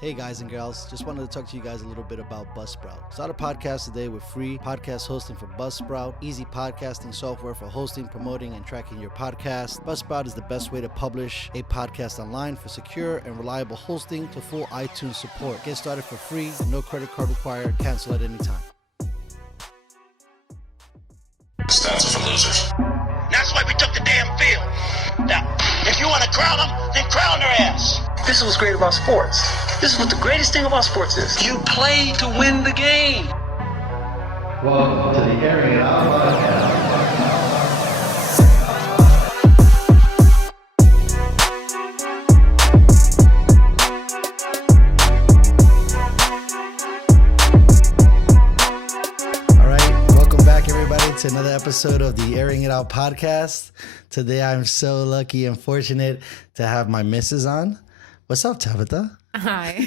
Hey guys and girls, just wanted to talk to you guys a little bit about Buzzsprout. Start a podcast today with free podcast hosting for Buzzsprout, easy podcasting software for hosting, promoting, and tracking your podcast. Buzzsprout is the best way to publish a podcast online for secure and reliable hosting to full iTunes support. Get started for free, no credit card required, cancel at any time. Stats are for losers. That's why we took the damn field. Now, if you want to crown them, then crown their ass. This is what's great about sports. This is what the greatest thing about sports is. You play to win the game. Welcome to the Airin podcast. To another episode of the Airing It Out podcast. Today I'm so lucky and fortunate to have my missus on. What's up, Tabatha? Hi.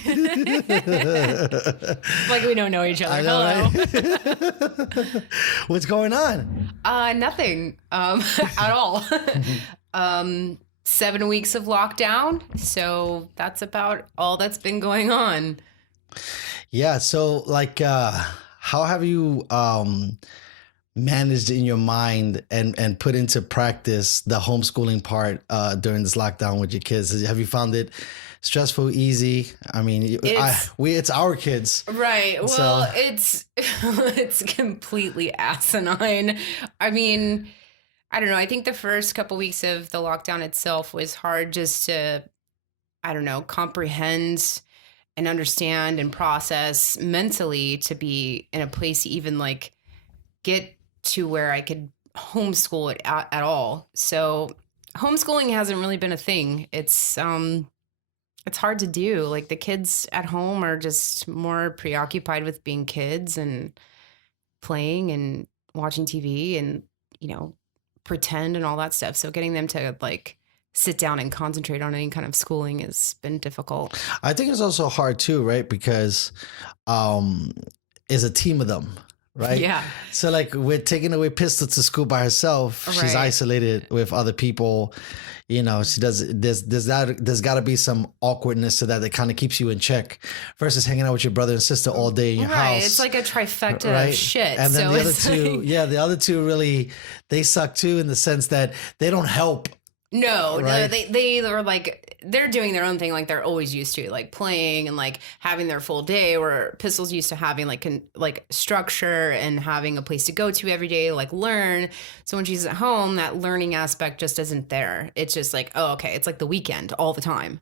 Like we don't know each other. Know, hello. right? What's going on? Nothing at all. 7 weeks of lockdown. So that's about all that's been going on. Yeah. So like, how have you managed in your mind and put into practice the homeschooling part during this lockdown with your kids? Have you found it stressful, easy? I mean, it's our kids. Right. Well, so. it's completely asinine. I mean, I don't know. I think the first couple weeks of the lockdown itself was hard just to, I don't know, comprehend and understand and process mentally to be in a place to even like get to where I could homeschool it at all. So homeschooling hasn't really been a thing. It's hard to do. Like the kids at home are just more preoccupied with being kids and playing and watching TV and, you know, pretend and all that stuff. So getting them to like sit down and concentrate on any kind of schooling has been difficult. I think it's also hard too, right? Because it's a team of them. Right. Yeah. So like we're taking away Pistol to school by herself. Right. She's isolated with other people. You know, she does. There's got to be some awkwardness to that kind of keeps you in check versus hanging out with your brother and sister all day in your right. house. It's like a trifecta of shit. And then so the other two, like... the other two really they suck too in the sense that they don't help. No, right? they are like, they're doing their own thing like they're always used to, like playing and like having their full day, where Pistol's used to having like structure and having a place to go to every day, like learn. So when she's at home, that learning aspect just isn't there. It's just like, oh, okay, it's like the weekend all the time.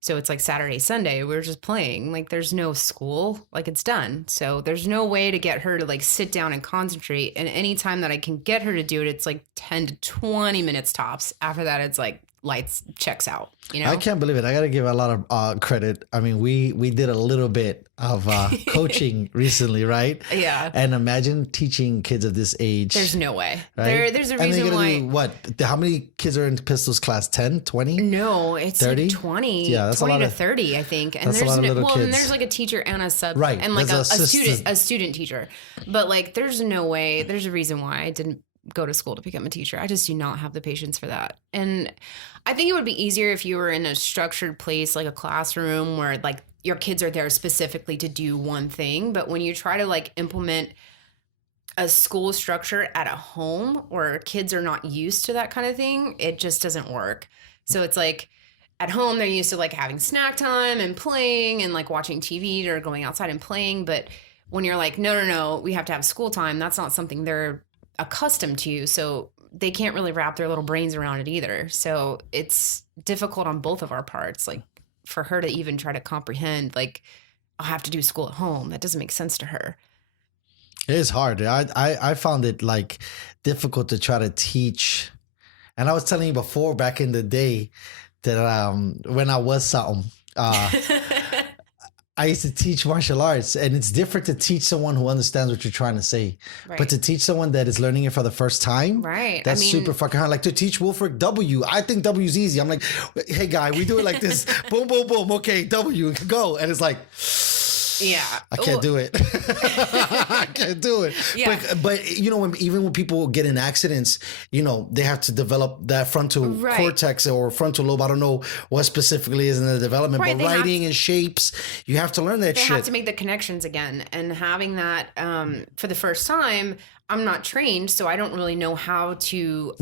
So it's like Saturday, Sunday, we're just playing. Like there's no school, like it's done. So there's no way to get her to like sit down and concentrate. And anytime that I can get her to do it, it's like 10 to 20 minutes tops. After that, it's like lights checks out, you know? I can't believe it. I got to give a lot of credit. I mean, we did a little bit of coaching recently, right? Yeah. And imagine teaching kids of this age. There's no way. Right? There's a and reason why. Do what? How many kids are in Pistol's class? 10, 20? No, it's 30? like 20, yeah, that's 20 a lot to of, 30, I think. And that's there's a lot of little kids. And there's like a teacher and a sub, right. And like a assistant. student teacher. But like, there's no way. There's a reason why I didn't go to school to become a teacher. I just do not have the patience for that. And I think it would be easier if you were in a structured place, like a classroom where like your kids are there specifically to do one thing. But when you try to like implement a school structure at a home where kids are not used to that kind of thing, it just doesn't work. So it's like at home, they're used to like having snack time and playing and like watching TV or going outside and playing. But when you're like, no, we have to have school time, that's not something they're accustomed to. So they can't really wrap their little brains around it either. So it's difficult on both of our parts. Like for her to even try to comprehend, like, I'll have to do school at home. That doesn't make sense to her. It is hard. I found it like difficult to try to teach. And I was telling you before back in the day that when I was something, I used to teach martial arts, and it's different to teach someone who understands what you're trying to say. Right. But to teach someone that is learning it for the first time, right? That's super fucking hard. Like to teach Wolfric W, I think W is easy. I'm like, hey guy, we do it like this. Boom, boom, boom. Okay, W, go. And it's like, Yeah. I can't do it. I can't do it. Yeah. But you know, even when people get in accidents, you know, they have to develop that frontal cortex or frontal lobe. I don't know what specifically is in the development, but writing and shapes, you have to learn that shit. They have to make the connections again. And having that for the first time, I'm not trained, so I don't really know how to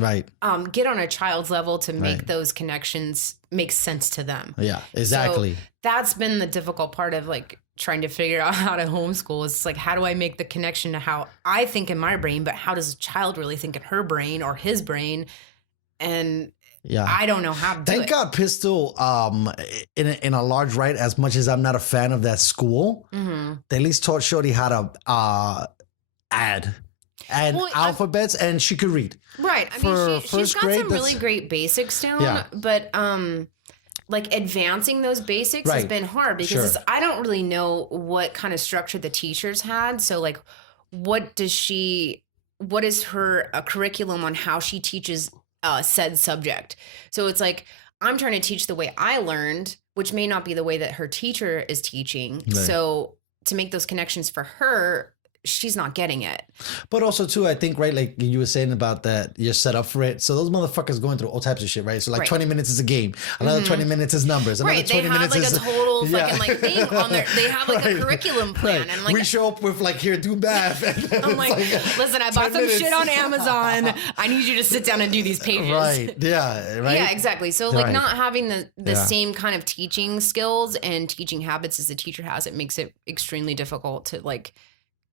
get on a child's level to make those connections make sense to them. Yeah, exactly. So that's been the difficult part of like trying to figure out how to homeschool. It's like, how do I make the connection to how I think in my brain, but how does a child really think in her brain or his brain? And I don't know how to do it. Thank God Pistol, in a large right, as much as I'm not a fan of that school, they at least taught Shorty how to add alphabets, and she could read. Right. I mean, she's got some really great basics down, but like advancing those basics has been hard because I don't really know what kind of structure the teachers had. So like, what is her curriculum on how she teaches said subject? So it's like, I'm trying to teach the way I learned, which may not be the way that her teacher is teaching. Right. So to make those connections for her, she's not getting it. But also too, I think, right, like you were saying about that, you're set up for it. So those motherfuckers going through all types of shit, right? So like 20 minutes is a game. Another 20 minutes is numbers. Another 20 minutes is... They have like a total fucking like thing on there. They have like a curriculum plan. And like, we show up with like, here, do math. I'm like, listen, I bought some shit on Amazon. I need you to sit down and do these pages. Right. Yeah. Right. Yeah, exactly. So like not having the same kind of teaching skills and teaching habits as the teacher has, it makes it extremely difficult to like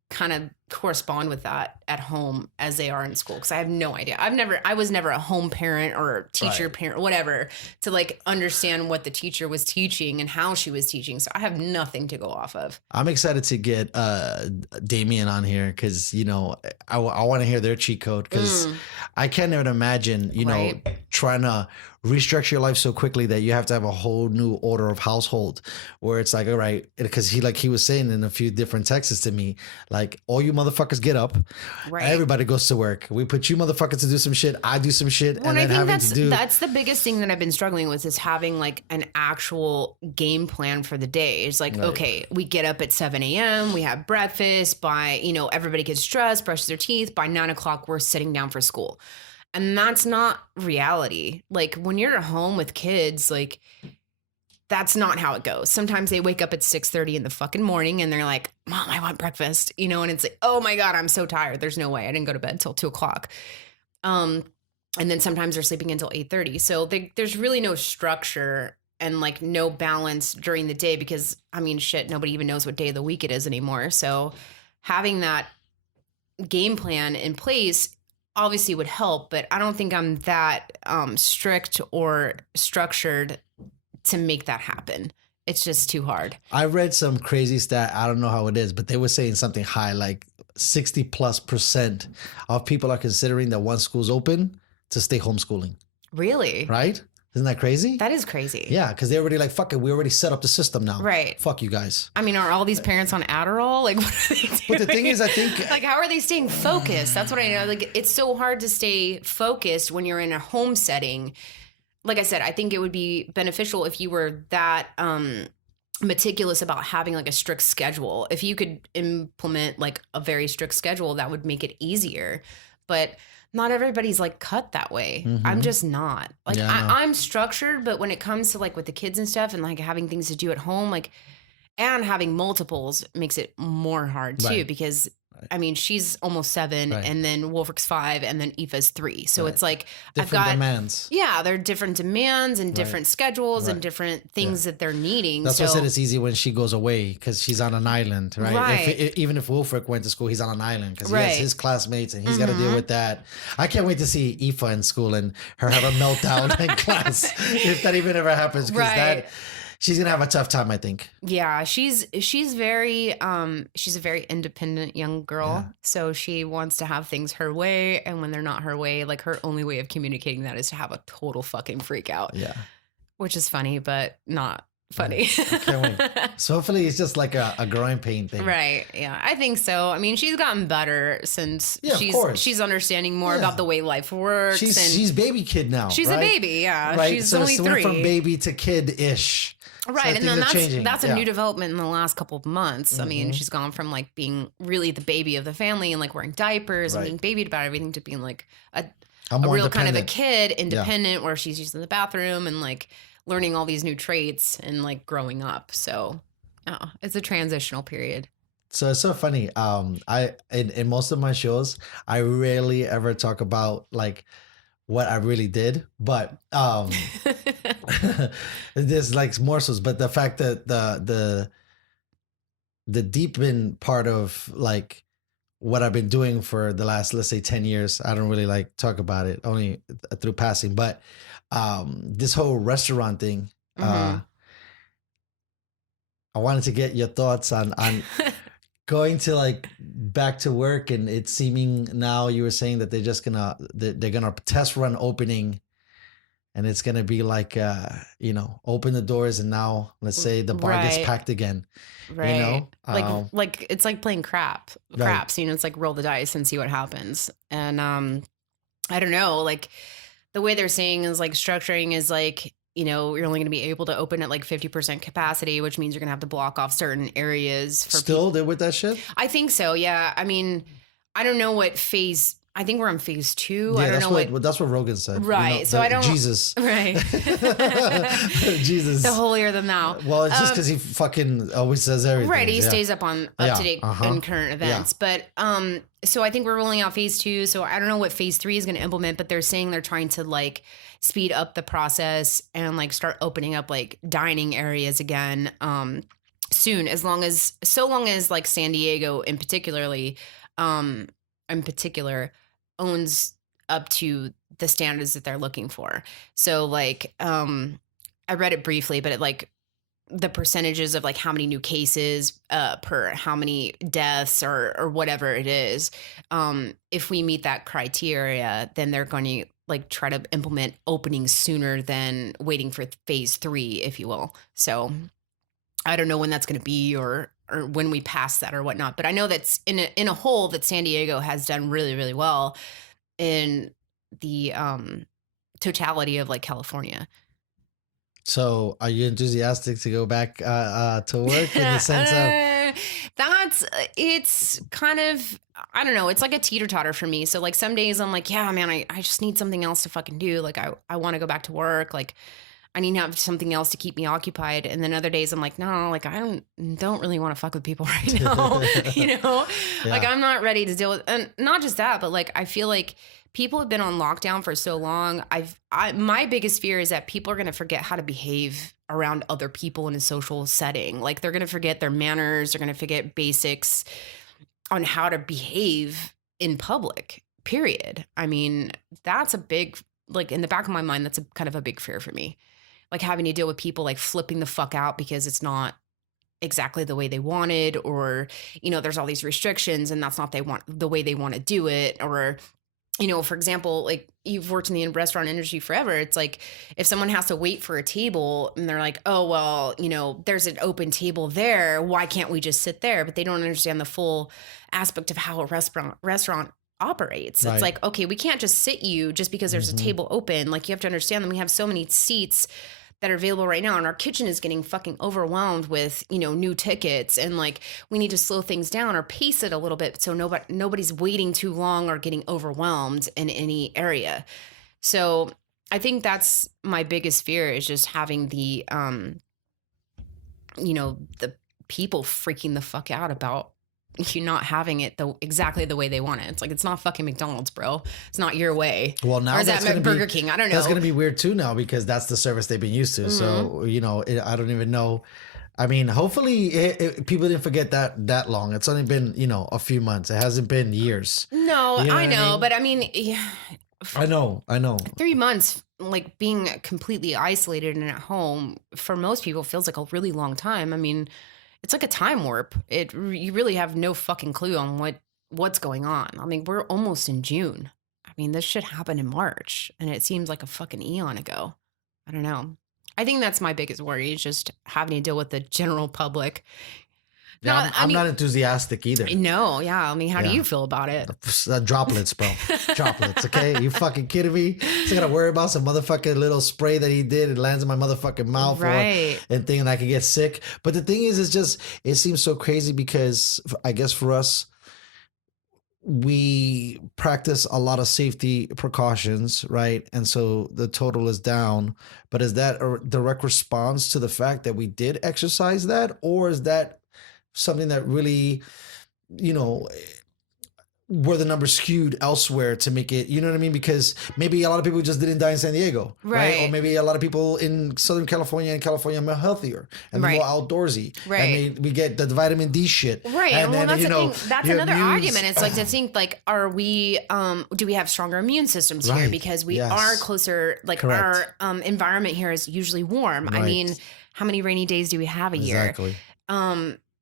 kind of correspond with that at home as they are in school, because I have no idea. I was never a home parent or teacher parent, whatever, to like understand what the teacher was teaching and how she was teaching. So I have nothing to go off of. I'm excited to get Damien on here because, you know, I want to hear their cheat code, because I can't even imagine, you know, trying to restructure your life so quickly that you have to have a whole new order of household where it's like, all right, because he was saying in a few different texts to me, like, all you motherfuckers get up, everybody goes to work. We put you motherfuckers to do some shit, I do some shit, and then having to do... That's the biggest thing that I've been struggling with, is having like an actual game plan for the day. It's like, okay, we get up at 7 a.m., we have breakfast, by, you know, everybody gets dressed, brushes their teeth, by 9 o'clock, we're sitting down for school. And that's not reality. Like when you're at home with kids, like that's not how it goes. Sometimes they wake up at 6:30 in the fucking morning and they're like, Mom, I want breakfast, you know? And it's like, oh my God, I'm so tired. There's no way. I didn't go to bed till 2 o'clock. And then sometimes they're sleeping until 8:30. So there's really no structure and like no balance during the day, because I mean, shit, nobody even knows what day of the week it is anymore. So having that game plan in place obviously would help, but I don't think I'm that strict or structured to make that happen. It's just too hard. I read some crazy stat. I don't know how it is, but they were saying something high, like 60+% of people are considering that once school's open to stay homeschooling. Really? Right? Isn't that crazy? That is crazy. Yeah, because they're already like, fuck it, we already set up the system now. Right. Fuck you guys. I mean, are all these parents on Adderall? Like, what are they doing? But the thing is, I think... like, how are they staying focused? That's what I know. Like, it's so hard to stay focused when you're in a home setting. Like I said, I think it would be beneficial if you were that meticulous about having like a strict schedule. If you could implement like a very strict schedule, that would make it easier. But... not everybody's like cut that way. I'm just not. Like I'm structured, but when it comes to like with the kids and stuff and like having things to do at home, like, and having multiples makes it more hard too, because I mean, she's almost 7 and then Wolfrick's 5 and then Aoife's 3. So it's like, different demands. Yeah, there are different demands and different schedules and different things that they're needing. That's why I said it's easy when she goes away, because she's on an island, right? Even if Wolfrick went to school, he's on an island because he has his classmates and he's got to deal with that. I can't wait to see Aoife in school and her have a meltdown in class, if that even ever happens, because she's gonna have a tough time, I think. Yeah, she's very she's a very independent young girl. Yeah. So she wants to have things her way, and when they're not her way, like her only way of communicating that is to have a total fucking freak out. Yeah. Which is funny, but not funny. Can't wait. So hopefully it's just like a growing pain thing. Right. Yeah. I think so. I mean, she's gotten better since she's understanding more about the way life works. She's baby kid now. She's a baby, yeah. Right? She's only 3. Went from baby to kid-ish. Right. And then that's a Yeah. new development in the last couple of months. I mean, Mhm. she's gone from like being really the baby of the family and like wearing diapers and Right. being babied about everything to being like a more real kind of a independent. kid, independent, where she's using the bathroom and like learning all these new traits and like growing up. So it's a transitional period. So it's so funny. I in most of my shows, I rarely ever talk about like what I really did, but there's like morsels. But the fact that the deep in part of like what I've been doing for the last, let's say, 10 years, I don't really like talk about it, only through passing. But this whole restaurant thing, I wanted to get your thoughts on going to like back to work, and it's seeming now you were saying that they're gonna test run opening, and it's gonna be like open the doors, and now let's say the bar gets packed again. Right. You know, like it's like playing craps. You know, it's like roll the dice and see what happens. And I don't know, like the way they're saying is like structuring is like, you know, you're only going to be able to open at like 50% capacity, which means you're going to have to block off certain areas. They're with that shit? I think so. Yeah. I mean, I don't know what phase. I think we're on phase 2. Yeah, I don't know that's what Rogan said. Right. You know, so I don't. Jesus. Right. Jesus. The holier than thou. Well, it's just because he fucking always says everything. Right. He stays up to date and current events. Yeah. But so I think we're rolling out phase 2. So I don't know what phase 3 is going to implement, but they're saying they're trying to like speed up the process and like start opening up like dining areas again soon, so long as like San Diego in particular owns up to the standards that they're looking for. So like I read it briefly, but it like the percentages of like how many new cases per how many deaths or whatever it is, if we meet that criteria, then they're going to like try to implement openings sooner than waiting for phase 3, if you will. So I don't know when that's going to be or when we pass that or whatnot, but I know that's in a whole that San Diego has done really, really well in the totality of like California. So are you enthusiastic to go back to work in the sense of it's kind of, I don't know, it's like a teeter-totter for me. So like some days I'm like, yeah, man, I just need something else to fucking do. Like I want to go back to work. Like I need to have something else to keep me occupied. And then other days I'm like, no, like I don't really want to fuck with people right now. You know, like I'm not ready to deal with, and not just that, but like, I feel like people have been on lockdown for so long. My biggest fear is that people are going to forget how to behave around other people in a social setting. Like they're going to forget their manners. They're going to forget basics on how to behave in public, period. I mean, that's a big, like in the back of my mind, that's a kind of a big fear for me. Like having to deal with people like flipping the fuck out because it's not exactly the way they wanted, or, you know, there's all these restrictions and that's not the way they want to do it. Or, you know, for example, like you've worked in the restaurant industry forever. It's like if someone has to wait for a table and they're like, oh, well, you know, there's an open table there. Why can't we just sit there? But they don't understand the full aspect of how a restaurant operates. Right. It's like, okay, we can't just sit you just because there's a table open. Like you have to understand that we have so many seats that are available right now, and our kitchen is getting fucking overwhelmed with, you know, new tickets, and like we need to slow things down or pace it a little bit so nobody's waiting too long or getting overwhelmed in any area. So I think that's my biggest fear, is just having the you know, the people freaking the fuck out about you not having it exactly the way they want it. It's like, it's not fucking McDonald's, bro. It's not your way. Well, now or is that Burger King? I don't know. That's going to be weird too now, because that's the service they've been used to. So, you know, I don't even know. I mean, hopefully people didn't forget that long. It's only been, you know, a few months. It hasn't been years. No, you know I know. I mean? But I mean, yeah, I know. 3 months, like being completely isolated and at home for most people feels like a really long time. I mean, it's like a time warp. You really have no fucking clue on what's going on. I mean, we're almost in June. I mean, this shit happened in March, and it seems like a fucking eon ago. I don't know. I think that's my biggest worry, is just having to deal with the general public Yeah, No, I'm not enthusiastic either. No, yeah. I mean, how do you feel about it? Droplets, bro. Droplets, okay? You fucking kidding me? So I gotta worry about some motherfucking little spray that he did. It lands in my motherfucking mouth, Right? And thinking I could get sick. But the thing is, it's just it seems so crazy because I guess for us, we practice a lot of safety precautions, right? And so the total is down. But is that a direct response to the fact that we did exercise that, or is that something that really, you know, were the numbers skewed elsewhere to make it, you know what I mean? Because maybe a lot of people just didn't die in San Diego, right? Or maybe a lot of people in Southern California and California are healthier and they're more outdoorsy. Right. And we get the vitamin D shit. Right. And well, then, that's you the know, thing. That's your another immune- argument. It's like to think like, are we, do we have stronger immune systems here? Right. Because we Yes. are closer, like Correct. our environment here is usually warm. I Right. mean, how many rainy days do we have a year? Exactly.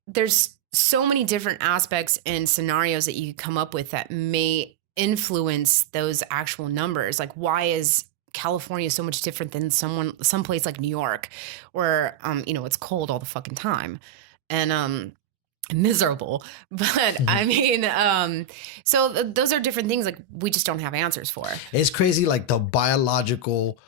There's so many different aspects and scenarios that you come up with that may influence those actual numbers. Like, why is California so much different than someplace like New York, where you know, it's cold all the fucking time and miserable. But I mean, so those are different things like we just don't have answers for. It's crazy, like the biological,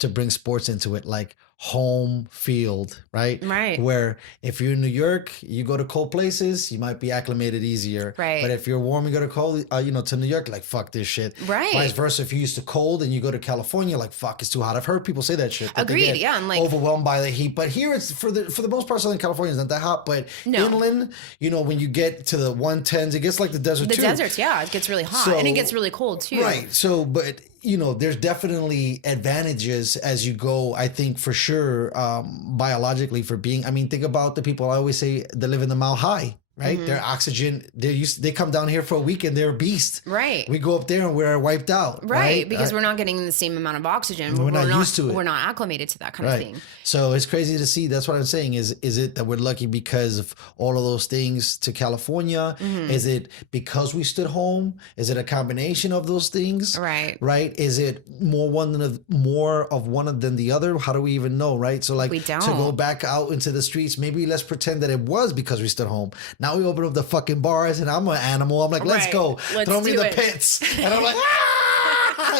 to bring sports into it, like home field, right? Right. Where if you're in New York, you go to cold places, you might be acclimated easier. Right. But if you're warm, you go to cold, you know, to New York, like fuck this shit. Right. Vice versa, if you're used to cold and you go to California, like fuck, it's too hot. I've heard people say that shit. That they Agreed. get Yeah. And like, overwhelmed by the heat. But here it's for the most part, Southern California is not that hot. But No. inland, you know, when you get to the 110s, it gets like the desert the too. deserts, yeah, it gets really hot So- and it gets really cold too. Right. So, but you know, there's definitely advantages as you go, I think for sure, biologically for being, I mean, think about the people I always say that live in the Mile High, right? Their oxygen, they come down here for a week and they're a beast. Right. We go up there and we're wiped out. Right, because we're not getting the same amount of oxygen. We're not used to it. We're not acclimated to that kind of Right. thing. So it's crazy to see. That's what I'm saying. Is it that we're lucky because of all of those things to California? Is it because we stood home? Is it a combination of those things? Right. Right. Is it more of one than the other? How do we even know? Right. So like We to don't. go back out into the streets, maybe let's pretend that it was because we stood home. Now we open up the fucking bars and I'm an animal. I'm like, let's Right. go. Let's Throw me in do the it. pits. And I'm like, ah!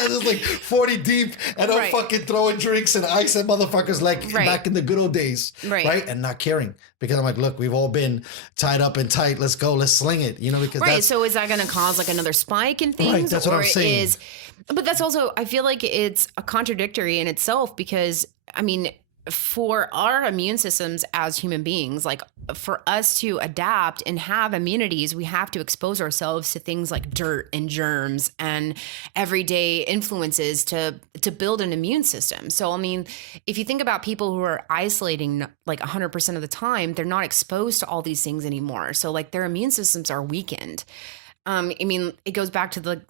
And it's like 40 deep and I'm Right. fucking throwing drinks and ice at motherfuckers like Right. back in the good old days. Right. And not caring because I'm like, look, we've all been tied up and tight. Let's go. Let's sling it. You know, because Right. that's So is that going to cause like another spike in things? Right, that's what I'm saying. But that's also, I feel like it's a contradictory in itself because, I mean, for our immune systems as human beings, like for us to adapt and have immunities, we have to expose ourselves to things like dirt and germs and everyday influences to build an immune system. So, I mean, if you think about people who are isolating like 100% of the time, they're not exposed to all these things anymore. So like their immune systems are weakened. I mean, it goes back to the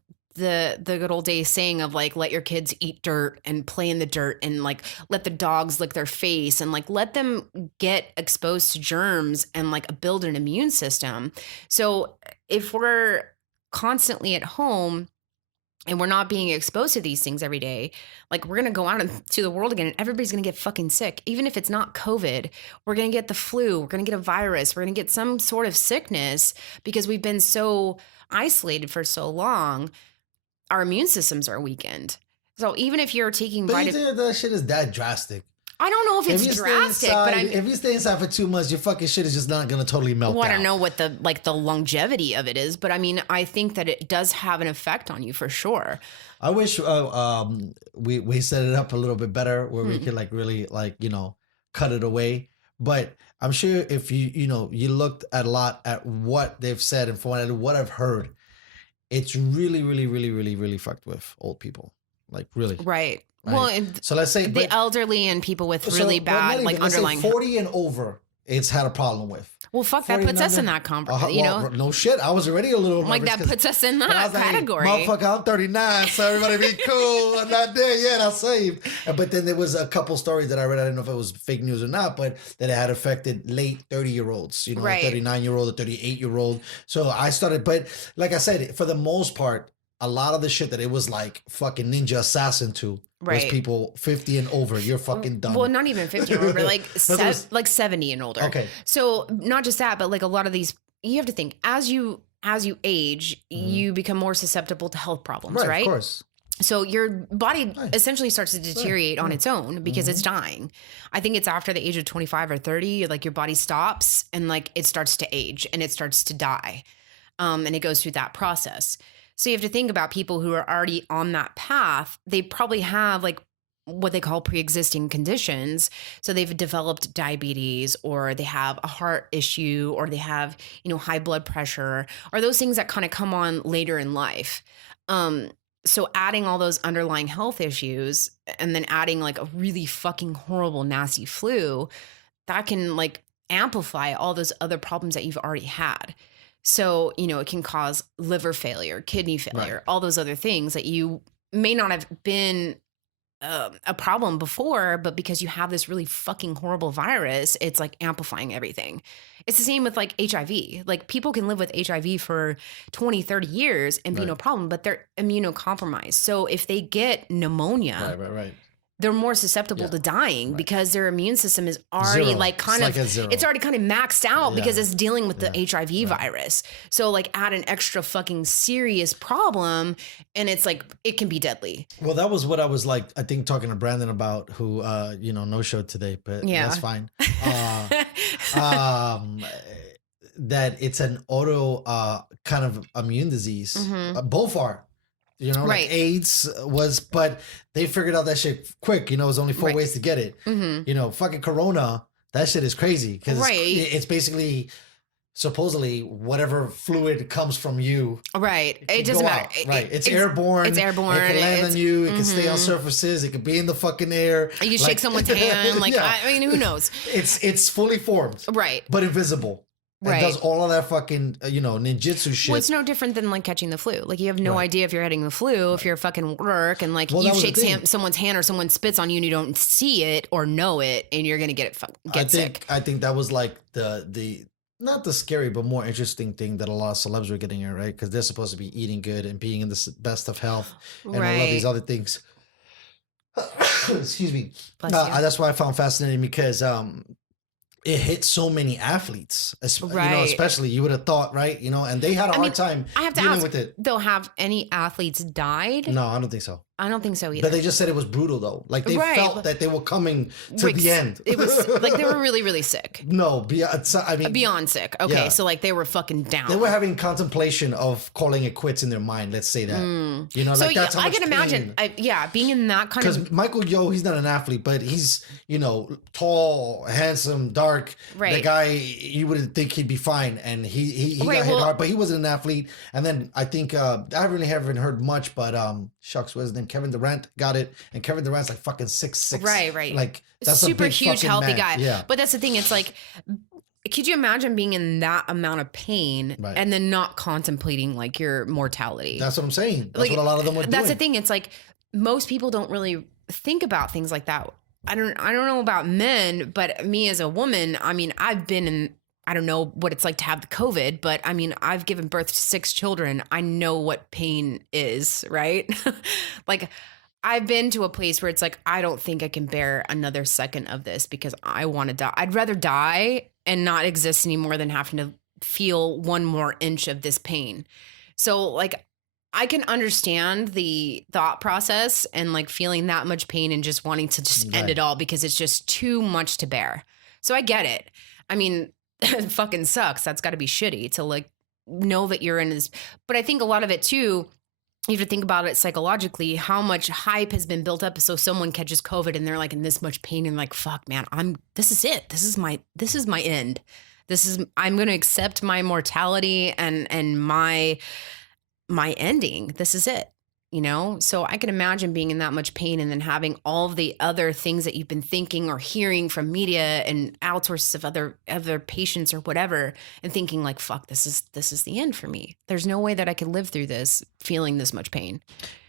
good old days saying of like, let your kids eat dirt and play in the dirt and like let the dogs lick their face and like let them get exposed to germs and like build an immune system. So if we're constantly at home and we're not being exposed to these things every day, like we're going to go out into the world again and everybody's going to get fucking sick. Even if it's not COVID, we're going to get the flu, we're going to get a virus, we're going to get some sort of sickness because we've been so isolated for so long. Our immune systems are weakened. So even if you're taking but you vitamins, think that shit is that drastic. I don't know if it's you drastic, inside, but if you stay inside for 2 months, your fucking shit is just not gonna totally melt I down. don't know what the longevity of it is, but I mean, I think that it does have an effect on you for sure. I wish we set it up a little bit better where we could like really like, you know, cut it away. But I'm sure if you looked at a lot at what they've said and from what I've heard, it's really, really, really, really, really fucked with old people. Like really. Right. Right. Well, and So let's say the elderly and people with really bad like let's say underlying. 40 and over, it's had a problem with. Well, fuck, that 40 puts us in under- that conversation. You know, no shit. I was already a little like nervous that 'cause- puts us in but I that was like, category. motherfucker, I'm 39, so everybody be cool. I'm not there yet. I'll save. But then there was a couple stories that I read. I don't know if it was fake news or not, but that it had affected late 30-year-olds, you know, Right. a 39-year-old, a 38-year-old. So I started, but like I said, for the most part, a lot of the shit that it was like fucking ninja assassin to was Right. people 50 and over. You're fucking done. Well, not even 50 and over, like like 70 and older. Okay. So not just that, but like a lot of these, you have to think as you age, you become more susceptible to health problems, right? Of course. So your body essentially starts to deteriorate on its own because it's dying. I think it's after the age of 25 or 30, like your body stops and like it starts to age and it starts to die. And it goes through that process. So you have to think about people who are already on that path. They probably have like what they call pre-existing conditions. So they've developed diabetes, or they have a heart issue, or they have, high blood pressure, or those things that kind of come on later in life. So adding all those underlying health issues and then adding like a really fucking horrible, nasty flu, that can like amplify all those other problems that you've already had. So, it can cause liver failure, kidney failure, all those other things that you may not have been a problem before, but because you have this really fucking horrible virus, it's like amplifying everything. It's the same with like HIV. Like people can live with HIV for 20, 30 years and be no problem, but they're immunocompromised. So if they get pneumonia, they're more susceptible to dying because their immune system is already it's already kind of maxed out because it's dealing with the HIV virus. So like add an extra fucking serious problem and it's like, it can be deadly. Well, that was what I was like, I think talking to Brandon about, who, no showed today, but that's fine. That it's an auto kind of immune disease. Both are. Like AIDS was, but they figured out that shit quick. It was only 4 ways to get it. Fucking Corona, that shit is crazy because it's basically supposedly whatever fluid comes from you. Right. It doesn't matter. It's airborne. It's airborne. It can land on you. It can stay on surfaces. It could be in the fucking air. You shake someone's hand. Who knows? It's fully formed. Right. But invisible. It does all of that fucking, ninjutsu shit. Well, it's no different than like catching the flu. Like you have no idea if you're getting the flu, if you're fucking work and like you shake someone's hand or someone spits on you and you don't see it or know it and you're going to get sick. I think that was like the not the scary, but more interesting thing that a lot of celebs were getting here, right? Because they're supposed to be eating good and being in the best of health and all of these other things. Excuse me. That's why I found fascinating because, it hit so many athletes, especially you would have thought, right? And they had a hard time dealing with it. Though, have any athletes died? No, I don't think so. I don't think so either. But they just said it was brutal though. Like they felt that they were coming to the end. It was like they were really, really sick. No, beyond sick. Okay, so like they were fucking down. They were having contemplation of calling it quits in their mind. Let's say that. So that's how I can imagine. Being in that kind of. Because Michael Yo, he's not an athlete, but he's tall, handsome, dark. Right. The guy, you wouldn't think he'd be fine, and he got hit hard, but he wasn't an athlete. And then I think I really haven't heard much, but what's his name? Kevin Durant got it, and Kevin Durant's like fucking 6'6". Right. Like that's super a big huge, healthy man. guy. Yeah. But that's the thing. It's like, could you imagine being in that amount of pain and then not contemplating like your mortality? That's what I'm saying. That's what a lot of them were doing. That's the thing. It's like most people don't really think about things like that. I don't know about men, but me as a woman, I mean, I've been in. I don't know what it's like to have the COVID, but I mean, I've given birth to 6 children. I know what pain is, right? Like I've been to a place where it's like, I don't think I can bear another second of this because I want to die. I'd rather die and not exist anymore than having to feel one more inch of this pain. So like, I can understand the thought process and like feeling that much pain and just wanting to just end it all because it's just too much to bear. So I get it. I mean, it fucking sucks. That's got to be shitty to like know that you're in this. But I think a lot of it too, you have to think about it psychologically, how much hype has been built up. So someone catches COVID and they're like in this much pain and like, fuck man, this is it. This is my end. I'm going to accept my mortality and my ending. This is it. So I can imagine being in that much pain and then having all of the other things that you've been thinking or hearing from media and outsources of other patients or whatever, and thinking like, fuck, this is the end for me. There's no way that I can live through this feeling this much pain.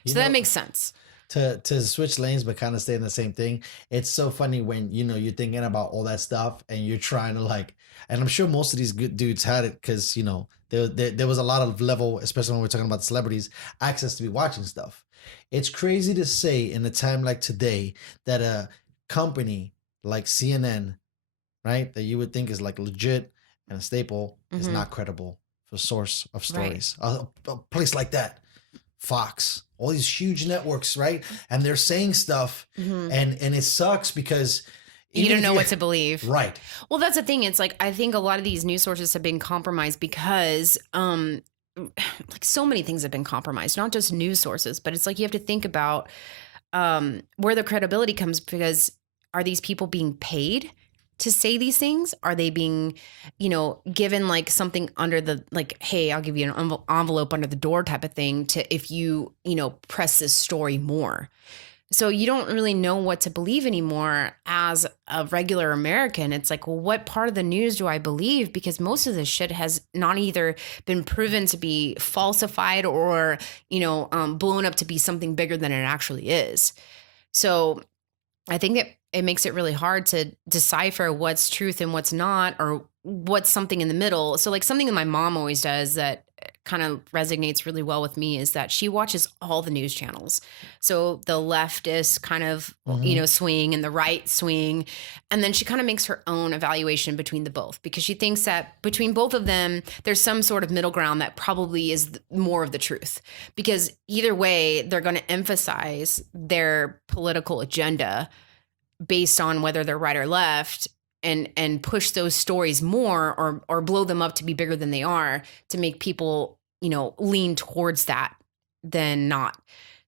So that makes sense. to switch lanes but kind of stay in the same thing. It's so funny when you're thinking about all that stuff and you're trying to like, and I'm sure most of these good dudes had it because there was a lot of level, especially when we're talking about celebrities, access to be watching stuff. It's crazy to say in a time like today that a company like CNN, right, that you would think is like legit and a staple, is not credible for source of stories. Right. A place like that, Fox, all these huge networks, right? And they're saying stuff, and it sucks because you don't know what to believe. Right. Well, that's the thing. It's like, I think a lot of these news sources have been compromised because, like so many things have been compromised, not just news sources, but it's like, you have to think about where the credibility comes, because are these people being paid to say these things? Are they being, given like something under the, like, hey, I'll give you an envelope under the door type of thing to, if you, press this story more. So you don't really know what to believe anymore as a regular American. It's like, well, what part of the news do I believe? Because most of this shit has not either been proven to be falsified or, blown up to be something bigger than it actually is. So I think it makes it really hard to decipher what's truth and what's not, or what's something in the middle. So like something that my mom always does that kind of resonates really well with me is that she watches all the news channels. So the leftist kind of, swing and the right swing. And then she kind of makes her own evaluation between the both, because she thinks that between both of them, there's some sort of middle ground that probably is more of the truth, because either way, they're going to emphasize their political agenda based on whether they're right or left, and push those stories more or blow them up to be bigger than they are, to make people, lean towards that than not.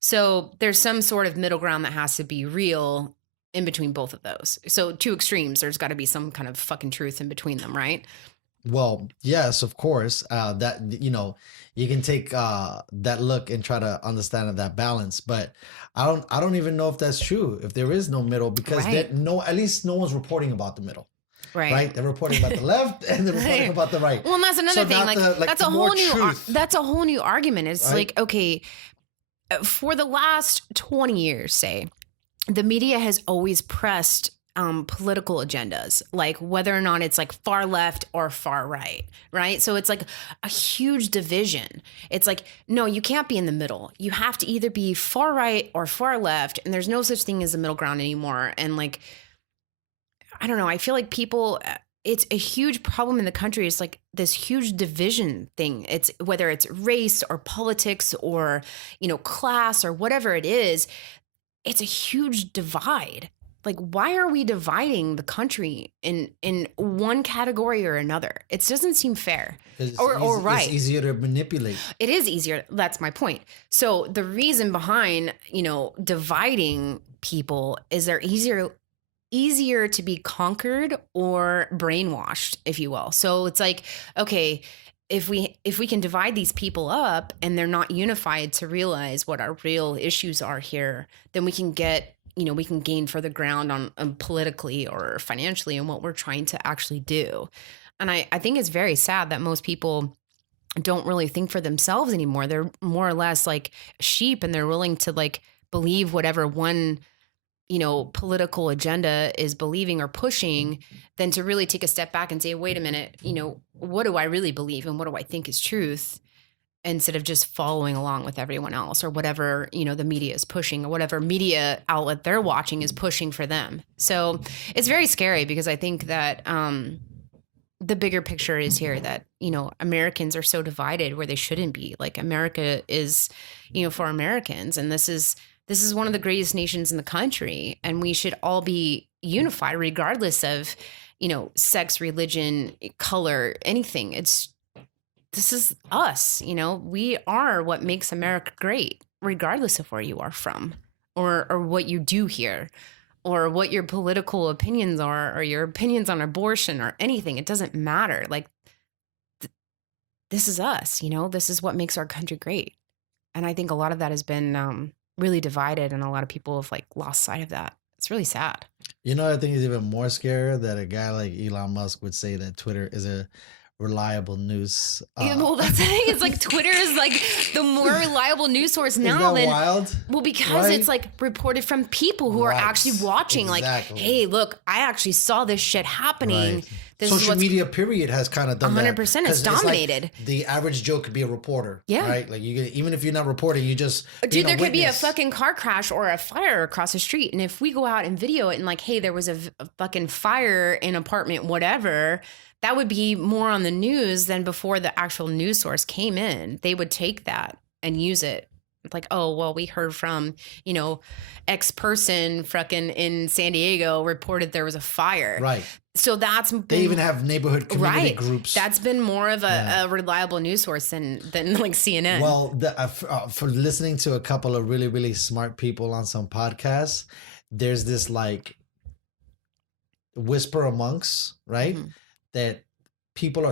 So there's some sort of middle ground that has to be real in between both of those. So two extremes, there's got to be some kind of fucking truth in between them, right? Well, yes, of course. That you can take that look and try to understand that balance, but I don't even know if that's true. If there is no middle, because at least no one's reporting about the middle. Right. They're reporting about the left and they're reporting about the right. Well, and that's another thing. That's a whole new. That's a whole new argument. It's right? Like, okay, for the last 20 years, say, the media has always pressed political agendas, like whether or not it's like far left or far right, right? So it's like a huge division. It's like, no, you can't be in the middle. You have to either be far right or far left, and there's no such thing as a middle ground anymore. And like, I don't know, I feel like people, it's a huge problem in the country. It's like this huge division thing. It's whether it's race or politics or, class or whatever it is, it's a huge divide. Like, why are we dividing the country in one category or another? It doesn't seem fair or right. It's easier to manipulate. It is easier. That's my point. So the reason behind, dividing people is they're easier to be conquered or brainwashed, if you will. So it's like, okay, if we can divide these people up and they're not unified to realize what our real issues are here, then we can get, we can gain further ground on politically or financially on what we're trying to actually do. And I think it's very sad that most people don't really think for themselves anymore. They're more or less like sheep, and they're willing to like believe whatever one political agenda is believing or pushing, than to really take a step back and say, wait a minute, what do I really believe and what do I think is truth, instead of just following along with everyone else or whatever, the media is pushing or whatever media outlet they're watching is pushing for them. So it's very scary, because I think that the bigger picture is here that, Americans are so divided where they shouldn't be. Like, America is, for Americans, and this is one of the greatest nations in the country, and we should all be unified regardless of, sex, religion, color, anything. This is us, we are what makes America great, regardless of where you are from or what you do here or what your political opinions are or your opinions on abortion or anything. It doesn't matter. Like, this is us, this is what makes our country great. And I think a lot of that has been really divided, and a lot of people have like lost sight of that. It's really sad. I think it's even more scary that a guy like Elon Musk would say that Twitter is a reliable news. Yeah, well, that's the thing. It's like Twitter is like the more reliable news source now than wild. Well, because Right? it's like reported from people who are Right. actually watching. Exactly. Like, hey, look, I actually saw this shit happening. Right. This is Social what's media period has kind of done 100%. that. It's 'Cause like dominated. the average Joe could be a reporter. Yeah. Right. Like you get, even if you're not reporting, you just Dude, there could be a witness. fucking car crash or a fire across the street. And if we go out and video it and like, hey, there was a fucking fire in apartment, whatever, that would be more on the news than before the actual news source came in. They would take that and use it. Like, oh, well, we heard from, X person fucking in San Diego reported there was a fire. Right. So that's been, They even have neighborhood community right. groups. That's been more of a reliable news source than like CNN. Well, for listening to a couple of really, really smart people on some podcasts, there's this like whisper amongst, right? Mm-hmm. That people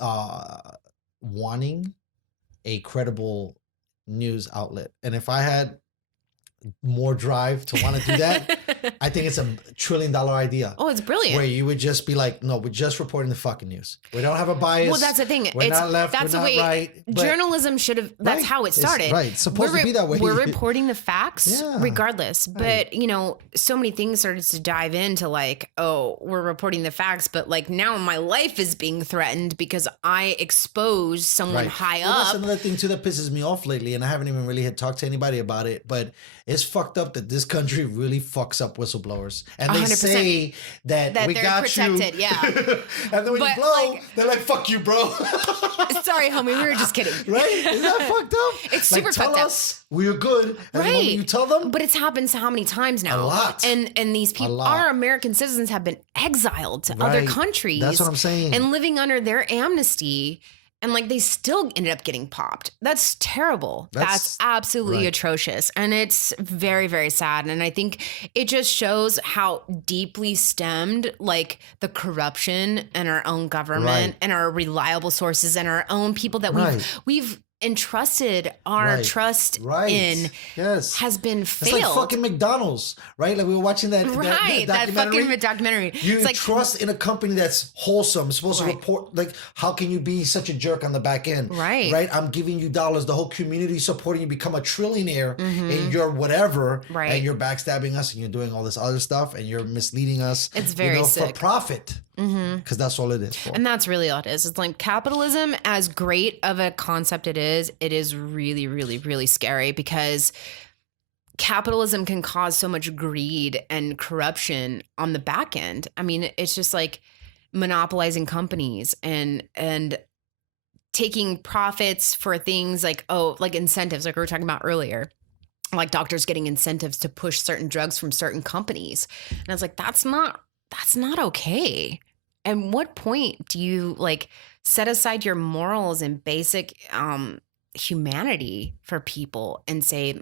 are wanting a credible news outlet. And if I had more drive to want to do that, I think it's $1 trillion idea. Oh, it's brilliant. Where you would just be like, no, we're just reporting the fucking news. We don't have a bias. Well, that's the thing. We're not left. That's we're the not way right. But journalism should have. That's Right. how it It's- started. right. It's supposed to be that way. We're reporting the facts, Yeah. regardless. Right. But so many things started to dive into like, oh, we're reporting the facts, but like now my life is being threatened because I exposed someone high Well, that's up. another thing too that pisses me off lately, and I haven't even really had talked to anybody about it. But it's fucked up that this country really fucks up whistleblowers, and they 100%. say that we they're got protected, you. yeah. And then when But, you blow, like- they're like, "Fuck you, bro." Sorry, homie, we were just kidding. Right? Isn't that fucked up? It's Like, super tell fucked up. us we're good, and then when you tell them, But it's happened so how many times now? A lot. And these people, lot. our American citizens have been exiled to other Right. countries. That's what I'm saying. And living under their amnesty. And like they still ended up getting popped. That's terrible. That's absolutely right. atrocious. And it's very, very sad. And I think it just shows how deeply stemmed like the corruption in our own government Right. and our reliable sources and our own people that Right. we've entrusted our Right. trust Right. in Yes. has been It's failed. like fucking McDonald's, right? Like we were watching that Right, that documentary. fucking documentary. You It's like trust in a company that's wholesome, supposed Right. to report. Like, how can you be such a jerk on the back end? Right. Right. I'm giving you dollars. The whole community supporting you. Become a trillionaire in your whatever. Right. And you're backstabbing us, and you're doing all this other stuff, and you're misleading us. It's very for sick. profit. Because that's all it is. For. And that's really all it is. It's like capitalism, as great of a concept it is really, really, really scary because capitalism can cause so much greed and corruption on the back end. I mean, it's just like monopolizing companies and taking profits for things like, like incentives, like we were talking about earlier. Like doctors getting incentives to push certain drugs from certain companies. And I was like, that's not okay. At what point do you like set aside your morals and basic humanity for people and say,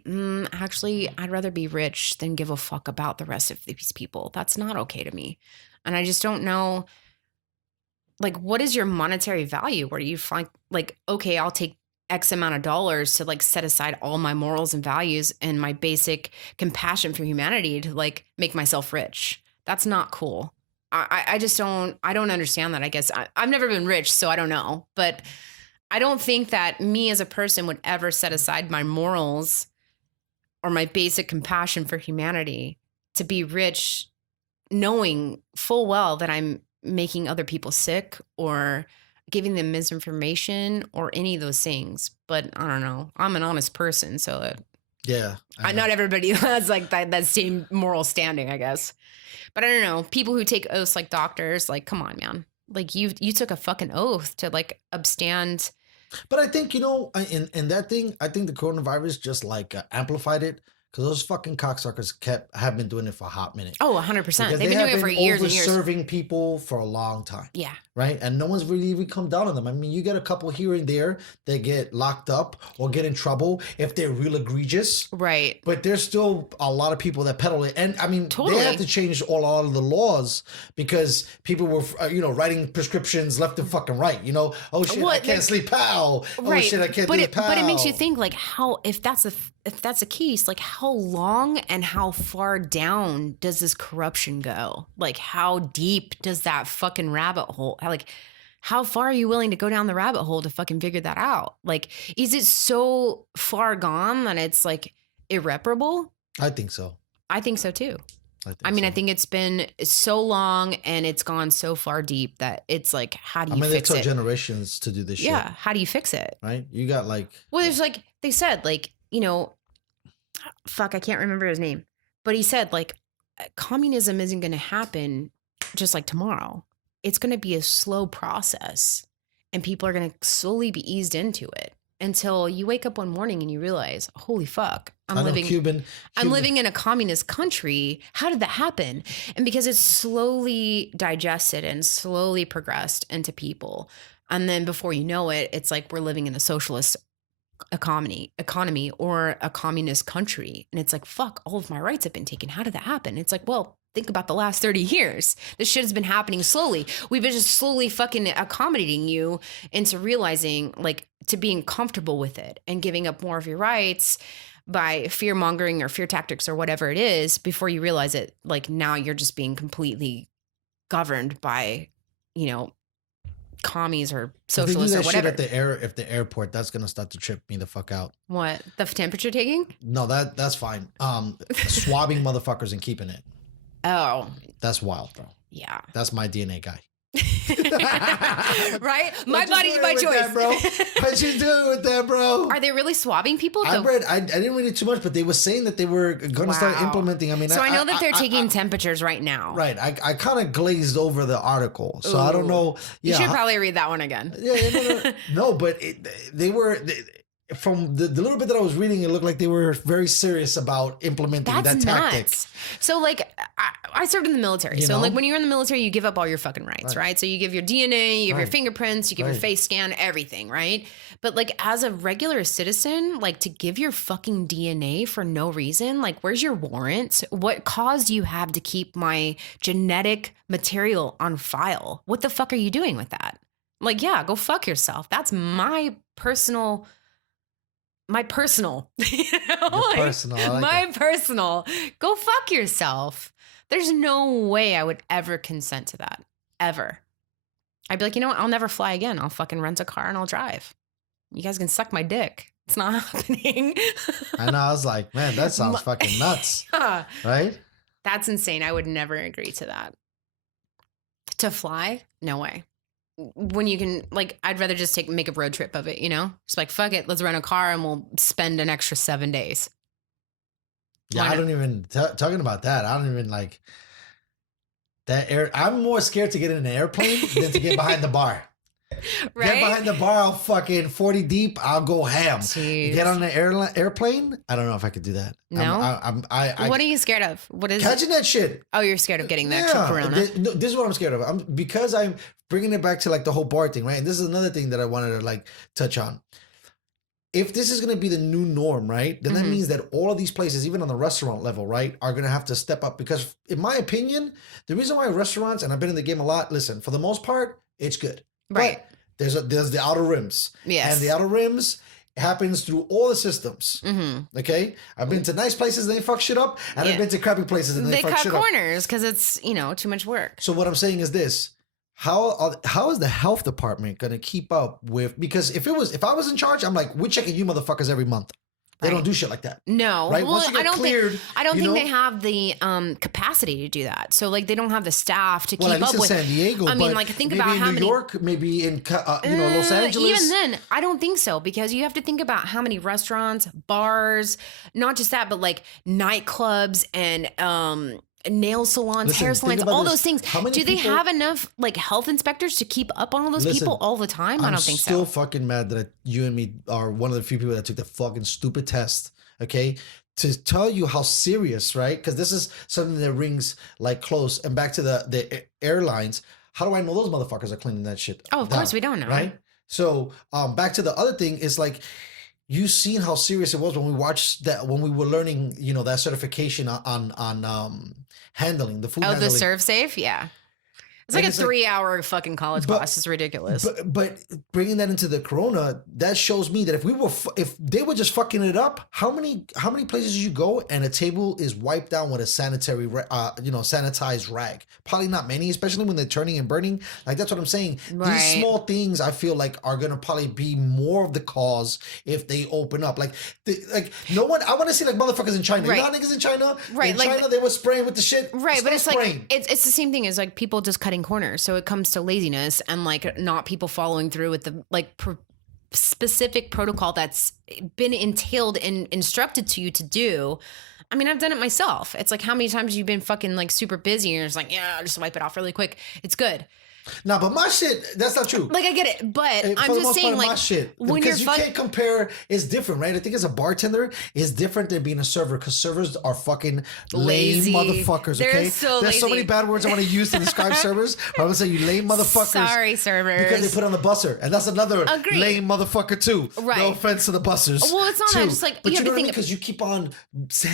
actually, I'd rather be rich than give a fuck about the rest of these people? That's not okay to me. And I just don't know, like, what is your monetary value? Where do you find like, okay, I'll take X amount of dollars to like set aside all my morals and values and my basic compassion for humanity to like make myself rich. That's not cool. I just don't understand that. I guess I've never been rich, so I don't know. But I don't think that me as a person would ever set aside my morals or my basic compassion for humanity to be rich, knowing full well that I'm making other people sick or giving them misinformation or any of those things. But I don't know. I'm an honest person, so Yeah. not everybody has like that same moral standing, I guess. But I don't know. People who take oaths like doctors, like, come on, man. Like you took a fucking oath to like abstand. But I think, in that thing, I think the coronavirus just like amplified it. Because those fucking cocksuckers have been doing it for a hot minute. Oh, 100%. Because They've they been have doing it for years and years. Serving people for a long time. Yeah. Right? And no one's really even come down on them. I mean, you get a couple here and there that get locked up or get in trouble if they're real egregious. Right. But there's still a lot of people that peddle it. And I mean, Totally. they have to change all of the laws because people were, writing prescriptions left and fucking right. Oh shit, I can't sleep, pal. Right. Oh shit, I can't but do it, pal. But it makes you think like how, if that's a case, like how long and how far down does this corruption go? Like how deep does that fucking rabbit hole, like how far are you willing to go down the rabbit hole to fucking figure that out? Like, is it so far gone that it's like irreparable? I think so. I think so too. I think it's been so long and it's gone so far deep that it's like, how do you fix it took it? generations to do this shit. Yeah. How do you fix it? Right? You got like... Well, there's like, they said like, you know, fuck, I can't remember his name, but he said like, communism isn't going to happen just like tomorrow. It's going to be a slow process and people are going to slowly be eased into it until you wake up one morning and you realize, holy fuck, I'm living in a communist country. How did that happen? And because it's slowly digested and slowly progressed into people. And then before you know it, it's like we're living in a socialist economy or a communist country. And it's like, fuck, all of my rights have been taken. How did that happen? It's like, well, think about the last 30 years. This shit has been happening slowly. We've been just slowly fucking accommodating you into realizing, like, to being comfortable with it and giving up more of your rights by fear mongering or fear tactics or whatever it is before you realize it. Like, now you're just being completely governed by, you know, commies or socialists or whatever. Shit at the airport, that's gonna start to trip me the fuck out. What? The temperature taking? No, that's fine. Swabbing motherfuckers and keeping it. Oh, that's wild, bro. Yeah, that's my DNA guy. Right? My body's my choice. That, bro? What you doing with that, bro? Are they really swabbing people? I didn't read it too much, but they were saying that they were going to start implementing. I mean, so I know that they're taking temperatures right now. Right. I kind of glazed over the article, so I don't know. Yeah, you should probably read that one again. Yeah, no, but from the little bit that I was reading, it looked like they were very serious about implementing that tactic. Nuts. So like, I served in the military. So like when you're in the military, you give up all your fucking rights, right? So you give your DNA, you give your fingerprints, you give your face scan, everything, right? But like as a regular citizen, like to give your fucking DNA for no reason, like where's your warrant? What cause do you have to keep my genetic material on file? What the fuck are you doing with that? Like, yeah, go fuck yourself. That's my personal, you know, personal, go fuck yourself. There's no way I would ever consent to that, ever. I'd be like, you know what? I'll never fly again. I'll fucking rent a car and I'll drive. You guys can suck my dick. It's not happening. I know. I was like, man, that sounds fucking nuts. Right? That's insane. I would never agree to that. To fly? No way. When you can, like, I'd rather just make a road trip of it, you know? Just like, fuck it, let's rent a car and we'll spend an extra 7 days. Yeah, I don't even, talking about that, I don't even like that I'm more scared to get in an airplane than to get behind the bar. Right? Get behind the bar, I'll fucking 40 deep, I'll go ham. Jeez. Get on an airplane, I don't know if I could do that. No? What are you scared of? What is catching that shit. Oh, you're scared of getting the extra corona. This is what I'm scared of. Because I'm bringing it back to like the whole bar thing, right? And this is another thing that I wanted to like touch on. If this is going to be the new norm, right, then that means that all of these places, even on the restaurant level, right, are going to have to step up. Because in my opinion, the reason why restaurants, and I've been in the game a lot, listen, for the most part, it's good. Right. But there's the outer rims. Yes. And the outer rims happens through all the systems. Okay? I've been to nice places and they fuck shit up. And I've been to crappy places and they fuck shit up. They cut corners because it's, you know, too much work. So what I'm saying is this. How is the health department going to keep up with, because if I was in charge, I'm like, we're checking you motherfuckers every month. They don't do shit like that. No. Right? Well, I don't think they have the capacity to do that. So like they don't have the staff to keep up with. in San Diego. I mean, like think about how many. New York, maybe in Los Angeles. Even then, I don't think so, because you have to think about how many restaurants, bars, not just that, but like nightclubs and nail salons, hair salons, all those things. Do they have enough like health inspectors to keep up on all those people all the time? I don't think so. I'm still fucking mad that you and me are one of the few people that took the fucking stupid test, okay? To tell you how serious, right? Because this is something that rings like close. And back to the airlines, how do I know those motherfuckers are cleaning that shit? Oh, of course we don't know. Right? So back to the other thing is like, you seen how serious it was when we watched that, when we were learning, you know, that certification on handling the food. Oh, the serve safe, yeah. It's like a 3-hour fucking college class. It's ridiculous. But bringing that into the corona, that shows me that if they were just fucking it up, how many places you go and a table is wiped down with a sanitized rag? Probably not many, especially when they're turning and burning. Like, that's what I'm saying. Right. These small things I feel like are gonna probably be more of the cause if they open up. Like no one. I want to see like motherfuckers in China. Right. You know how niggas in China? Right. In like, China, they were spraying with the shit. Right, but it's spraying. like it's the same thing as like people just cutting corners. So it comes to laziness and like not people following through with the like specific protocol that's been entailed and instructed to you to do. I mean, I've done it myself. It's like, how many times you've been fucking like super busy and you're just like, yeah, I'll just wipe it off really quick. It's good. No, but my shit, that's not true. Like, I get it, but I'm just saying, like, my shit, when because you're you can't compare, it's different, right? I think as a bartender, it's different than being a server, because servers are fucking lazy lame motherfuckers, They're okay? so There's so lazy. many bad words I want to use to describe servers, but I'm going to say you lame motherfuckers. Sorry, servers. Because they put on the busser, and that's another Agreed. lame motherfucker too. Right. No offense to the bussers. Well, it's not that, just like, but you you have to know what I mean? think- Because you keep on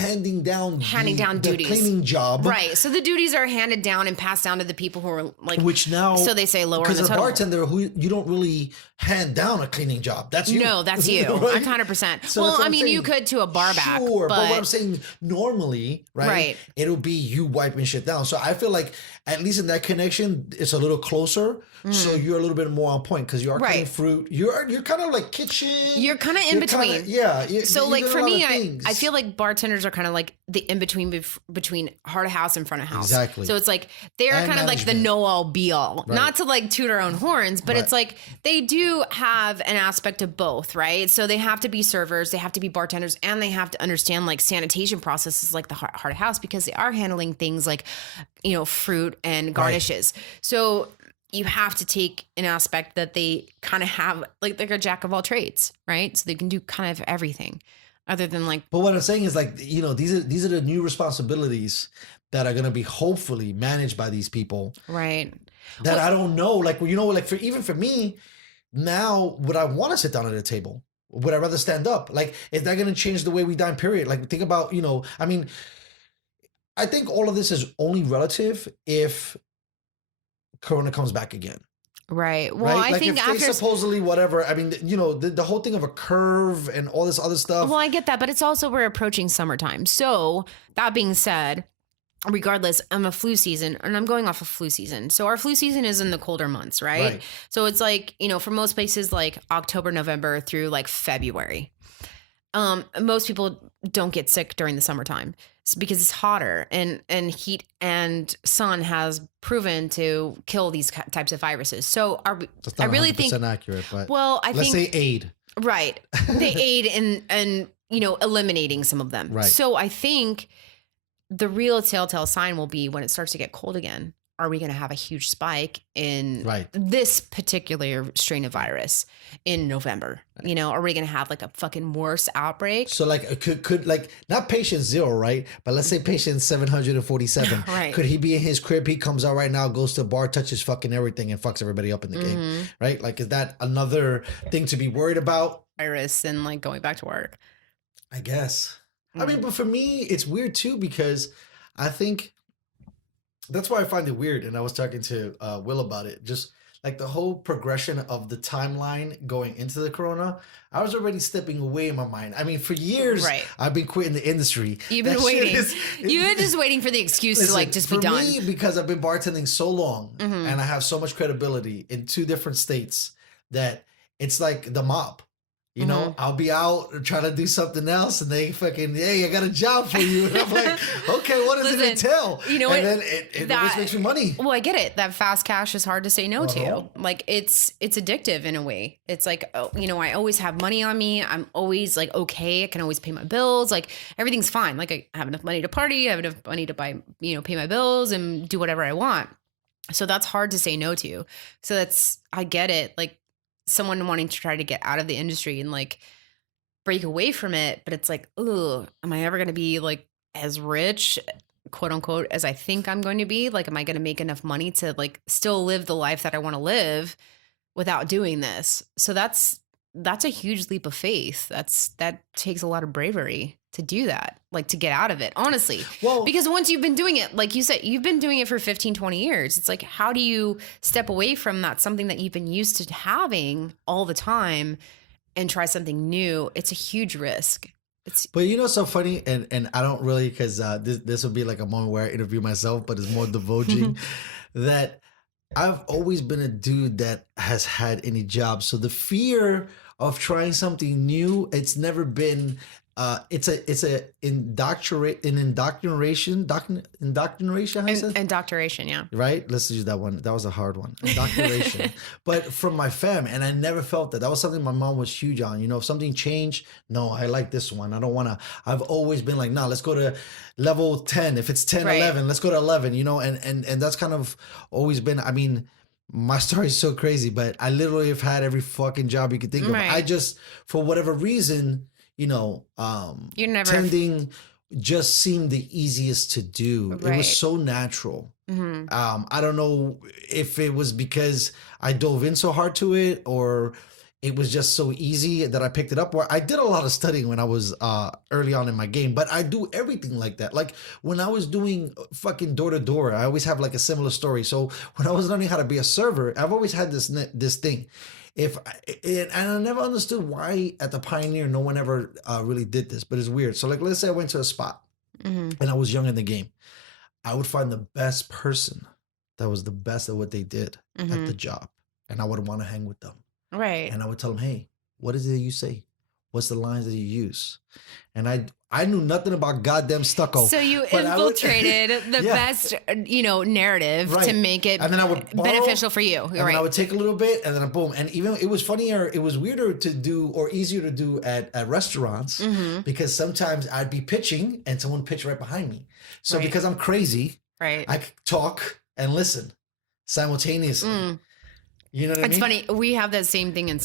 handing down the duties. cleaning job. Right. So the duties are handed down and passed down to the people who are like, Which now, so they say lower in because the a total. bartender who you don't really hand down a cleaning job. That's you. No, that's you. Right? I'm 100%. So Well, that's what I I'm mean, you saying. could to a bar back. Sure, but but what I'm saying, normally, right? It'll be you wiping shit down. So I feel like at least in that connection, it's a little closer. So you're a little bit more on point because you are cutting fruit. You're kind of like kitchen. You're kind of in between. So like for me, I feel like bartenders are kind of like the in between between heart of house and front of house. Exactly. So it's like they're And kind of like the management. know all be all. Right. Not to like toot our own horns, but it's like they do have an aspect of both, right? So they have to be servers, they have to be bartenders, and they have to understand like sanitation processes like the heart of house, because they are handling things like, you know, fruit and garnishes. So you have to take an aspect that they kind of have, like they're a jack of all trades, right? So they can do kind of everything other than like. But what I'm saying is like, you know, these are the new responsibilities that are going to be hopefully managed by these people. Right. That I don't know. Like, you know, like even for me, now would I want to sit down at a table? Would I rather stand up? Like, is that going to change the way we dine, period? Like, think about, you know, I mean, I think all of this is only relative if Corona comes back again. Right. Well, right? I Like think if they after supposedly whatever, I mean, you know, the whole thing of a curve and all this other stuff. Well, I get that, but it's also we're approaching summertime. So that being said, regardless, I'm a flu season and I'm going off of flu season. So our flu season is in the colder months, right? So it's like, you know, for most places like October, November through like February. Most people don't get sick during the summertime because it's hotter and heat and sun has proven to kill these types of viruses. So That's not I really think accurate, but well, I let's think say aid. Right. They aid in you know, eliminating some of them. Right. So I think the real telltale sign will be when it starts to get cold again. Are we going to have a huge spike in this particular strain of virus in November? You know, are we going to have like a fucking worse outbreak? So like could like not patient 0, right? But let's say patient 747. Right. Could he be in his crib? He comes out right now, goes to a bar, touches fucking everything, and fucks everybody up in the game, right? Like, is that another thing to be worried about? Virus and like going back to work. I guess. I mean, but for me, it's weird too because I think that's why I find it weird. And I was talking to Will about it. Just like the whole progression of the timeline going into the corona, I was already stepping away in my mind. I mean, for years, I've been quitting the industry. You've been waiting. You've been just waiting for the excuse to like just be done. For me, because I've been bartending so long and I have so much credibility in 2 different states that it's like the mob. You know, I'll be out trying to do something else and they fucking, hey, I got a job for you. And I'm like, okay, what does it entail? You know and what? then it always makes me money. Well, I get it. That fast cash is hard to say no to. Like it's addictive in a way. It's like, oh, you know, I always have money on me. I'm always like, okay, I can always pay my bills. Like everything's fine. Like I have enough money to party. I have enough money to buy, you know, pay my bills and do whatever I want. So that's hard to say no to. So I get it. Like, someone wanting to try to get out of the industry and like break away from it, but it's like, oh, am I ever going to be like as rich, quote unquote, as I think I'm going to be? Like, am I going to make enough money to like still live the life that I want to live without doing this? So that's a huge leap of faith. That takes a lot of bravery. to do that, like to get out of it, honestly. Well- because once you've been doing it, like you said, you've been doing it for 15, 20 years. It's like, how do you step away from that, something that you've been used to having all the time, and try something new? It's a huge risk. But you know, so funny, and I don't really, because this would be like a moment where I interview myself, but it's more divulging that I've always been a dude that has had any job. So the fear of trying something new, it's never been. It's a indoctrination. How you say? Indoctrination, yeah. Right? Let's use that one. That was a hard one. Indoctrination. But from my fam, and I never felt that. That was something my mom was huge on. You know, if something changed, no, I like this one. I don't want to. I've always been like, nah, let's go to level 10. If it's 10, Right. 11, let's go to 11, you know, and that's kind of always been, I mean, my story is so crazy, but I literally have had every fucking job you could think of. Right. I just, for whatever reason, you know, You're never tending just seemed the easiest to do. It Right. was so natural. Mhm. I don't know if it was because I dove in so hard to it, or it was just so easy that I picked it up. Where I did a lot of studying when I was early on in my game, but I do everything like that. Like when I was doing fucking door to door, I always have like a similar story. So when I was learning how to be a server, I've always had this thing. And I never understood why at the Pioneer no one ever really did this, but it's weird. So like, let's say I went to a spot and I was young in the game, I would find the best person that was the best at what they did at the job, and I would want to hang with them. Right. And I would tell them, hey, what is it you say? What's the lines that you use? And I knew nothing about goddamn stucco. So you but I would- infiltrated the Yeah. best, narrative to Right. make it And then I would borrow, beneficial for you. And You're then I right. would take a little bit, and then boom. And even it was funnier, it was weirder to do, or easier to do at restaurants, because sometimes I'd be pitching and someone pitched right behind me. So Right. because I'm crazy, Right. I could talk and listen simultaneously. You know what I mean? It's funny. We have that same thing in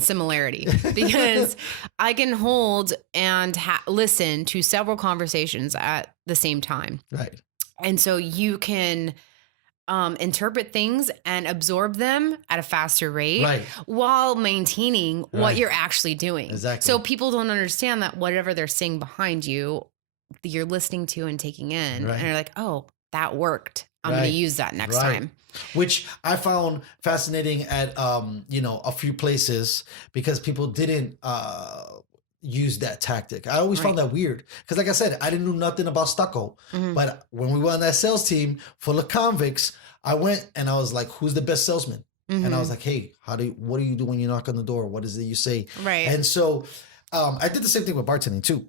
similarity because I can hold and listen to several conversations at the same time. Right. And so you can interpret things and absorb them at a faster rate Right. while maintaining what Right. you're actually doing. Exactly. So people don't understand that whatever they're saying behind you, you're listening to and taking in. Right. And you're like, oh, that worked. I'm going Right. to use that next Right. time. Which I found fascinating at a few places, because people didn't use that tactic. I always found that weird, because like I said, I didn't know nothing about stucco. But when we were on that sales team full of convicts, I went and I was like, who's the best salesman? And I was like, hey, what do you do when you knock on the door? What is it you say? Right. And so I did the same thing with bartending too.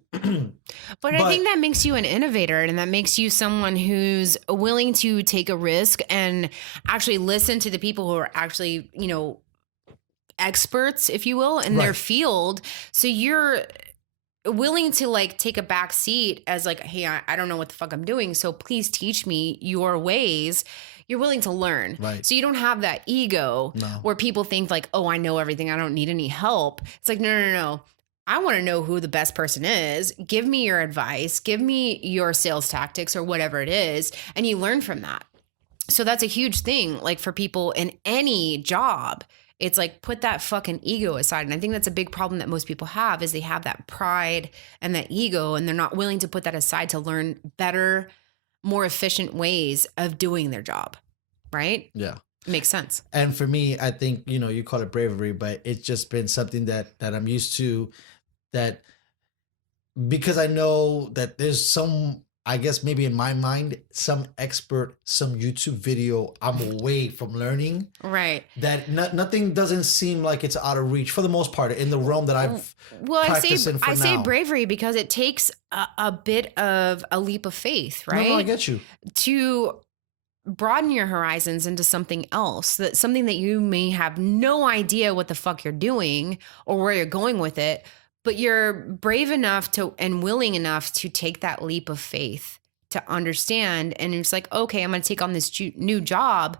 But I think that makes you an innovator, and that makes you someone who's willing to take a risk and actually listen to the people who are actually, experts, if you will, in their Right. field. So you're willing to like take a back seat as like, hey, I don't know what the fuck I'm doing, so please teach me your ways. You're willing to learn. Right. So you don't have that ego No. where people think like, oh, I know everything, I don't need any help. It's like, no. I want to know who the best person is. Give me your advice. Give me your sales tactics or whatever it is. And you learn from that. So that's a huge thing. Like for people in any job, it's like put that fucking ego aside. And I think that's a big problem that most people have is they have that pride and that ego, and they're not willing to put that aside to learn better, more efficient ways of doing their job. Right? Yeah. Makes sense. And for me, I think, you call it bravery, but it's just been something that I'm used to, that because I know that there's some, I guess maybe in my mind, some expert, some YouTube video I'm away from learning, Right. that nothing doesn't seem like it's out of reach for the most part in the realm that I've Well, practiced in for I say now. bravery because it takes a bit of a leap of faith, right? No, I get you. To broaden your horizons into something else, that something that you may have no idea what the fuck you're doing or where you're going with it, but you're brave enough to and willing enough to take that leap of faith to understand. And it's like, okay, I'm going to take on this new job.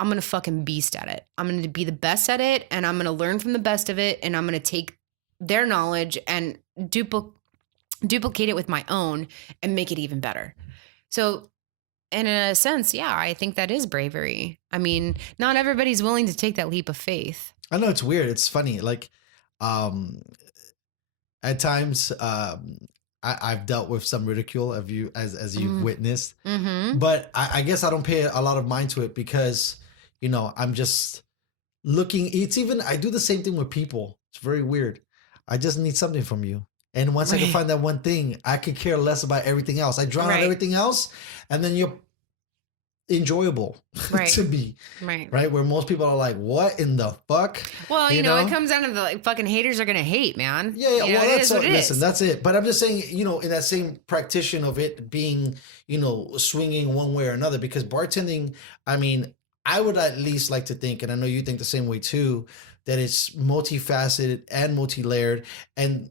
I'm going to fucking beast at it. I'm going to be the best at it, and I'm going to learn from the best of it, and I'm going to take their knowledge and duplicate it with my own and make it even better. So in a sense, yeah, I think that is bravery. I mean, not everybody's willing to take that leap of faith. I know it's weird. It's funny. Like, at times, I've dealt with some ridicule of you as you've witnessed, but I guess I don't pay a lot of mind to it because, you know, I'm just looking. I do the same thing with people. It's very weird. I just need something from you. And once I can find that one thing, I could care less about everything else. I drown out everything else, and then you're enjoyable to me. Right. Where most people are like, what in the fuck? Well, you know, it comes down to the like fucking haters are going to hate, man. Yeah. You know, Listen, that's it. But I'm just saying, you know, in that same practitioner of it being, you know, swinging one way or another, because bartending, I mean, I would at least like to think, and I know you think the same way too, that it's multifaceted and multi-layered. And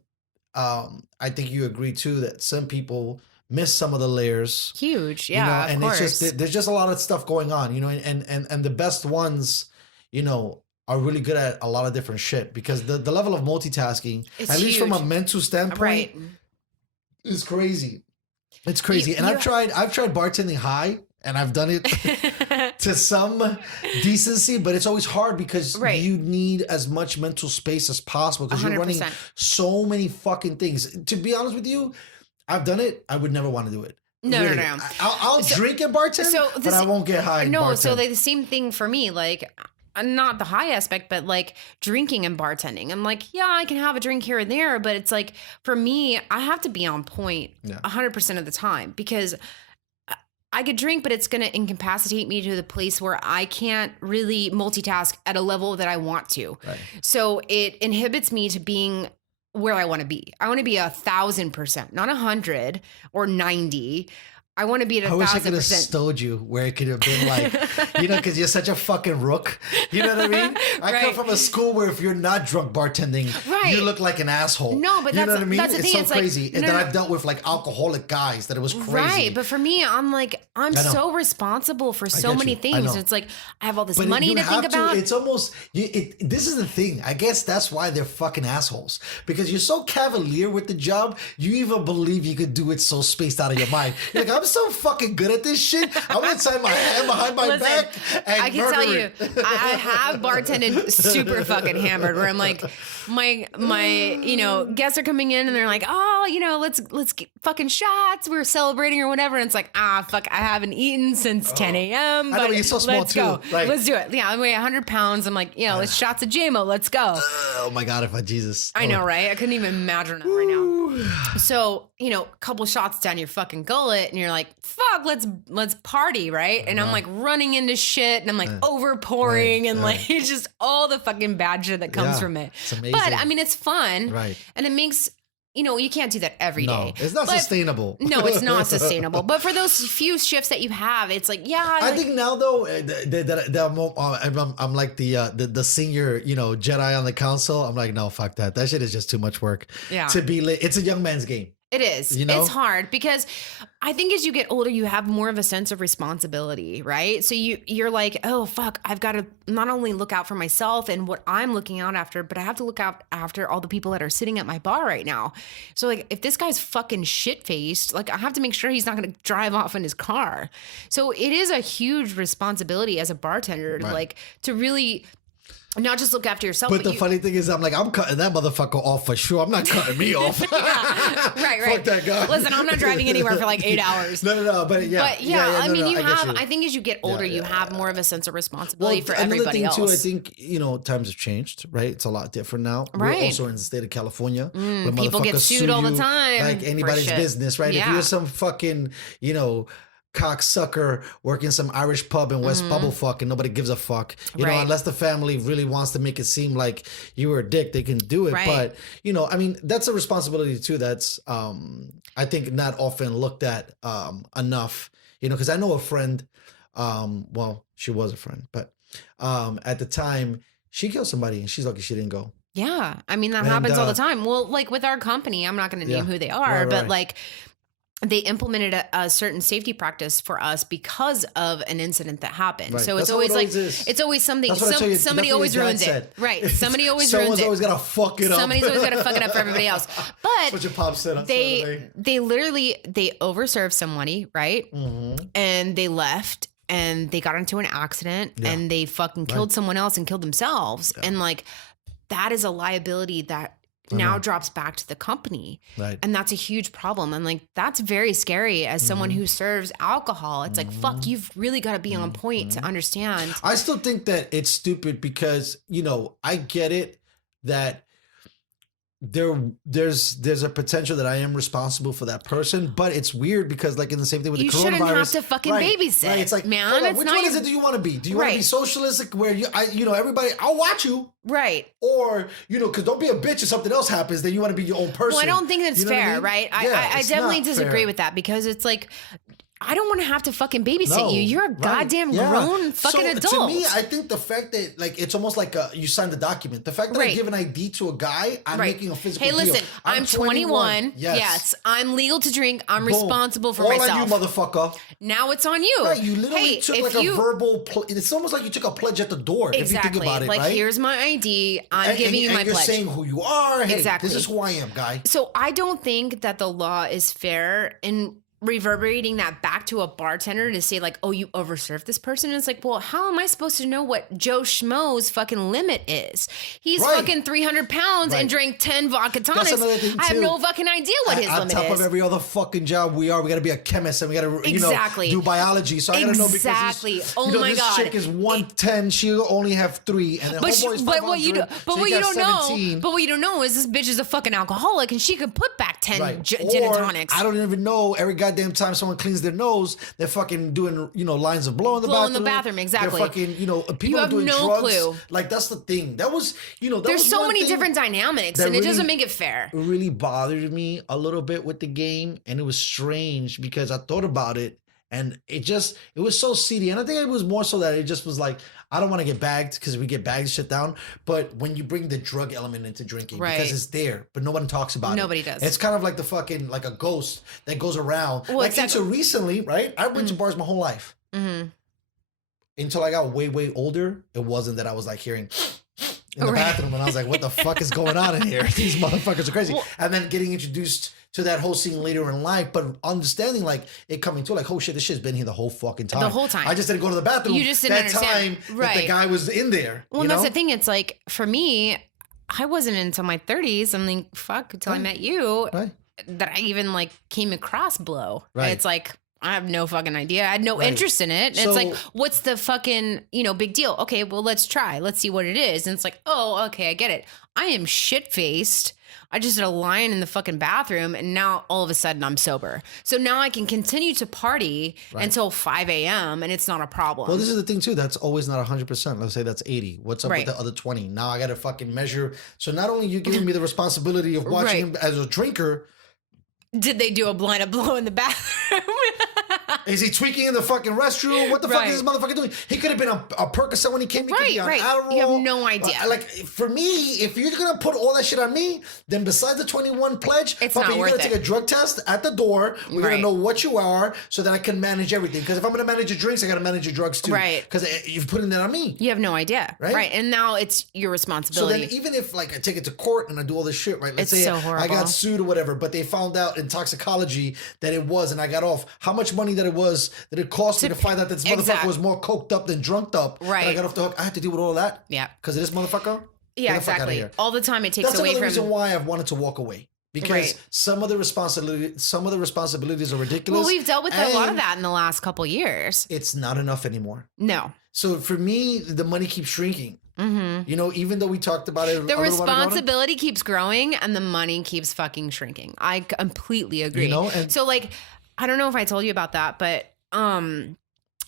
I think you agree too that some people miss some of the layers. Huge, yeah, you know, and of it's course. just there's just a lot of stuff going on, you know, and the best ones, you know, are really good at a lot of different shit because the level of multitasking, It's at least from a huge. mental standpoint, is crazy. It's crazy, and I've tried bartending high, and I've done it to some decency, but it's always hard because you need as much mental space as possible because you're running so many fucking things. To be honest with you, I've done it. I would never want to do it. No. I'll drink and bartend, but I won't get high. No, so like the same thing for me. Like, not the high aspect, but like drinking and bartending. I'm like, yeah, I can have a drink here and there, but it's like for me, I have to be on point 100% of the time because I could drink, but it's going to incapacitate me to the place where I can't really multitask at a level that I want to. Right. So it inhibits me to being where I want to be. I want to be 1,000%, not 100 or 90. I want to be at 1,000%. I wish I could have stowed you where it could have been like, you know, because you're such a fucking rook. You know what I mean? I come from a school where if you're not drunk bartending, you look like an asshole. No, but you know what I mean? That's the thing. It's so crazy. And then I've dealt with like alcoholic guys that it was crazy. Right, but for me, I'm so responsible for so many things. It's like I have all this money to think about. It's almost this is the thing. I guess that's why they're fucking assholes because you're so cavalier with the job. You even believe you could do it so spaced out of your mind. You're like, I'm so fucking good at this shit. I'm gonna tie my hand behind my back and I can tell you, I have bartended super fucking hammered where I'm like, my you know, guests are coming in and they're like, oh, you know, let's get fucking shots. We're celebrating or whatever. And it's like, fuck, I haven't eaten since 10 a.m. I know, but you're so small let's too. Go. Like, let's do it. Yeah, I weigh 100 pounds. I'm like, you know, let's shots of JMO. Let's go. Oh my God, Jesus. I know, right? I couldn't even imagine it right now. So, you know, a couple shots down your fucking gullet and you're like, fuck, let's party, right? And I'm like running into shit and I'm like over pouring and like it's just all the fucking bad shit that comes from it. It's amazing. But I mean, it's fun. Right. And it makes, you know, you can't do that every day. It's not sustainable. No, it's not sustainable. But for those few shifts that you have, it's like, I think now though that I'm like the senior, you know, Jedi on the council. I'm like, no, fuck that. That shit is just too much work. Yeah. To be lit. It's a young man's game. It is. You know? It's hard because I think as you get older, you have more of a sense of responsibility, right? So you're like, oh, fuck, I've got to not only look out for myself and what I'm looking out after, but I have to look out after all the people that are sitting at my bar right now. So like, if this guy's fucking shit-faced, like I have to make sure he's not going to drive off in his car. So it is a huge responsibility as a bartender, like to really not just look after yourself. But the funny thing is, I'm like, I'm cutting that motherfucker off for sure. I'm not cutting me off. Right. Fuck that guy. Listen, I'm not driving anywhere for like 8 hours. No. But I mean, I think as you get older, you have more of a sense of responsibility for everybody else. Another thing too, I think, you know, times have changed, right? It's a lot different now. Right. We're also in the state of California. Where people get sued all the time. Like anybody's business, right? Yeah. If you're some fucking, you know, cocksucker working some Irish pub in West Bubblefuck and nobody gives a fuck, you know, unless the family really wants to make it seem like you were a dick, they can do it. But, you know, I mean, that's a responsibility too. That's, I think not often looked at enough, you know, because I know a friend, well, she was a friend, but at the time she killed somebody and she's lucky she didn't go. Yeah. I mean, that happens all the time. Well, like with our company, I'm not going to name who they are, but like, they implemented a certain safety practice for us because of an incident that happened. Right. So it's always like, it's always something, somebody always ruins it. Right. Somebody always ruins it. Someone's always got to fuck it up. Somebody's always got to fuck it up for everybody else. But that's what your pop said on Saturday. They literally, they overserved somebody, right? Mm-hmm. And they left and they got into an accident and they fucking killed someone else and killed themselves. Yeah. And like, that is a liability that now drops back to the company. Right. And that's a huge problem. And like, that's very scary as someone who serves alcohol. It's like, fuck, you've really got to be on point to understand. I still think that it's stupid because, you know, I get it that there's a potential that I am responsible for that person, but it's weird because like in the same thing with the coronavirus. You shouldn't have to fucking babysit. Right, it's like, man, hold on, it's which not one your... is it do you want to be? Do you want to be socialistic where everybody, I'll watch you. Right. Or, you know, because don't be a bitch if something else happens, then you want to be your own person. Well, I don't think that's you know fair, what I mean? right? Yeah, I definitely disagree with that because it's like, I don't want to have to fucking babysit you. You're a goddamn grown fucking adult. To me, I think the fact that like it's almost like you signed the document. The fact that I give an ID to a guy, I'm making a physical deal. Hey, listen, I'm 21. Yes. I'm legal to drink. I'm responsible for myself. All on you, motherfucker. Now it's on you. Right, you literally took like a verbal. It's almost like you took a pledge at the door. If you think about it, like, right? Here's my ID. I'm giving you my pledge. You're saying who you are. Hey, exactly. This is who I am, guy. So I don't think that the law is fair in reverberating that back to a bartender to say like, oh, you overserved this person. And it's like, well, how am I supposed to know what Joe Schmo's fucking limit is? He's fucking 300 pounds and drank 10 vodka tonics. That's another thing too. I have no fucking idea what his limit is. On top of every other fucking job we got to be a chemist and we got to, you know, do biology. So I got to know because oh my God. This chick is 110. She'll only have 3. And then but what you don't know is this bitch is a fucking alcoholic and she could put back 10 gin and tonics. I don't even know every goddamn time someone cleans their nose, they're fucking doing, you know, lines of blow in the bathroom. Exactly. They're fucking, you know, people you have doing no drugs. Clue. Like that's the thing. That was, you know, there's so many different dynamics and it doesn't make it fair. It really bothered me a little bit with the game, and it was strange because I thought about it and it was so seedy. And I think it was more so that it just was like, I don't want to get bagged because we get bagged shit down. But when you bring the drug element into drinking, because it's there, but no one talks about it. Nobody does. It's kind of like the fucking, like a ghost that goes around. Well, like until recently, right? I went to bars my whole life. Mm-hmm. Until I got way, way older, it wasn't that I was like hearing in the bathroom and I was like, what the fuck is going on in here? These motherfuckers are crazy. Well, and then getting introduced to that whole scene later in life, but understanding like it coming to like, oh shit, this shit's been here the whole fucking time. The whole time. I just didn't go to the bathroom. You just didn't understand. Time that the guy was in there. Well, that's the thing. It's like, for me, I wasn't until my 30s. I'm like, fuck, until I met you that I even like came across blow. Right. It's like, I have no fucking idea. I had no interest in it. And it's like, what's the fucking, you know, big deal? Okay, well, let's try. Let's see what it is. And it's like, oh, okay, I get it. I am shit-faced. I just did a line in the fucking bathroom and now all of a sudden I'm sober. So now I can continue to party until 5 a.m. and it's not a problem. Well, this is the thing too. That's always not 100%. Let's say that's 80. What's up with the other 20? Now I got to fucking measure. So not only you giving me the responsibility of watching him as a drinker. Did they do a blind blow in the bathroom? Is he tweaking in the fucking restroom? What the fuck is this motherfucker doing? He could have been a Percocet when he came. He could be on Adderall. You have no idea. Like for me, if you're gonna put all that shit on me, then besides the 21 pledge, it's not worth it. You're gonna take a drug test at the door. We're gonna know what you are, so that I can manage everything. Because if I'm gonna manage your drinks, I gotta manage your drugs too. Right. Because you're putting that on me. You have no idea. Right. And now it's your responsibility. So then, even if like I take it to court and I do all this shit, right? Let's say so horrible. I got sued or whatever, but they found out in toxicology that it was, and I got off. How much money that it cost me to find out that this motherfucker was more coked up than drunked up. Right. And I got off the hook. I had to deal with all that. Yeah. Because of this motherfucker. Yeah, exactly. All the time it takes That's away from. That's another reason why I've wanted to walk away. Because some of the responsibilities are ridiculous. Well, we've dealt with a lot of that in the last couple years. It's not enough anymore. No. So for me, the money keeps shrinking. Mm-hmm. You know, even though we talked about it, the responsibility keeps growing and the money keeps fucking shrinking. I completely agree. You know, so like, I don't know if I told you about that, but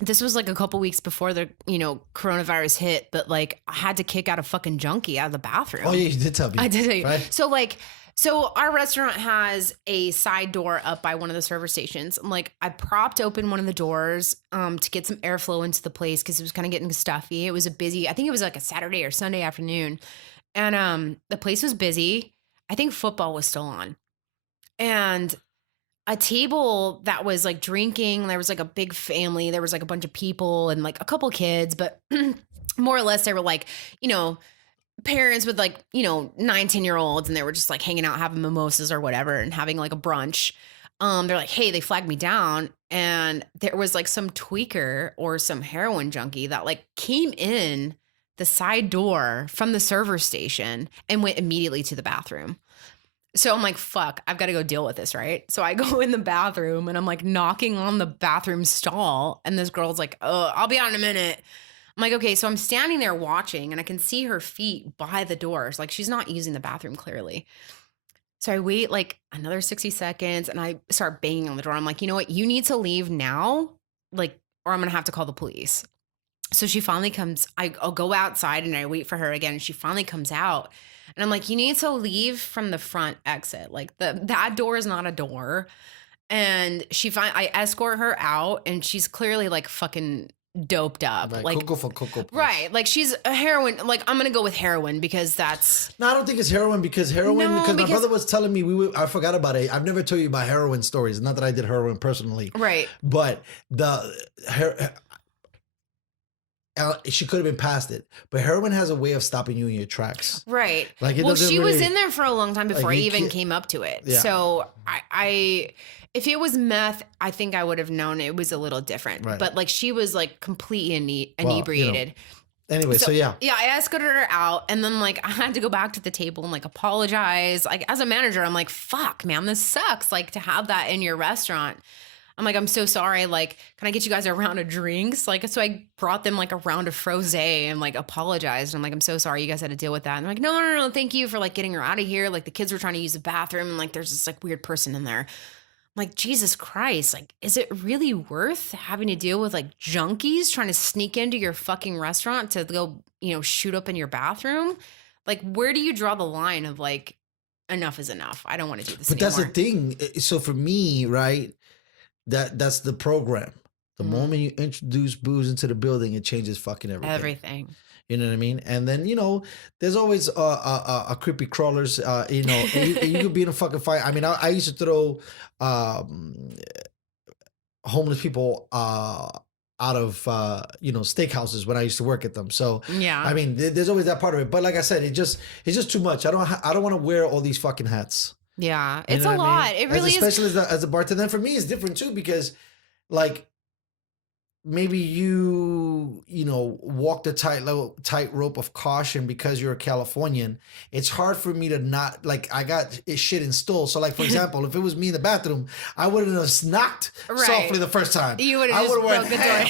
this was like a couple weeks before the, you know, coronavirus hit, but like I had to kick out a fucking junkie out of the bathroom. Oh yeah, you did tell me. I did tell you. Right? So our restaurant has a side door up by one of the server stations. Like I propped open one of the doors to get some airflow into the place because it was kind of getting stuffy. It was I think it was like a Saturday or Sunday afternoon. And the place was busy. I think football was still on. And a table that was like drinking, there was like a big family. There was like a bunch of people and like a couple kids, but more or less they were like, you know, parents with like, you know, 9-10-year-olds, and they were just like hanging out, having mimosas or whatever and having like a brunch. They're like, hey, they flagged me down. And there was like some tweaker or some heroin junkie that like came in the side door from the server station and went immediately to the bathroom. So I'm like, fuck, I've got to go deal with this, right? So I go in the bathroom and I'm like knocking on the bathroom stall. And this girl's like, oh, I'll be out in a minute. I'm like, okay. So I'm standing there watching and I can see her feet by the doors. Like she's not using the bathroom clearly. So I wait like another 60 seconds and I start banging on the door. I'm like, you know what? You need to leave now, like, or I'm going to have to call the police. So she finally comes. I'll go outside and I wait for her again. And she finally comes out. And I'm like, you need to leave from the front exit. Like that door is not a door. And I escort her out and she's clearly like fucking doped up. Like cocoa for cocoa puffs. Right. Like she's a heroin. Like I'm going to go with heroin because that's. No, I don't think it's heroin because my brother was telling me I forgot about it. I've never told you about heroin stories. Not that I did heroin personally. Right. But she could have been past it, but heroin has a way of stopping you in your tracks. Right. Like she was in there for a long time before I even came up to it. Yeah. So I if it was meth, I think I would have known it was a little different. Right. But like she was like completely inebriated. Anyway, so yeah. Yeah, I escorted her out and then like I had to go back to the table and like apologize. Like as a manager, I'm like, fuck, man, this sucks. Like to have that in your restaurant. I'm like, I'm so sorry. Like, can I get you guys a round of drinks? Like, so I brought them like a round of frosé and like apologized. I'm like, I'm so sorry you guys had to deal with that. And I'm like, no. Thank you for like getting her out of here. Like the kids were trying to use the bathroom and like there's this like weird person in there. I'm like, Jesus Christ. Like, is it really worth having to deal with like junkies trying to sneak into your fucking restaurant to go, shoot up in your bathroom? Like, where do you draw the line of like, enough is enough? I don't want to do this anymore. That's the thing. So for me, right? That's the program. The moment you introduce booze into the building, it changes fucking everything. You know what I mean? And then, there's always a creepy crawlers, you could be in a fucking fight. I mean, I used to throw homeless people out of, steakhouses when I used to work at them. So, yeah, I mean, there's always that part of it. But like I said, it's just too much. I don't want to wear all these fucking hats. Yeah, it's a lot. It really is. Especially as a bartender. And for me, it's different too because, like, maybe you walk the tightrope of caution because you're a Californian. It's hard for me to not, like, I got shit in stool. So, like, for example, if it was me in the bathroom, I wouldn't have knocked softly the first time. You would have just broke the door.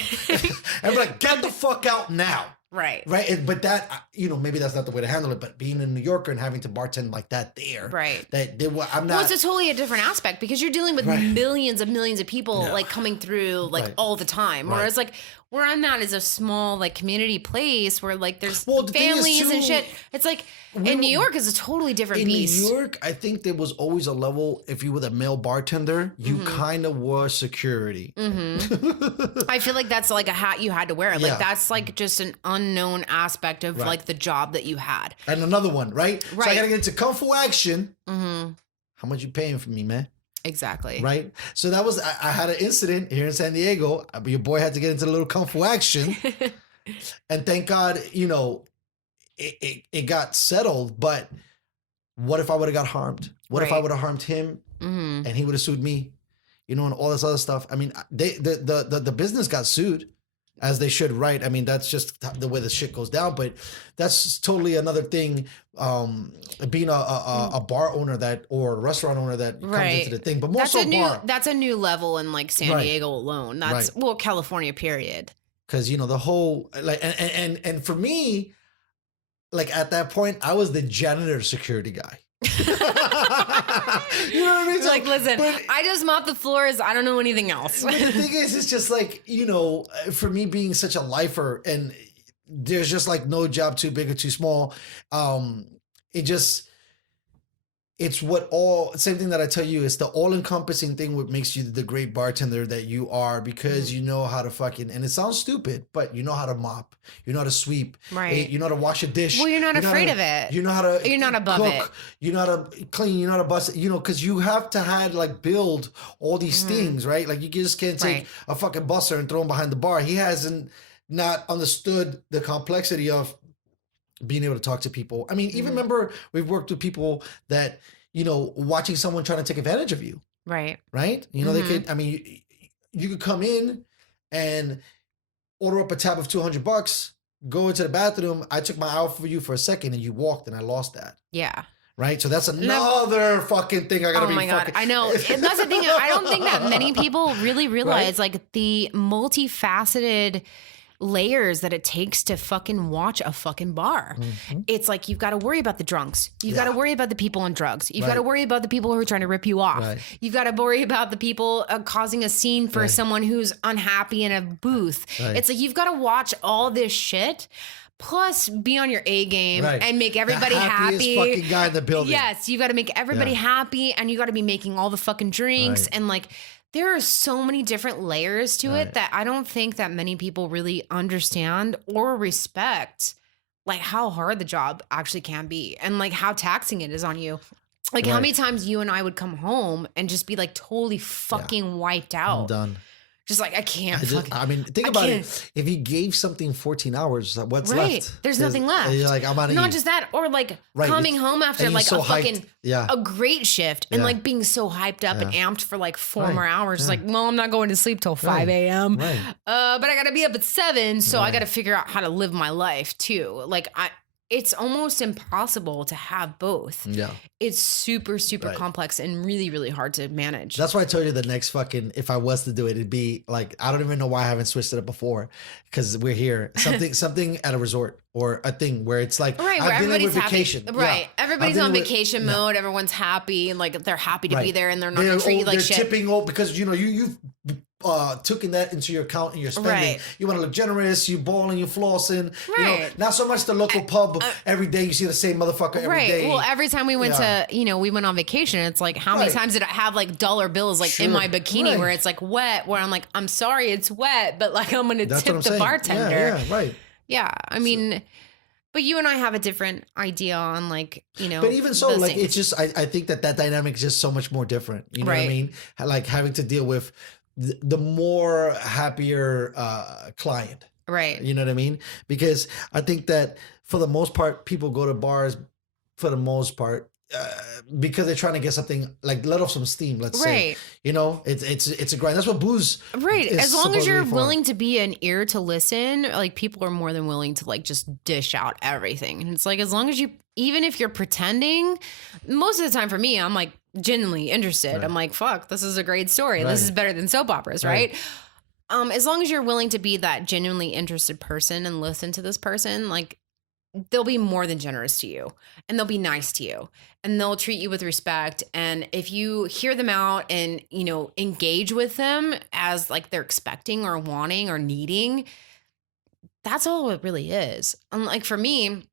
And be like, get the fuck out now. Right. But that, maybe that's not the way to handle it, but being a New Yorker and having to bartend like that there. Right. I'm not. Well, it's a totally different aspect because you're dealing with millions of people like coming through like all the time. Right. Whereas like where I'm at is a small like community place where like there's the families and shit. It's like in New York is a totally different beast. In New York, I think there was always a level, if you were the male bartender, you kind of were security. Mm-hmm. I feel like that's like a hat you had to wear. Like that's like just an unknown aspect of like the job that you had. And another one, right? So I got to get into Kung Fu action. Mm-hmm. How much you paying for me, man? Exactly. Right? So that was, I had an incident here in San Diego. Your boy had to get into the little Kung Fu action. And thank God, it got settled. But what if I would have got harmed? What if I would have harmed him and he would have sued me? And all this other stuff. I mean, the business got sued, as they should, right? I mean, that's just the way the shit goes down. But that's totally another thing. Being a bar owner or a restaurant owner that comes into the thing, but more that's a new level in like San Diego alone. That's California, period. Because the whole like and for me, like at that point, I was the janitor security guy. You know what I mean? Like, listen, I just mop the floors. I don't know anything else. But the thing is, it's just like, for me being such a lifer and there's just like no job too big or too small. It's same thing that I tell you, it's the all-encompassing thing what makes you the great bartender that you are, because you know how to fucking, and it sounds stupid, but you know how to mop, you know how to sweep, right? You know how to wash a dish. Well, you're not afraid of it. You know how to You're not above cook, it. you know how to clean, you know how to bust it, because you have to like build all these things, right? Like you just can't take a fucking busser and throw him behind the bar. He hasn't not understood the complexity of being able to talk to people. I mean, even remember we've worked with people that, watching someone trying to take advantage of you. Right. Right. They could, I mean, you could come in and order up a tab of $200 go into the bathroom. I took my hour for you for a second and you walked and I lost that. Yeah. Right? So that's another fucking thing I gotta be fucking. Oh my God. I know. And that's the thing. I don't think that many people really realize like the multifaceted layers that it takes to fucking watch a fucking bar. Mm-hmm. It's like you've got to worry about the drunks. You've got to worry about the people on drugs. You've got to worry about the people who are trying to rip you off. Right. You've got to worry about the people causing a scene for someone who's unhappy in a booth. Right. It's like you've got to watch all this shit. Plus, be on your A game and make everybody the happy. Fucking guy in the building. Yes, you got to make everybody happy, and you got to be making all the fucking drinks, and like there are so many different layers to it that I don't think that many people really understand or respect, like how hard the job actually can be, and like how taxing it is on you. Like how many times you and I would come home and just be like totally fucking wiped out. I'm done. Just like, I can't. I mean, think about it. If you gave something 14 hours, what's left? There's nothing left. You're like, I'm out of Not here. just that, or like coming home after like so a fucking, hyped. a great shift and like being so hyped up and amped for like 4 more hours. It's like, well, I'm not going to sleep till 5 a.m. Right. But I got to be up at 7. So I got to figure out how to live my life too. Like it's almost impossible to have both. Yeah. It's super, super complex and really, really hard to manage. That's why I told you the next fucking, if I was to do it, it'd be like, I don't even know why I haven't switched it up before. Because we're here. Something at a resort or a thing where it's like, where I've been everybody's with vacation. Happy. Right. Everybody's on vacation mode. Everyone's happy and like they're happy to be there and they're not going to treat you like shit. They're tipping all because, you know, you've taking that into your account and you're spending. You want to look generous, you balling, you flossing. You know, not so much the local pub every day you see the same motherfucker every day. Well, every time we went to, you know, we went on vacation, it's like how many times did I have like dollar bills like in my bikini where it's like wet, where I'm like, I'm sorry it's wet, but like I'm gonna tip the bartender. Yeah, I mean, but you and I have a different idea on like, you know. But even so, like things. It's just I think that dynamic is just so much more different. You know what I mean? Like having to deal with the more happier client. Right. You know what I mean? Because I think that for the most part, people go to bars for the most part because they're trying to get something, like let off some steam, let's say. You know, it's a grind. That's what booze is. As long as you're willing to be an ear to listen, like people are more than willing to like just dish out everything. And it's like, as long as you, even if you're pretending, most of the time for me, I'm like genuinely interested. I'm like, fuck, this is a great story. This is better than soap operas, right? As long as you're willing to be that genuinely interested person and listen to this person, like they'll be more than generous to you and they'll be nice to you and they'll treat you with respect. And if you hear them out and, you know, engage with them as like they're expecting or wanting or needing, that's all it really is. And like for me,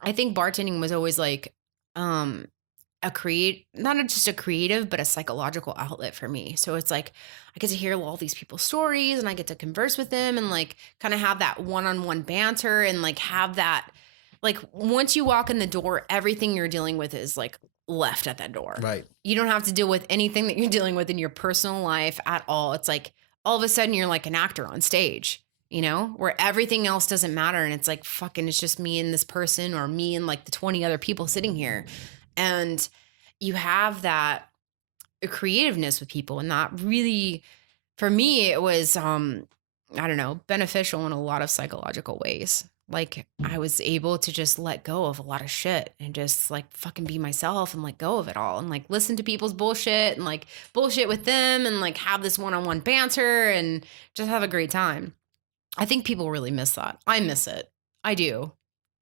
I think bartending was always like not just a creative, but a psychological outlet for me. So it's like I get to hear all these people's stories and I get to converse with them and like kind of have that one-on-one banter and like have that, like once you walk in the door, everything you're dealing with is like left at that door. Right. You don't have to deal with anything that you're dealing with in your personal life at all. It's like all of a sudden you're like an actor on stage, you know, where everything else doesn't matter. And it's like, fucking, it's just me and this person or me and like the 20 other people sitting here. And you have that creativeness with people. And that really, for me, it was, I don't know, beneficial in a lot of psychological ways. Like I was able to just let go of a lot of shit and just like fucking be myself and let go of it all and like listen to people's bullshit and like bullshit with them and like have this one-on-one banter and just have a great time. I think people really miss that. I miss it. I do.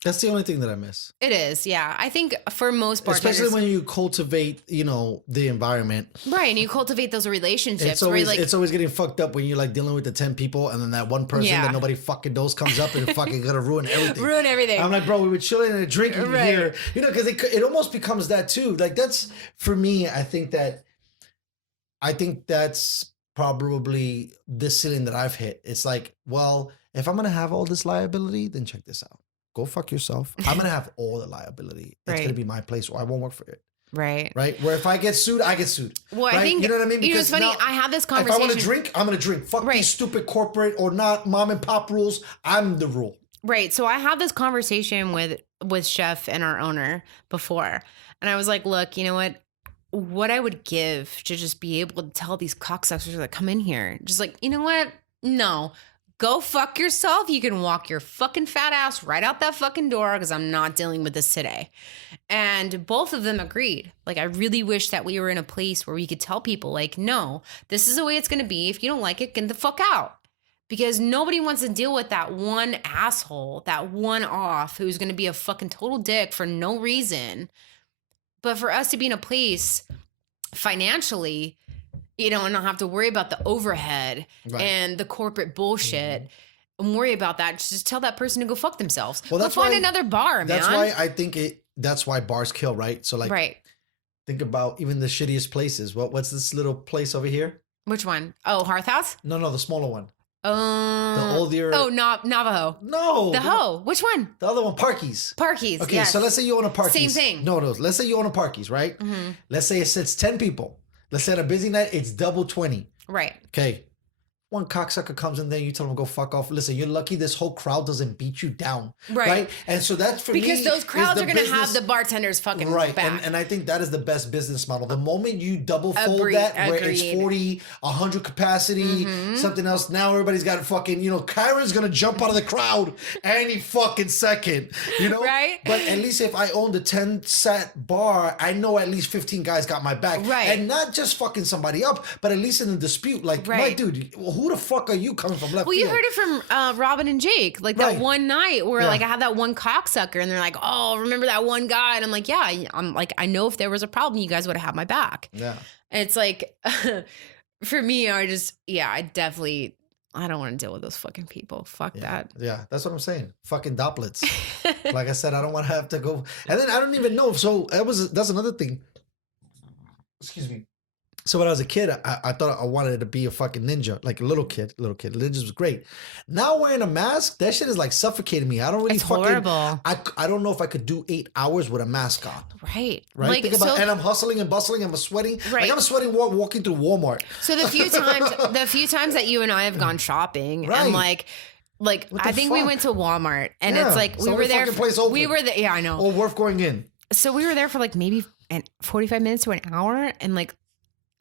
That's the only thing that I miss. It is, yeah. I think for most bartenders, especially when you cultivate, you know, the environment, right? And you cultivate those relationships. It's always getting fucked up when you're like dealing with the 10 people, and then that one person that nobody fucking knows comes up and fucking gonna ruin everything. I'm like, bro, we were chilling and drinking here, you know, because it almost becomes that too. Like that's for me. I think that's probably the ceiling that I've hit. It's like, well, if I'm gonna have all this liability, then check this out. Go fuck yourself. I'm going to have all the liability. It's going to be my place or I won't work for it. Right. Where if I get sued, I get sued. Well, I think, you know what I mean? Because it's funny. Now, I have this conversation. If I want to drink, I'm going to drink. Fuck these stupid corporate or not mom and pop rules. I'm the rule. Right. So I had this conversation with Chef and our owner before. And I was like, look, you know what I would give to just be able to tell these cocksuckers that come in here, just like, you know what? No. go fuck yourself. You can walk your fucking fat ass right out that fucking door because I'm not dealing with this today. And both of them agreed. Like, I really wish that we were in a place where we could tell people, like, no, this is the way it's going to be. If you don't like it, get the fuck out. Because nobody wants to deal with that one asshole, that one off who's going to be a fucking total dick for no reason. But for us to be in a place financially, and not have to worry about the overhead and the corporate bullshit and worry about that, just tell that person to go fuck themselves. Well, that's find another bar, man. That's why I think that's why bars kill, right? So like, think about even the shittiest places. What's this little place over here? Which one? Oh, Hearth House? No, the smaller one. The older. Oh, Navajo. No. The Ho. Which one? The other one, Parky's. Parky's. Okay, yes. so let's say you own a Parky's. Same thing. No. Let's say you own a Parky's, right? Mm-hmm. Let's say it sits 10 people. Let's say on a busy night, it's double 20. Right. Okay. One cocksucker comes in there, you tell him go fuck off. Listen, you're lucky this whole crowd doesn't beat you down. Right? And so that's for me. Because those crowds are going to have the bartenders fucking back. And I think that is the best business model. The moment you double fold where it's 40, 100 capacity, something else, now everybody's got fucking, Kyron's going to jump out of the crowd any fucking second, Right? But at least if I owned a 10 set bar, I know at least 15 guys got my back. Right. And not just fucking somebody up, but at least in the dispute, like, my dude, who the fuck are you coming from left field? You heard it from Robin and Jake, like that one night where like I had that one cocksucker and they're like, oh, remember that one guy? And I'm like, yeah, I'm like, I know if there was a problem, you guys would have had my back. Yeah. And it's like, for me, I don't want to deal with those fucking people. Fuck that. Yeah, that's what I'm saying. Fucking Dopplets. Like I said, I don't want to have to go. And then I don't even know. So that's another thing. Excuse me. So when I was a kid, I thought I wanted to be a fucking ninja, like a little kid. Ninjas was great. Now wearing a mask, that shit is like suffocating me. I don't really horrible. I don't know if I could do 8 hours with a mask on. Right. Like, and I'm hustling and bustling. I'm sweating. Right. Like I'm sweating walking through Walmart. So the few times that you and I have gone shopping and like I think we went to Walmart and it's like we were there. We were there. Yeah, I know. Or worth going in. So we were there for like maybe 45 minutes to an hour and like,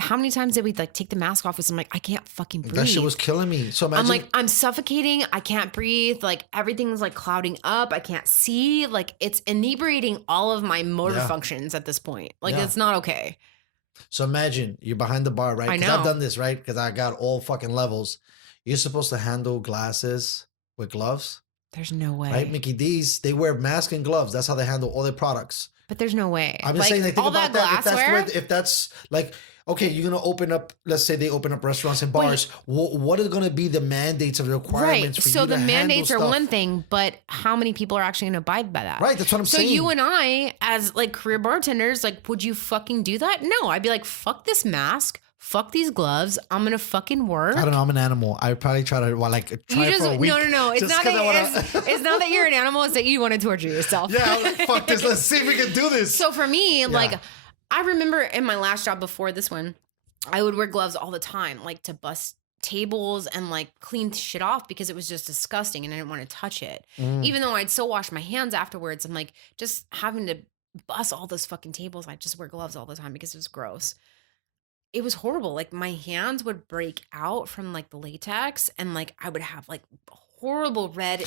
how many times did we like take the mask off? Because I'm like, I can't fucking breathe. That shit was killing me. So imagine. I'm like, I'm suffocating. I can't breathe. Like everything's like clouding up. I can't see. Like it's inebriating all of my motor functions at this point. Like it's not okay. So imagine you're behind the bar, right? I know. I've done this, right? Because I got all fucking levels. You're supposed to handle glasses with gloves. There's no way. Right? Mickey D's, they wear masks and gloves. That's how they handle all their products. But there's no way. I'm just saying, like, think about that. If that's like, okay, you're going to open up, let's say they open up restaurants and bars. What are going to be the mandates of the requirements for you to handle stuff? So the mandates are one thing, but how many people are actually going to abide by that? Right, that's what I'm saying. So you and I, as like career bartenders, like, would you fucking do that? No, I'd be like, fuck this mask. Fuck these gloves. I'm going to fucking work. I don't know. I'm an animal. I would probably try to try for a week. No. It's not that you're an animal. It's that you want to torture yourself. Yeah, fuck this. Let's see if we can do this. So for me, like, I remember in my last job before this one, I would wear gloves all the time, like to bust tables and like clean shit off because it was just disgusting and I didn't want to touch it. Even though I'd still wash my hands afterwards, I'm like, just having to bust all those fucking tables. I just wear gloves all the time because it was gross. It was horrible. Like my hands would break out from like the latex and like I would have like horrible red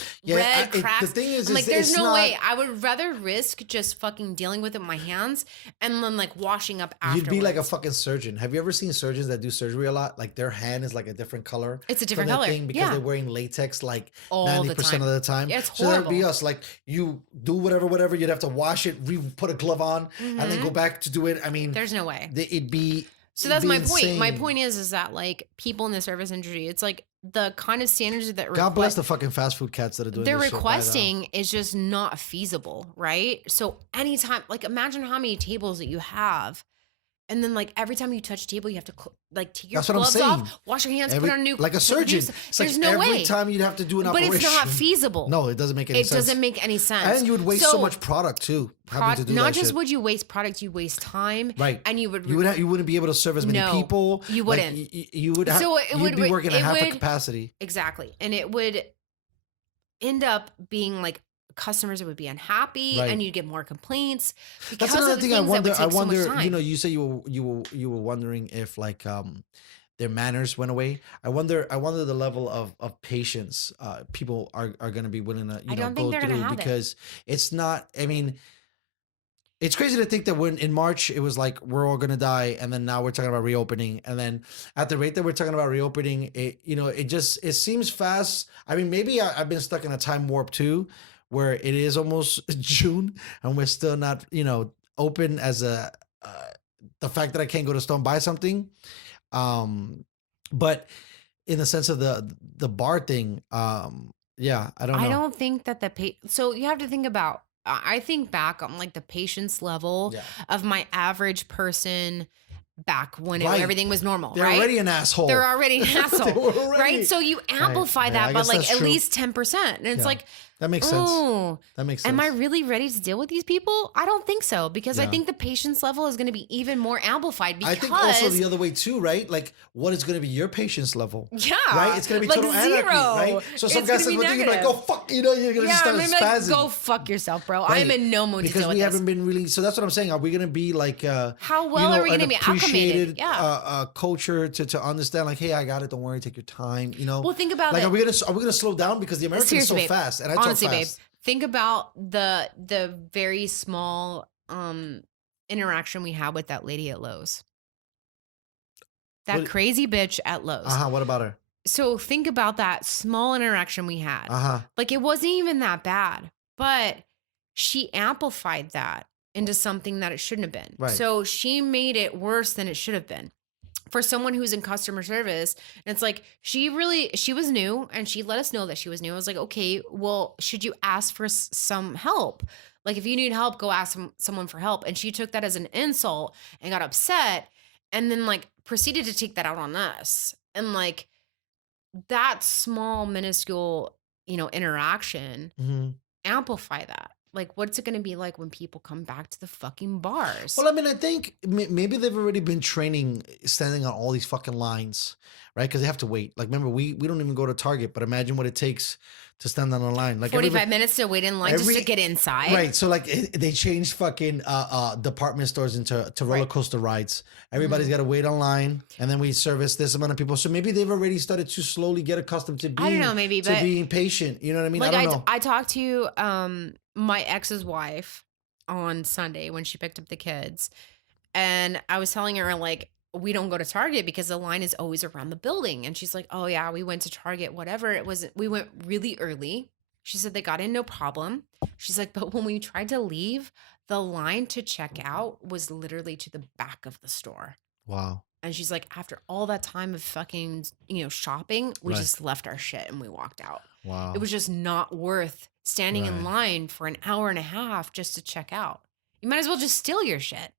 cracks. The thing is, like there's no way. I would rather risk just fucking dealing with it with my hands and then like washing up afterwards. You'd be like a fucking surgeon. Have you ever seen surgeons that do surgery a lot? Like their hand is like a different color. It's a different color. Because they're wearing latex like all 90% of the time. Yeah, it's so horrible. that'd be us. Like you do whatever. You'd have to wash it, put a glove on, and then go back to do it. I mean, there's no way. It'd be. So that's my point. Insane. My point is that like people in the service industry, it's like the kind of standards that God bless the fucking fast food cats that are doing they're this requesting is just not feasible, right? So anytime, like imagine how many tables that you have. And then, like, every time you touch a table, you have to, like, take your gloves off, wash your hands, put on a new... Like a surgeon. There's no way. Every time you'd have to do an operation. But it's not feasible. No, it doesn't make any sense. It doesn't make any sense. And you would waste so much product, too, having to do not that just shit. would you waste product, you waste time. Right. And you would... You wouldn't be able to serve as many people. You wouldn't. Like, you'd be working at half the capacity. Exactly. And it would end up being, like, customers that would be unhappy and you'd get more complaints. That's another thing I wonder, you know, you say you were wondering if like their manners went away. I wonder the level of patience people are going to be willing to I don't think go they're gonna through, have it. because it's not. I mean, it's crazy to think that when in March it was like we're all gonna die, and then now we're talking about reopening, and then at the rate that we're talking about reopening, it seems fast. I mean, maybe I've been stuck in a time warp too, where it is almost June and we're still not open as the fact that I can't go to store and buy something, but in the sense of the bar thing, yeah, I don't know. I don't think that so you have to think about, I think back on like the patience level Yeah. of my average person back when Right. everything was normal, They're right? already an asshole. They're already an They asshole, were already- right? So you amplify Yeah, I that by guess like that's at true. least 10%. And it's Yeah. like, That makes sense. oh, That makes sense. am I really ready to deal with these people? I don't think so, because I Yeah. think the patience level is going to be even more amplified because I think also the other way too, right? Like, what is going to be your patience level? yeah, Right? It's going to be like total zero. anarchy, right? So some It's guy gonna says be one thing, you're like, negative. go fuck, you're going to Yeah, just I'm start gonna be like, spazzing. go fuck yourself, bro. Right. I'm in no mood to Because deal with we this. haven't been really. So that's what I'm saying. Are we going to be like, How well are we an gonna be acclimated? appreciated, Yeah. culture to understand? Like, hey, I got it. Don't worry. Take your time. Well, think about like, it. are we gonna slow down because the American is so Seriously, babe. fast, and I Honestly, talk babe, fast. think about the very small interaction we had with that lady at Lowe's. That What- crazy bitch at Lowe's. What about her? So think about that small interaction we had. Like, it wasn't even that bad, but she amplified that into something that it shouldn't have been. Right. So she made it worse than it should have been. For someone who's in customer service, and it's like, she was new, and she let us know that she was new. I was like, okay, well, should you ask for some help? Like, if you need help, go ask someone for help. And she took that as an insult and got upset, and then like proceeded to take that out on us. And like, that small, minuscule, interaction, amplify that. Like, what's it going to be like when people come back to the fucking bars? Well, I mean, I think maybe they've already been training, standing on all these fucking lines, right? Because they have to wait. Like, remember, we don't even go to Target, but imagine what it takes to stand on a line. Like 45 minutes to wait in line just to get inside. Right. So like they changed fucking department stores into roller coaster rides. Everybody's got to wait online, and then we service this amount of people. So maybe they've already started to slowly get accustomed to being. I don't know, maybe, to but being patient. You know what I mean? Like, I don't know. I talked to my ex's wife on Sunday when she picked up the kids, and I was telling her, like, we don't go to Target because the line is always around the building. And she's like, oh yeah, we went to Target, whatever. We went really early. She said they got in no problem. She's like, but when we tried to leave, the line to check out was literally to the back of the store. Wow. And she's like, after all that time of fucking, shopping, we just left our shit and we walked out. Wow. It was just not worth standing in line for an hour and a half just to check out. You might as well just steal your shit,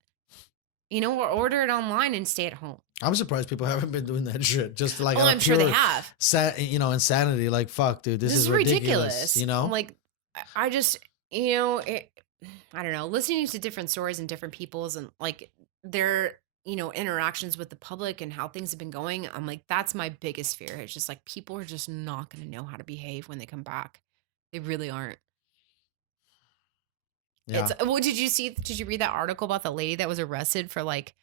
or order it online and stay at home. I'm surprised people haven't been doing that shit. Just like, I'm sure they have. Insanity. Like, fuck, dude, this is ridiculous. Like, I just, I don't know. Listening to different stories and different people's and like their, interactions with the public and how things have been going. I'm like, that's my biggest fear. It's just like, people are just not going to know how to behave when they come back. They really aren't. Yeah. Did you read that article about the lady that was arrested for like,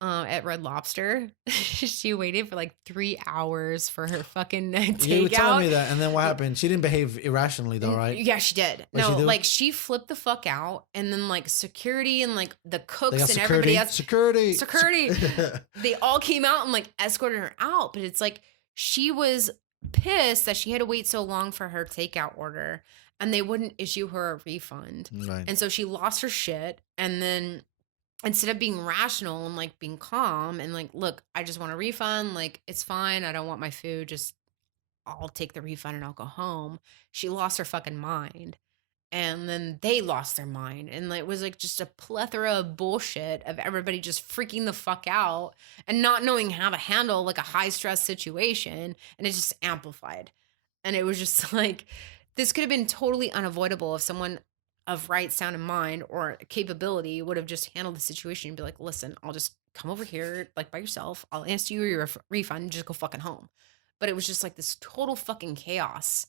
at Red Lobster? She waited for like 3 hours for her fucking takeout. You were telling me that, and then what happened? She didn't behave irrationally, though, right? Yeah, she did. What'd she do? Like, she flipped the fuck out, and then like security and like the They cooks got and security. everybody else, security, they all came out and like escorted her out. But it's like, she was pissed that she had to wait so long for her takeout order, and they wouldn't issue her a refund. Right. And so she lost her shit, and then instead of being rational and like being calm and like, look, I just want a refund. Like, it's fine. I don't want my food. Just, I'll take the refund and I'll go home. She lost her fucking mind. And then they lost their mind. And it was like just a plethora of bullshit of everybody just freaking the fuck out and not knowing how to handle like a high stress situation. And it just amplified. And it was just like, this could have been totally unavoidable if someone of right sound of mind or capability would have just handled the situation and be like, listen, I'll just come over here like by yourself. I'll answer you your refund and just go fucking home. But it was just like this total fucking chaos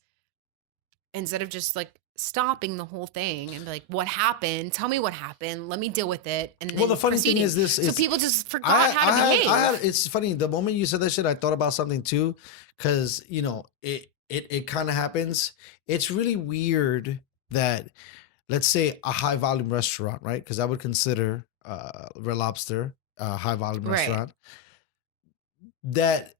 instead of just like stopping the whole thing and be like, what happened? Tell me what happened. Let me deal with it. And then Well, the funny thing is this. So people just forgot how to behave. It's funny. The moment you said that shit, I thought about something too. Because, you know, it kind of happens. It's really weird that, let's say, a high volume restaurant, right? Because I would consider Red Lobster a high volume Right. restaurant. That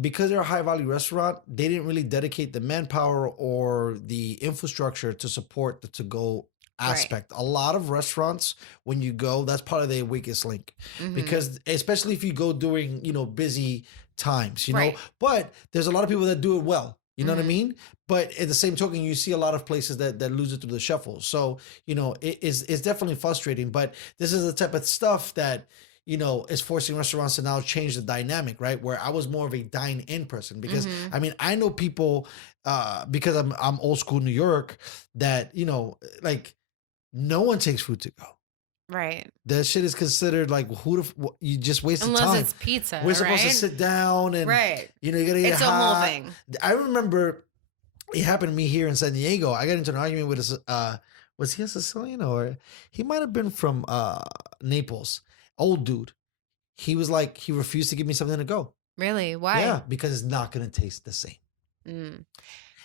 because they're a high value restaurant, they didn't really dedicate the manpower or the infrastructure to support the to-go aspect. A lot of restaurants, when you go, that's part of their weakest link. Because especially if you go during, you know, busy times, you know, but there's a lot of people that do it well. You know what I mean? But at the same token, you see a lot of places that lose it through the shuffle. So, you know, it's definitely frustrating. But this is the type of stuff that, you know, is forcing restaurants to now change the dynamic, right? Where I was more of a dine-in person because I mean, I know people because I'm old school New York that, you know, like no one takes food to go. Right. That shit is considered like you just wasted Unless time. it's pizza. We're supposed to sit down and you know, you gotta eat It's a hot. whole thing. I remember it happened to me here in San Diego. I got into an argument with was he a Sicilian or he might have been from Naples. Old dude. He was like, he refused to give me something to go. Really? Why? Yeah, because it's not going to taste the same. Mm.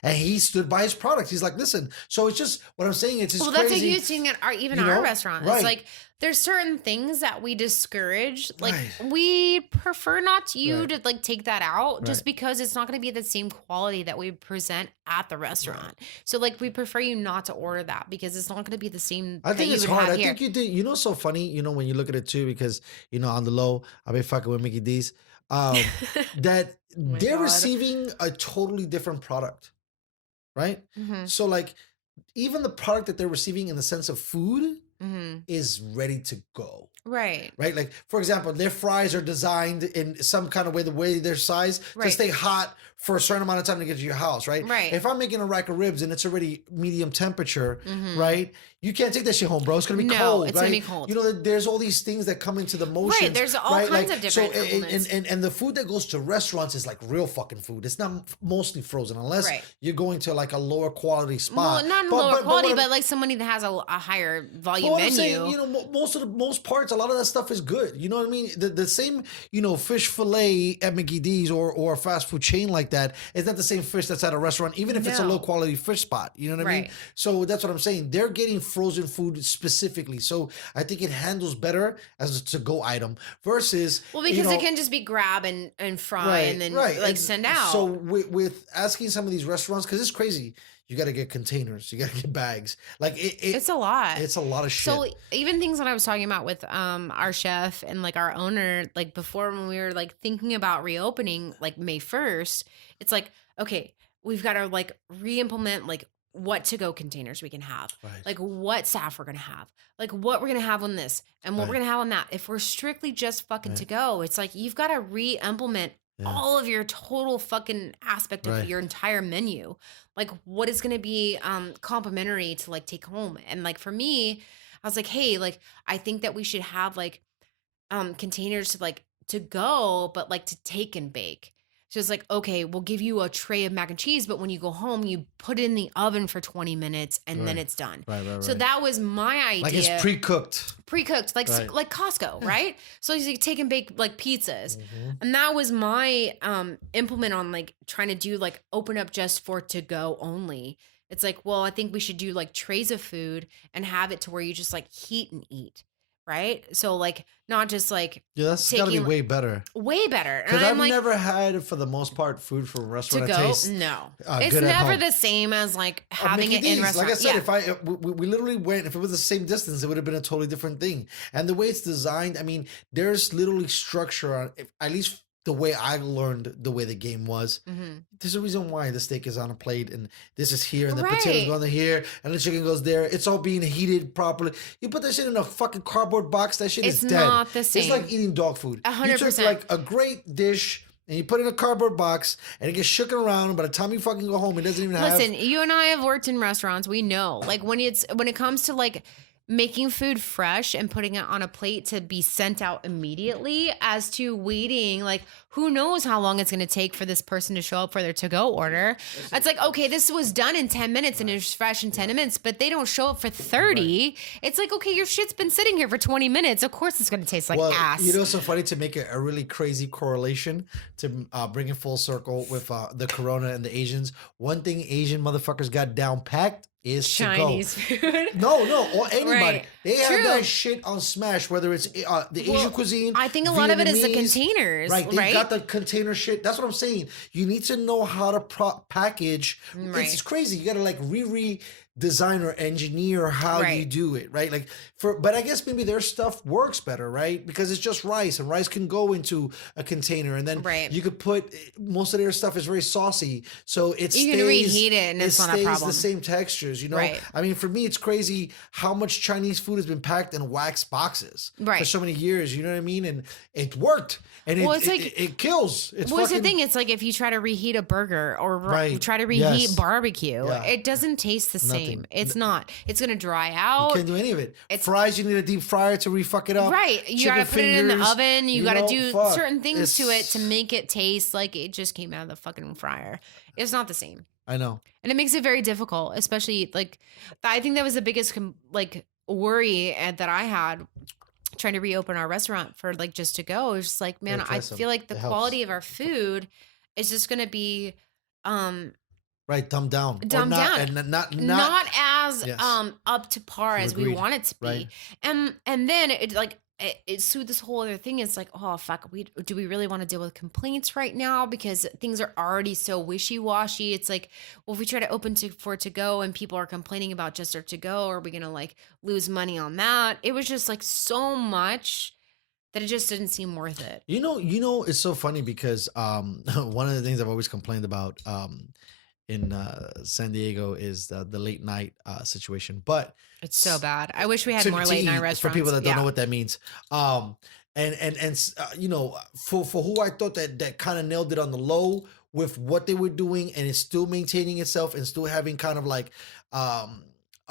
And he stood by his product. He's like, listen. So it's just what I'm saying. It's just Well, crazy. that's a huge thing at our restaurant. Right. It's like there's certain things that we discourage. Like Right. we prefer not you Right. to like take that out just Right. because it's not going to be the same quality that we present at the restaurant. So like we prefer you not to order that because it's not going to be the same. I think that it's you would hard. have I here. think you did. You know, so funny. You know, when you look at it too, because you know, on the low, I've been fucking with Mickey D's. That my they're God. receiving a totally different product, right? Mhm. So like, even the product that they're receiving in the sense of food Mhm. is ready to go. Right. Right, like for example, their fries are designed in some kind of way, the way they're sized to Right. stay hot for a certain amount of time to get to your house, right? Right. If I'm making a rack of ribs and it's already medium temperature, Mhm. right? You can't take that shit home, bro. It's gonna be No, cold, it's right? gonna be cold. You know, there's all these things that come into the motions. there's all kinds of different so, elements. and the food that goes to restaurants is like real fucking food. It's not mostly frozen unless Right. you're going to like a lower quality spot. Well, not lower quality, but like somebody that has a higher volume Well, I'm menu. saying, you know, most parts, a lot of that stuff is good. You know what I mean? The same, you know, fish fillet at Mickey D's or a fast food chain like that is not the same fish that's at a restaurant, even if it's a No. low quality fish spot. You know what I mean? Right. So that's what I'm saying. They're getting frozen food specifically. So I think it handles better as a to-go item versus Well, because you know, it can just be grab and fry and then like And send out. So with asking some of these restaurants, because it's crazy, you got to get containers, you got to get bags. Like it's a lot. It's a lot of shit. So even things that I was talking about with our chef and like our owner, like before when we were like thinking about reopening like May 1st, it's like, okay, we've got to like re-implement like what to go containers we can have, Right. like what staff we're going to have, like what we're going to have on this and what we're Right. going to have on that. If we're strictly just fucking Right. to go, it's like you've got to re-implement Yeah. all of your total fucking aspect of Right. your entire menu. Like what is going to be complimentary to like take home. And like for me, I was like, hey, like I think that we should have like containers to like to go, but like to take and bake. So it's like, okay, we'll give you a tray of mac and cheese, but when you go home, you put it in the oven for 20 minutes and then Right. it's done. Right. So that was my idea. like it's pre-cooked. Pre-cooked, like Right. like Costco, right? So you take and bake like pizzas, Mm-hmm. and that was my implement on like trying to do like open up just for to go only. It's like, well, I think we should do like trays of food and have it to where you just like heat and eat, right? So like not just like Yeah, that's got to be taking- way better. way better. And Because I'm I've like, never had, for the most part, food from a to restaurant that go, tastes no, good it's at never home. the same as like Or having Mickey it in D's. restaurant. Like I said, Yeah. if we literally went, if it was the same distance, it would have been a totally different thing. And the way it's designed, I mean, there's literally structure on, at least the way I learned the way the game was. Mhm. There's a reason why the steak is on a plate and this is here and the potatoes Right. go on here and the chicken goes there. It's all being heated properly. You put that shit in a fucking cardboard box, that shit It's is dead. not the It's same. like eating dog food. You took 100%. like a great dish and you put it in a cardboard box and it gets shooken around, and by the time you fucking go home, it doesn't even have. Listen, you and I have worked in restaurants. We know, like when it comes to like making food fresh and putting it on a plate to be sent out immediately as to waiting. Like, who knows how long it's going to take for this person to show up for their to-go order. It's like, okay, this was done in 10 minutes and it's fresh in 10 minutes, but they don't show up for 30. Right. It's like, okay, your shit's been sitting here for 20 minutes. Of course it's going to taste like ass. You know, it's so funny to make a really crazy correlation to bring it full circle with the Corona and the Asians. One thing Asian motherfuckers got down packed is Chinese food. No, or anybody. Right. They have that shit on smash, whether it's the Asian cuisine. I think a lot of it is the containers. Right. They got the container shit. That's what I'm saying. You need to know how to package. Right. It's crazy. You got to like design or engineer how you do it, right? Like but I guess maybe their stuff works better, right? Because it's just rice, and rice can go into a container, and then you could put most of their stuff is very saucy, so you can reheat it, and it's not a problem. The same textures, you know. Right. I mean, for me, it's crazy how much Chinese food has been packed in wax boxes for so many years. You know what I mean? And it worked. And it kills. What's the thing? It's like if you try to reheat a burger or try to reheat barbecue, it doesn't taste the same. It's not. It's going to dry out. You can't do any of it. Fries, you need a deep fryer to refuck it up. Right. You got to put it in the oven. You got to do certain things to it to make it taste like it just came out of the fucking fryer. It's not the same. I know. And it makes it very difficult, especially like, I think that was the biggest worry that I had trying to reopen our restaurant for like just to go. It was just like, man, I feel like the quality of our food is just going to be, dumbed down. And not as up to par as we want it to be. Right. And then it's through this whole other thing. It's like, oh fuck, do we really want to deal with complaints right now because things are already so wishy-washy? It's like, well, if we try to open for to go and people are complaining about just our to go, are we gonna like lose money on that? It was just like so much that it just didn't seem worth it. You know, it's so funny because one of the things I've always complained about in San Diego is the late night situation, but it's so bad. I wish we had more late night restaurants. For people that don't know what that means. You know, for who I thought that kind of nailed it on the low with what they were doing, and it's still maintaining itself and still having kind of like a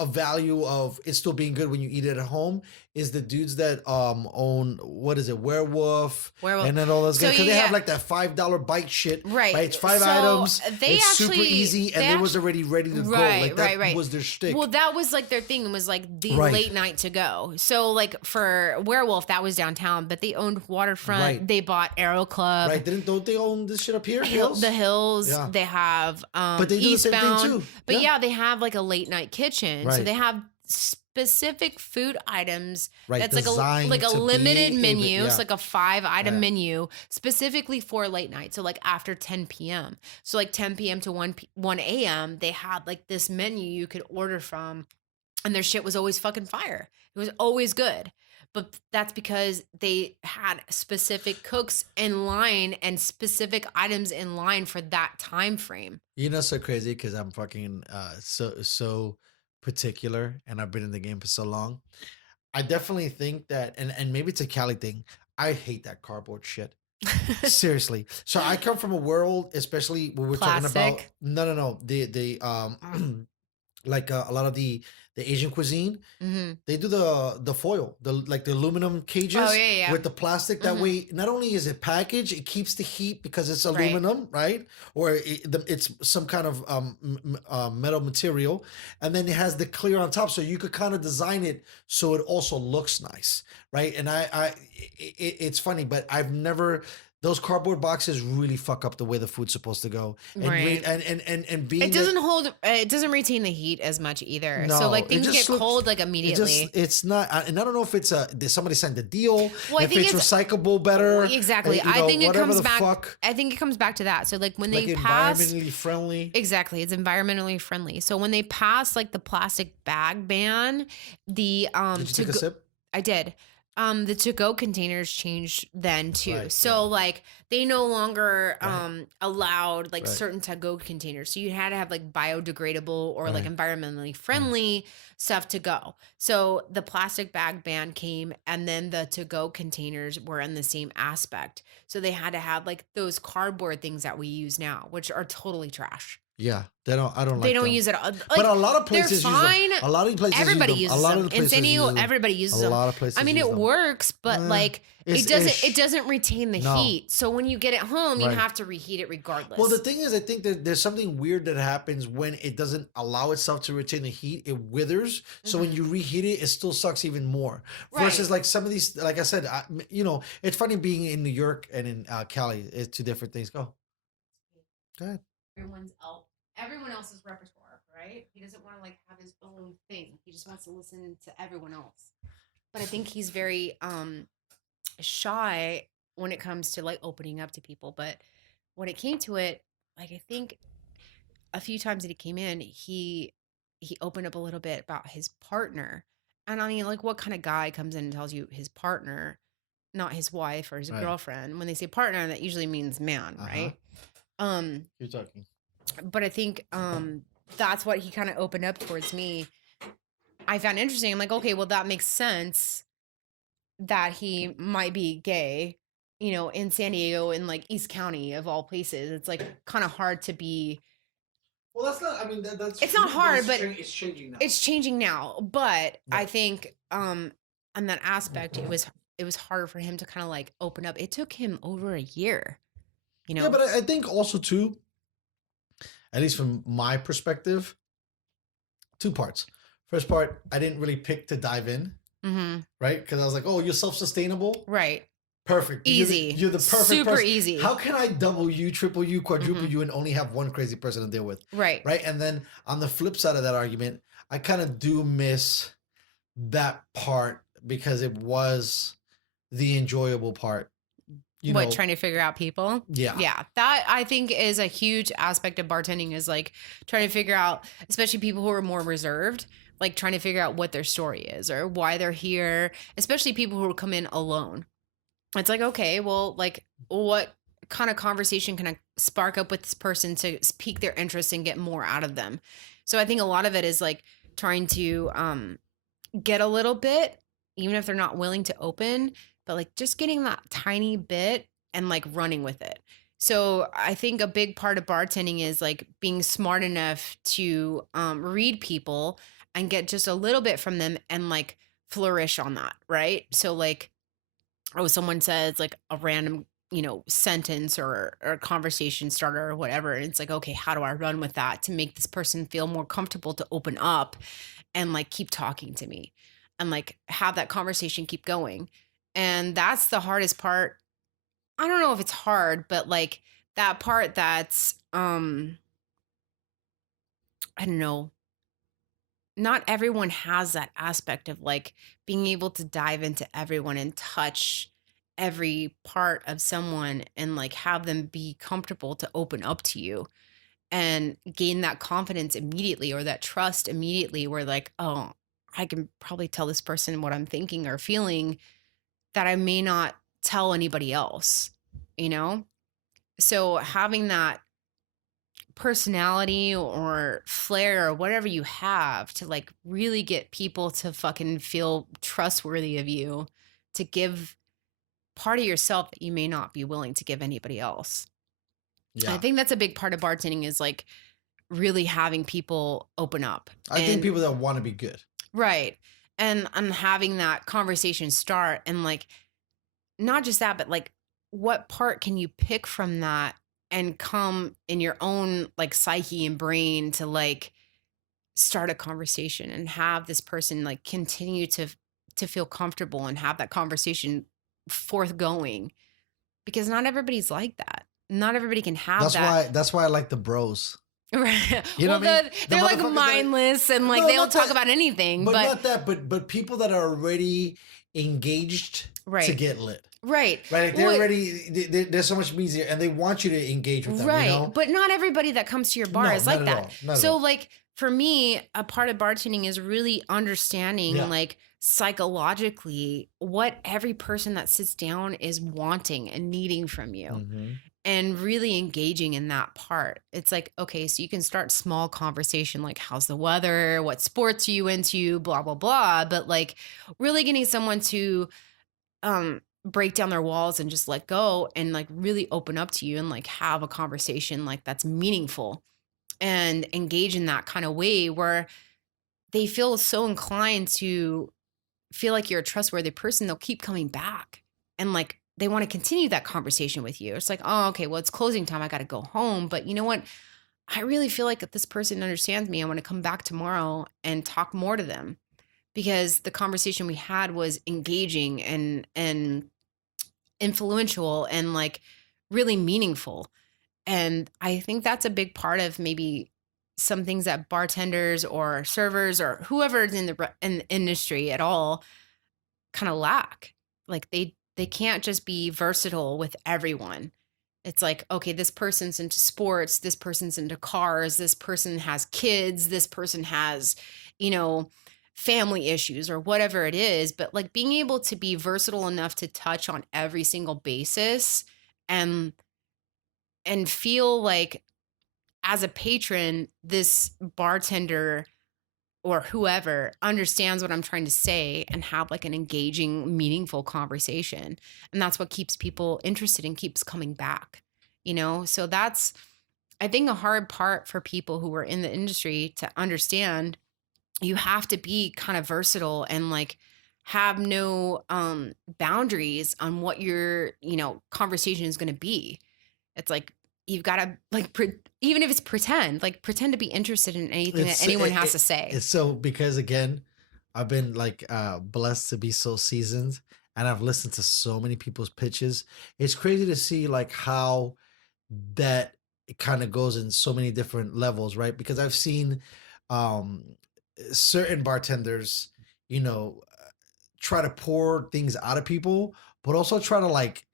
value of it still being good when you eat it at home, is the dudes that own, what is it, Werewolf, and then all those guys, because they have like that $5 bite shit, right? It's 5 items. It's super easy, and they was already ready to go. Like that was their shtick. Well, that was like their thing, was like the late night to go. So like for Werewolf, that was downtown, but they owned Waterfront. Right. They bought Aero Club. Right? Don't they own this shit up here? The Hills. Yeah. They have but they do Eastbound. The same thing too. But yeah, they have like a late night kitchen. Right. So they have specific food items that's like a limited menu. It's like a 5-item menu specifically for late night. So like after 10 p.m. So like 10 p.m. to 1 a.m. they had like this menu you could order from, and their shit was always fucking fire. It was always good. But that's because they had specific cooks in line and specific items in line for that time frame. You know, so crazy because I'm fucking so particular, and I've been in the game for so long. I definitely think that, and maybe it's a Cali thing, I hate that cardboard shit. Seriously. So I come from a world, especially when we're talking about no the like a lot of the Asian cuisine, they do the foil, the aluminum cages with the plastic. That way, not only is it packaged, it keeps the heat because it's aluminum, right? Or it's some kind of metal material, and then it has the clear on top, so you could kind of design it so it also looks nice, right? And it's funny, but I've never. Those cardboard boxes really fuck up the way the food's supposed to go. And and being it doesn't retain the heat as much either. No, so like things get cold like immediately. It's not, and I don't know if it's did somebody send a deal? Well, if it's recyclable better. Exactly. I think it comes back. I think it comes back to that. So like when they pass environmentally friendly. Exactly. It's environmentally friendly. So when they pass like the plastic bag ban, did you take a sip? I did. The to-go containers changed then too. Right, so like they no longer allowed like certain to-go containers. So you had to have like biodegradable or like environmentally friendly stuff to go. So the plastic bag ban came, and then the to-go containers were in the same aspect. So they had to have like those cardboard things that we use now, which are totally trash. Yeah, they don't. I don't They like don't them. use it. But a lot of they're places use them. fine. A lot of places Everybody use them. uses A lot them. of the In places San Diego, use them. everybody uses A them. lot of places I mean, use it them. works, but like It's it doesn't. ish. It doesn't retain the No. heat. So when you get it home, you Right. have to reheat it regardless. Well, the thing is, I think that there's something weird that happens when it doesn't allow itself to retain the heat. It withers. So when you reheat it, it still sucks even more. Versus Right. like some of these, like I said, it's funny being in New York and in Cali. It's two different things. Go ahead. Everyone else's repertoire, right? He doesn't want to like have his own thing. He just wants to listen to everyone else. But I think he's very shy when it comes to like opening up to people. But when it came to it, like I think a few times that he came in, he opened up a little bit about his partner. And I mean, like what kind of guy comes in and tells you his partner, not his wife or his Right. girlfriend? When they say partner, that usually means man, right? You're talking. But I think that's what he kind of opened up towards me. I found interesting. I'm like, okay, well, that makes sense that he might be gay, in San Diego, in like East County of all places. It's like kind of hard to be. Well, that's not. I mean, that's. It's not hard, but it's changing now. It's changing now. But I Right. think on that aspect, it was harder for him to kind of like open up. It took him over a year. Yeah, but I think also too, at least from my perspective, two parts. First part, I didn't really pick to dive in, right? Because I was like, oh, you're self-sustainable. Right. Perfect. Easy. You're the perfect Super person. easy. How can I double you, triple you, quadruple you, and only have one crazy person to deal with? Right. Right. And then on the flip side of that argument, I kind of do miss that part because it was the enjoyable part. Trying to figure out people? Yeah. Yeah. That I think is a huge aspect of bartending, is like trying to figure out, especially people who are more reserved, like trying to figure out what their story is or why they're here, especially people who come in alone. It's like, okay, well, like what kind of conversation can I spark up with this person to pique their interest and get more out of them? So I think a lot of it is like trying to get a little bit, even if they're not willing to open, but like just getting that tiny bit and like running with it. So I think a big part of bartending is like being smart enough to read people and get just a little bit from them and like flourish on that, right? So like, oh, someone says like a random, sentence or conversation starter or whatever. And it's like, okay, how do I run with that to make this person feel more comfortable to open up and like keep talking to me and like have that conversation keep going. And that's the hardest part. I don't know if it's hard, but like that part that's I don't know. Not everyone has that aspect of like being able to dive into everyone and touch every part of someone and like have them be comfortable to open up to you and gain that confidence immediately or that trust immediately, where like, oh, I can probably tell this person what I'm thinking or feeling that I may not tell anybody else, So having that personality or flair or whatever you have to like really get people to fucking feel trustworthy of you, to give part of yourself that you may not be willing to give anybody else. Yeah. I think that's a big part of bartending, is like really having people open up. I think people that want to be good. Right. And having that conversation start, and like, not just that, but like what part can you pick from that and come in your own like psyche and brain to like start a conversation and have this person like continue to feel comfortable and have that conversation forthgoing, because not everybody's like that. Not everybody can have that. That's why I like the bros. Right. You know well, what I mean? they're The like motherfuckers mindless and like No, they not don't talk that. about anything. But But not that, but people that are already engaged Right. to get lit. right. Right, like they're Well, already. There's so much easier, and they want you to engage with them. right. You know? But not everybody that comes to your bar No, is like not at that. all. Not at So all. like for me, a part of bartending is really understanding Yeah. like psychologically what every person that sits down is wanting and needing from you. Mhm. And really engaging in that part. It's like, okay, so you can start small conversation like, how's the weather? What sports are you into? Blah, blah, blah. But like really getting someone to break down their walls and just let go and like really open up to you and like have a conversation like that's meaningful. and engage in that kind of way where they feel so inclined to feel like you're a trustworthy person, they'll keep coming back and like they want to continue that conversation with you. It's like, oh, okay, well, it's closing time. I got to go home. But you know what? I really feel like if this person understands me, I want to come back tomorrow and talk more to them because the conversation we had was engaging and influential and like really meaningful. And I think that's a big part of maybe some things that bartenders or servers or whoever is in the industry at all kind of lack. Like they can't just be versatile with everyone. It's like, okay, this person's into sports, this person's into cars, this person has kids, this person has, you know, family issues or whatever it is, but like being able to be versatile enough to touch on every single basis and feel like as a patron, this bartender or whoever understands what I'm trying to say and have like an engaging, meaningful conversation. And that's what keeps people interested and keeps coming back, you know? So that's, I think, a hard part for people who are in the industry to understand. You have to be kind of versatile and like have no boundaries on what your, you know, conversation is going to be. It's like, you've got to like, even if it's pretend to be interested in anything that anyone has to say. It's so, because again, I've been like blessed to be so seasoned and I've listened to so many people's pitches. It's crazy to see like how that it kind of goes in so many different levels, right? Because I've seen certain bartenders, you know, try to pour things out of people, but also try to like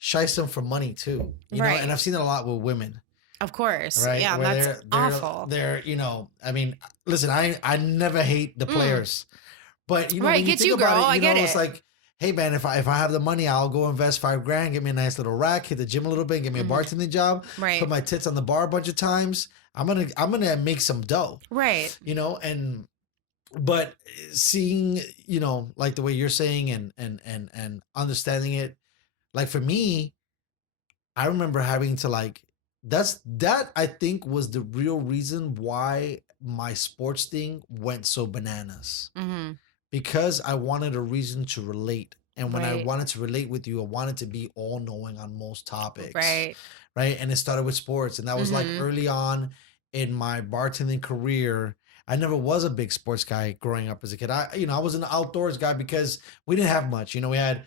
shice them for money too, you know. And I've seen it a lot with women, of course, right? Yeah, where that's awful. They're, you know, I mean, listen, I never hate the players, but you know, right, when you get think you, about girl. it, I you get know, it. it's like, hey man, if I have the money, I'll go invest $5,000, get me a nice little rack, hit the gym a little bit, get me a bartending job, Right. put my tits on the bar a bunch of times. I'm gonna make some dough, right? You know, and but seeing, you know, like the way you're saying and understanding it, like for me, I remember having to like, that I think was the real reason why my sports thing went so bananas, Mm-hmm. because I wanted a reason to relate. And when I Right. wanted to relate with you, I wanted to be all knowing on most topics. Right. Right. And it started with sports. And that was like Mhm. early on in my bartending career. I never was a big sports guy growing up as a kid. I was an outdoors guy because we didn't have much. You know, we had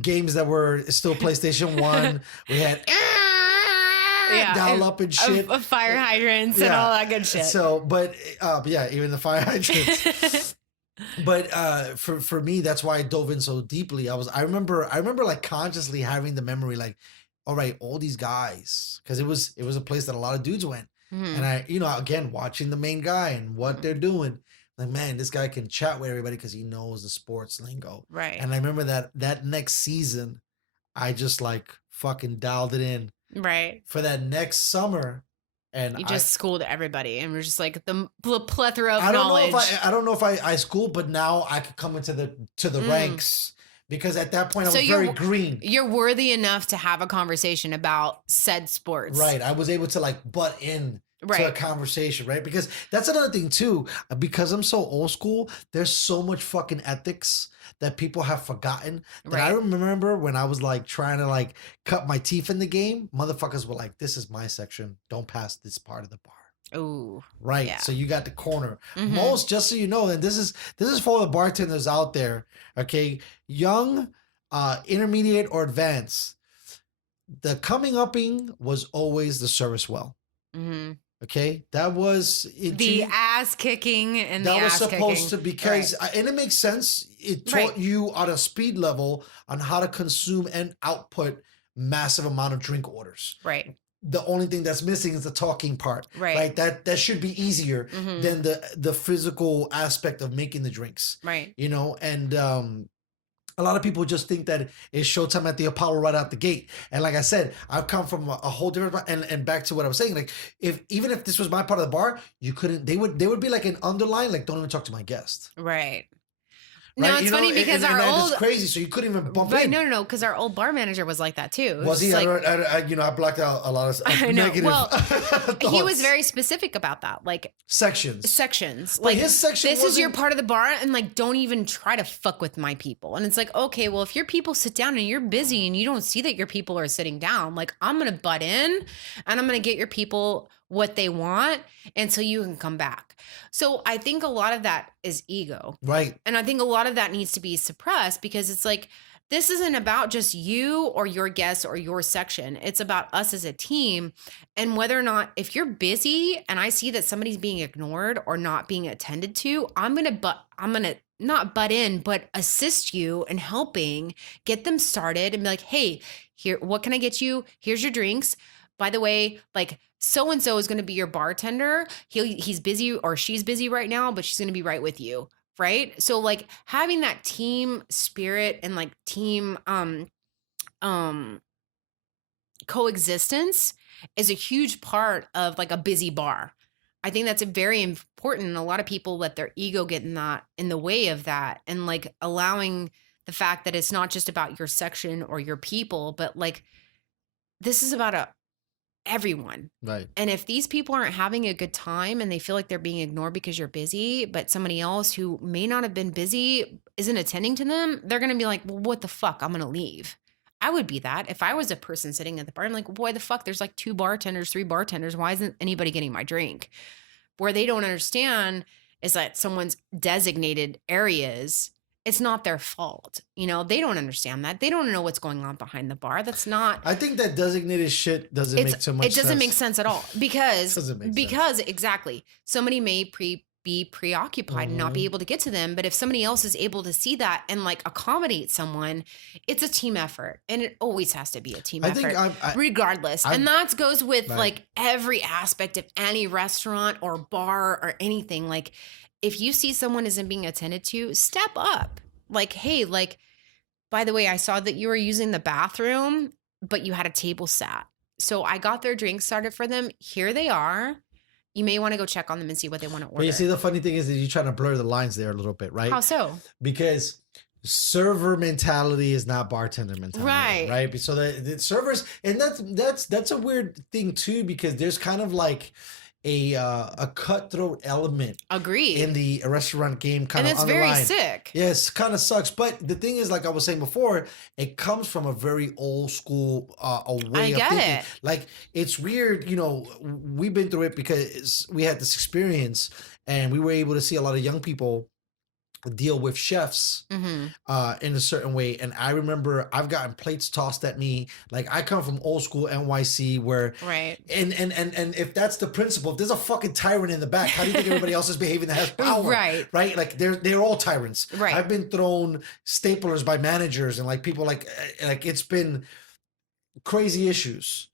games that were still PlayStation 1. We had dial up and shit. Fire hydrants and all that good shit. So, but yeah, even the fire hydrants. But for me, that's why I dove in so deeply. I remember like consciously having the memory like, all right, all these guys, because it was a place that a lot of dudes went. Mhm. And I, you know, again, watching the main guy and what they're doing, like, man, this guy can chat with everybody because he knows the sports lingo. Right. And I remember that next season, I just like fucking dialed it in. Right. For that next summer. And you just schooled everybody and we're just like the plethora of knowledge. I don't know if I schooled, but now I could come into the ranks. Because at that point I was very green. You're worthy enough to have a conversation about said sports. Right. I was able to like butt in to a conversation, right? Because that's another thing too. Because I'm so old school, there's so much fucking ethics that people have forgotten. That I remember when I was like trying to like cut my teeth in the game, motherfuckers were like, this is my section. Don't pass this part of the bar. Oh, right. Yeah. So you got the corner. Mm-hmm. Most, just so you know, and this is for the bartenders out there, okay? Young, intermediate, or advanced. The coming upping was always the service well. Mm-hmm. Okay, that was the ass kicking and that the was ass supposed kicking. To because and it makes sense. It taught you at a speed level on how to consume and output massive amount of drink orders. Right. The only thing that's missing is the talking part. Right. That should be easier than the physical aspect of making the drinks. Right. You know, and a lot of people just think that it's showtime at the Apollo right out the gate. And like I said, I've come from a whole different, and back to what I was saying, like even if this was my part of the bar, you couldn't, they would be like an underline, like, don't even talk to my guest. Right. No, right? it's funny because our and old it's crazy, so you couldn't even bump right, in. no, because our old bar manager was like that too. It Was he? just like, I blocked out a lot of I know. negative. Well, he was thoughts. very specific about that, like sections. sections. But Like his section this is your wasn't- part of the bar, and like don't even try to fuck with my people. And it's like, okay, well, if your people sit down and you're busy and you don't see that your people are sitting down, like I'm gonna butt in and I'm gonna get your people what they want until you can come back. So I think a lot of that is ego. Right. And I think a lot of that needs to be suppressed because it's like, this isn't about just you or your guests or your section. It's about us as a team. And whether or not, if you're busy and I see that somebody's being ignored or not being attended to, I'm going to not butt in, but assist you in helping get them started and be like, hey, here, what can I get you? Here's your drinks. By the way, like, so-and-so is going to be your bartender. He's busy or she's busy right now, but she's going to be right with you. Right. So like having that team spirit and like team coexistence is a huge part of like a busy bar. I think that's a very important. And a lot of people let their ego get in the way of that, and like allowing the fact that it's not just about your section or your people, but like this is about everyone. Right. And if these people aren't having a good time and they feel like they're being ignored because you're busy, but somebody else who may not have been busy isn't attending to them, they're going to be like, well, what the fuck? I'm going to leave. I would be that. If I was a person sitting at the bar, I'm like, boy, the fuck, there's like 2 bartenders, 3 bartenders. Why isn't anybody getting my drink? Where they don't understand is that someone's designated areas, it's not their fault. You know, they don't understand that. They don't know what's going on behind the bar. That's not. I think that designated shit doesn't make so much sense. It doesn't make sense at all because Doesn't make because exactly, somebody may be preoccupied and not be able to get to them, but if somebody else is able to see that and like accommodate someone, it's a team effort, and it always has to be a team effort, regardless. And that goes with like every aspect of any restaurant or bar or anything. Like if you see someone isn't being attended to, step up. Like, hey, like, by the way, I saw that you were using the bathroom, but you had a table sat. So I got their drinks started for them. Here they are. You may want to go check on them and see what they want to order. But you see, the funny thing is that you're trying to blur the lines there a little bit, right? How so? Because server mentality is not bartender mentality, right? So the servers, and that's a weird thing too, because there's kind of like a cutthroat element. Agreed. In the restaurant game, kind of, and it's very sick. Yes, kind of sucks. But the thing is, like I was saying before, it comes from a very old school way of thinking. It. Like it's weird, you know. We've been through it because we had this experience, and we were able to see a lot of young people deal with chefs in a certain way. And I remember I've gotten plates tossed at me. Like I come from old school NYC where and if that's the principle, if there's a fucking tyrant in the back, how do you think everybody else is behaving that has power? Right. Like they're all tyrants. Right. I've been thrown staplers by managers and like people like it's been crazy issues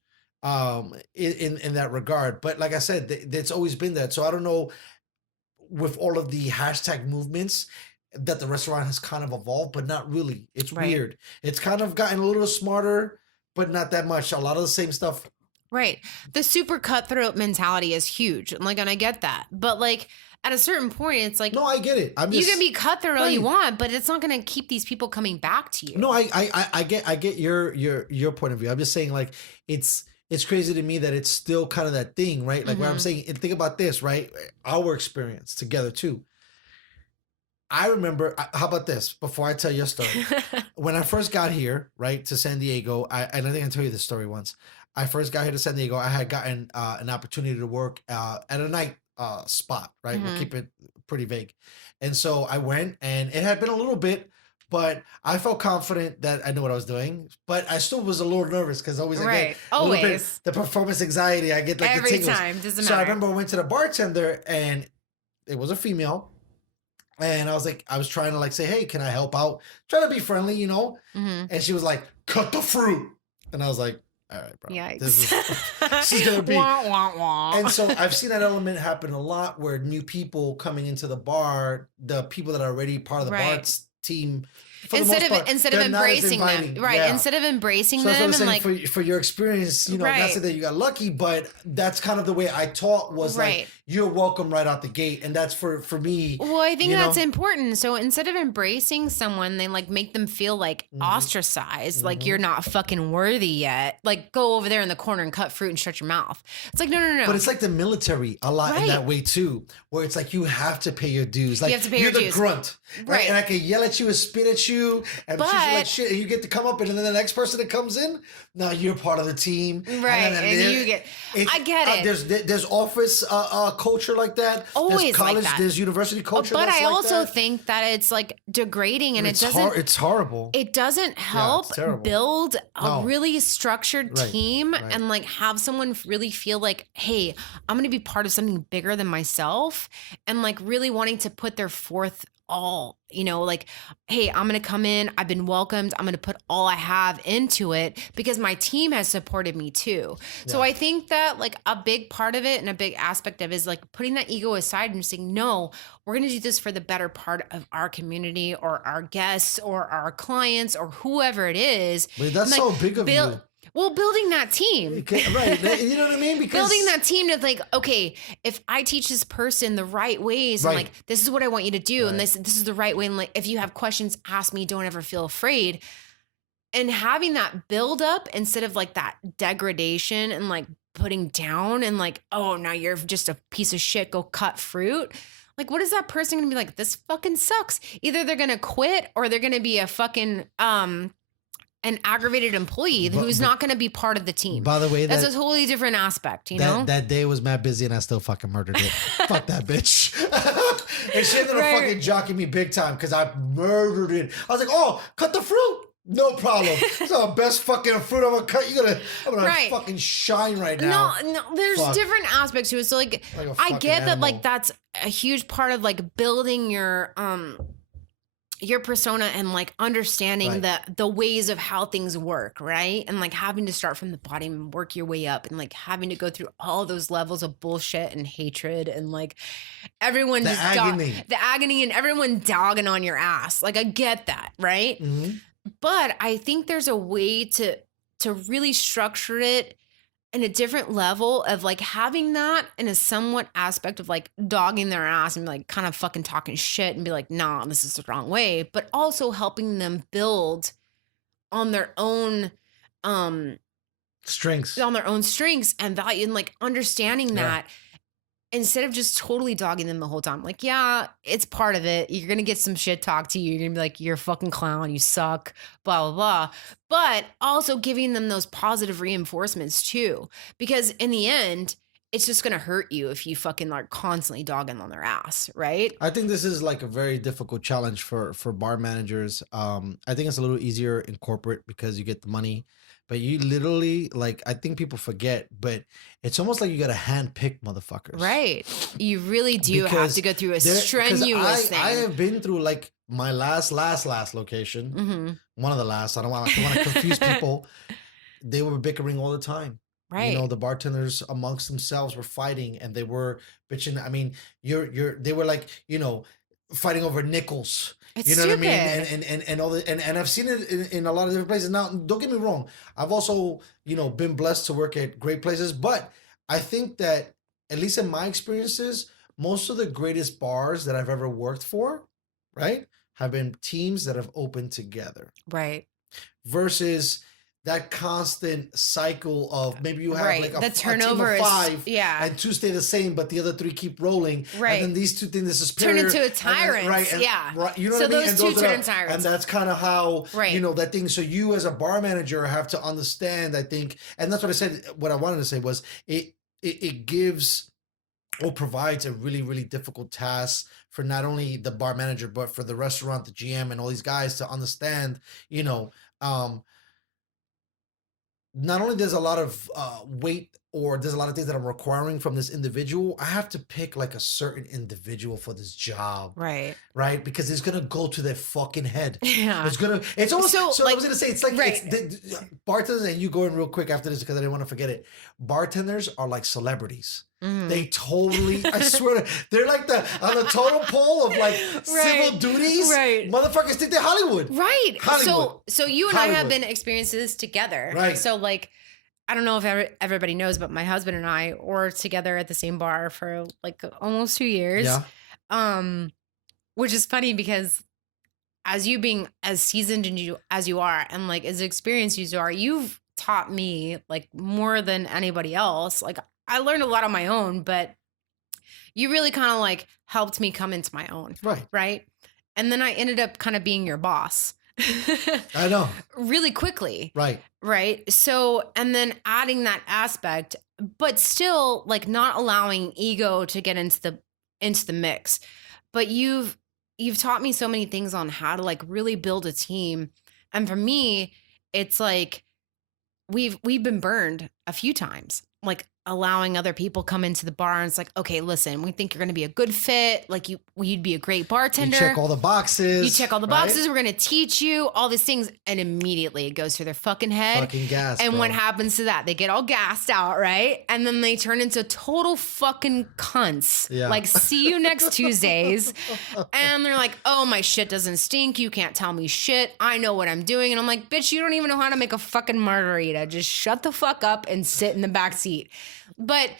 in that regard. But like I said, it's always been that. So I don't know, with all of the hashtag movements, that the restaurant has kind of evolved, but not really. It's weird. It's kind of gotten a little smarter, but not that much. A lot of the same stuff. Right. The super cutthroat mentality is huge. And I get that. But like at a certain point, it's like, no, I get it. You can be cutthroat all you want, but it's not going to keep these people coming back to you. No, I get your point of view. I'm just saying, like, it's crazy to me that it's still kind of that thing, right? Like what I'm saying, and think about this, right? Our experience together too. I remember, how about this? Before I tell your story, when I first got here, right, to San Diego, and I think I told you this story once. I first got here to San Diego. I had gotten an opportunity to work at a night spot, right? We'll keep it pretty vague. And so I went, and it had been a little bit, but I felt confident that I knew what I was doing. But I still was a little nervous because always I get a little bit, the performance anxiety. I get like every the tingles. time. Doesn't so matter. I remember I went to the bartender, and it was a female. And I was trying to like say, hey, can I help out? Trying to be friendly, you know? And she was like, cut the fruit. And I was like, all right, bro. Yikes. She's going to be. Wah, wah, wah. And so I've seen that element happen a lot where new people coming into the bar, the people that are already part of the bar team for the most part, instead of they're not as embracing them, inviting. right? Yeah. Instead of embracing So that's what them I'm and saying. like For your experience, you know, not saying that you got lucky, but that's kind of the way I taught was like, you're welcome right out the gate. And that's for me. Well, I think that's know? important. So instead of embracing someone, they like make them feel like ostracized, like you're not fucking worthy yet. Like go over there in the corner and cut fruit and shut your mouth. It's like, no. But it's like the military a lot in that way too, where it's like you have to pay your dues. Like you have to pay you're your the dues. grunt. Right. And I can yell at you and spit at you and treat you like shit. And you get to come up and then the next person that comes in, now you're part of the team. Right. And you get, I get it. There's office culture like that. Always there's college, like that. There's university culture. But that's I like also that. think that it's like degrading and it's it's horrible. It doesn't help build a really structured team and like have someone really feel like, hey, I'm going to be part of something bigger than myself and like really wanting to put their forth all, you know, like, hey, I'm going to come in. I've been welcomed. I'm going to put all I have into it because my team has supported me too. Yeah. So I think that like a big part of it and a big aspect of it is like putting that ego aside and saying, no, we're going to do this for the better part of our community or our guests or our clients or whoever it is. Wait, that's like, so big of you. Well, building that team. Right. You know what I mean? Because building that team to like, okay, if I teach this person the right ways and like, this is what I want you to do. And this is the right way. And like, if you have questions, ask me, don't ever feel afraid. And having that build up instead of like that degradation and like putting down and like, oh, now you're just a piece of shit. Go cut fruit. Like, what is that person going to be like? This fucking sucks. Either they're going to quit or they're going to be a fucking, an aggravated employee who's not going to be part of the team. By the way, that's a totally different aspect, you know? That day was mad busy and I still fucking murdered it. Fuck that bitch. And she ended up fucking jocking me big time because I murdered it. I was like, oh, cut the fruit. No problem. It's the best fucking fruit I'm gonna cut. I'm gonna fucking shine right now. No, there's different aspects to it. So like I get animal. that like that's a huge part of like building your persona and like understanding the ways of how things work, right? And like having to start from the bottom and work your way up and like having to go through all those levels of bullshit and hatred and like everyone the agony and everyone dogging on your ass. Like I get that, right? Mm-hmm. But I think there's a way to really structure it in a different level of like having that in a somewhat aspect of like dogging their ass and like kind of fucking talking shit and be like, nah, this is the wrong way, but also helping them build on their own strengths and value and like understanding that instead of just totally dogging them the whole time. Like, yeah, it's part of it. You're going to get some shit talked to you. You're going to be like, you're a fucking clown. You suck, blah, blah, blah. But also giving them those positive reinforcements too. Because in the end, it's just going to hurt you if you fucking are constantly dogging on their ass, right? I think this is like a very difficult challenge for bar managers. I think it's a little easier in corporate because you get the money. But you literally, like, I think people forget, but it's almost like you got to handpick motherfuckers. Right. You really do have to go through a strenuous thing. I have been through, like, my last location. Mm-hmm. One of the last. I don't want to confuse people. They were bickering all the time. Right. You know, the bartenders amongst themselves were fighting and they were bitching. I mean, they were like, you know, fighting over nickels. It's you know stupid. what I mean? And all the and I've seen it in a lot of different places. Now, don't get me wrong. I've also, you know, been blessed to work at great places, but I think that at least in my experiences, most of the greatest bars that I've ever worked for, right, have been teams that have opened together. Right. Versus that constant cycle of maybe you have like the turnover a team of 5 and 2 stay the same, but the other 3 keep rolling. Right. And then these 2 things, this is turn into a tyrant. Right. You know so what I mean? Those 2 turn tyrants. And that's kind of how, you know, that thing. So you as a bar manager have to understand, I think, and that's what I said, what I wanted to say was it gives or provides a really, really difficult task for not only the bar manager, but for the restaurant, the GM and all these guys to understand, you know, not only there's a lot of weight or there's a lot of things that I'm requiring from this individual, I have to pick like a certain individual for this job. Right. Right? Because it's gonna go to their fucking head. Yeah. It's almost So, so I like, was gonna say it's like right. bartenders, and you go in real quick after this because I didn't want to forget it. Bartenders are like celebrities. They totally, I swear, they're like on the totem pole of like civil duties. Right. Motherfuckers think they're Hollywood. Right. Hollywood. So you and I have Hollywood. been experiencing this together. Right. So like, I don't know if everybody knows, but my husband and I were together at the same bar for like almost 2 years. Yeah. Which is funny because as you being as seasoned as you are and like as experienced as you are, you've taught me like more than anybody else. Like I learned a lot on my own, but you really kind of like helped me come into my own. Right. Right. And then I ended up kind of being your boss. I know. Really quickly. Right. Right. So, and then adding that aspect, but still like not allowing ego to get into the mix. But you've taught me so many things on how to like really build a team. And for me, it's like we've been burned a few times, like allowing other people come into the bar and it's like, okay, listen, we think you're going to be a good fit. Like you'd be a great bartender. You check all the boxes. You check all the boxes. We're going to teach you all these things. And immediately it goes through their fucking head. Fucking gas. And bro. what happens to that? They get all gassed out, right? And then they turn into total fucking cunts. Yeah. Like, see you next Tuesdays. And they're like, oh, my shit doesn't stink. You can't tell me shit. I know what I'm doing. And I'm like, bitch, you don't even know how to make a fucking margarita. Just shut the fuck up and sit in the back seat. But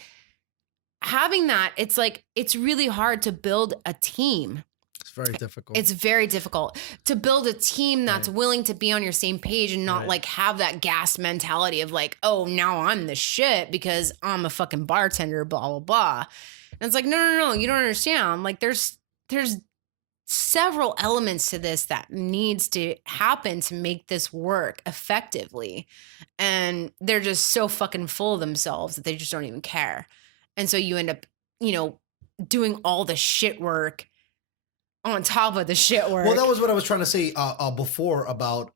having that, it's like, it's really hard to build a team. It's very difficult. It's very difficult to build a team that's Right. willing to be on your same page and not Right. like have that gas mentality of like, oh, now I'm the shit because I'm a fucking bartender, blah, blah, blah. And it's like, no, you don't understand. Like there's several elements to this that needs to happen to make this work effectively. And they're just so fucking full of themselves that they just don't even care. And so you end up, doing all the shit work on top of the shit work. Well, that was what I was trying to say before about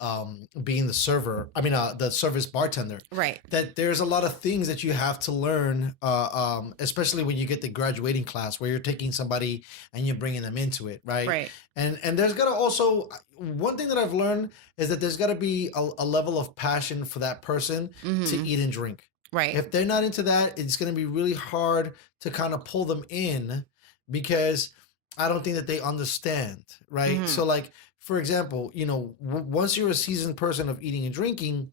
being the server. I mean, the service bartender. Right. That there's a lot of things that you have to learn, especially when you get the graduating class where you're taking somebody and you're bringing them into it, right? Right. And there's got to also, one thing that I've learned is that there's got to be a level of passion for that person to eat and drink. Right. If they're not into that, it's going to be really hard to kind of pull them in because I don't think that they understand, right? So like, for example, once you're a seasoned person of eating and drinking,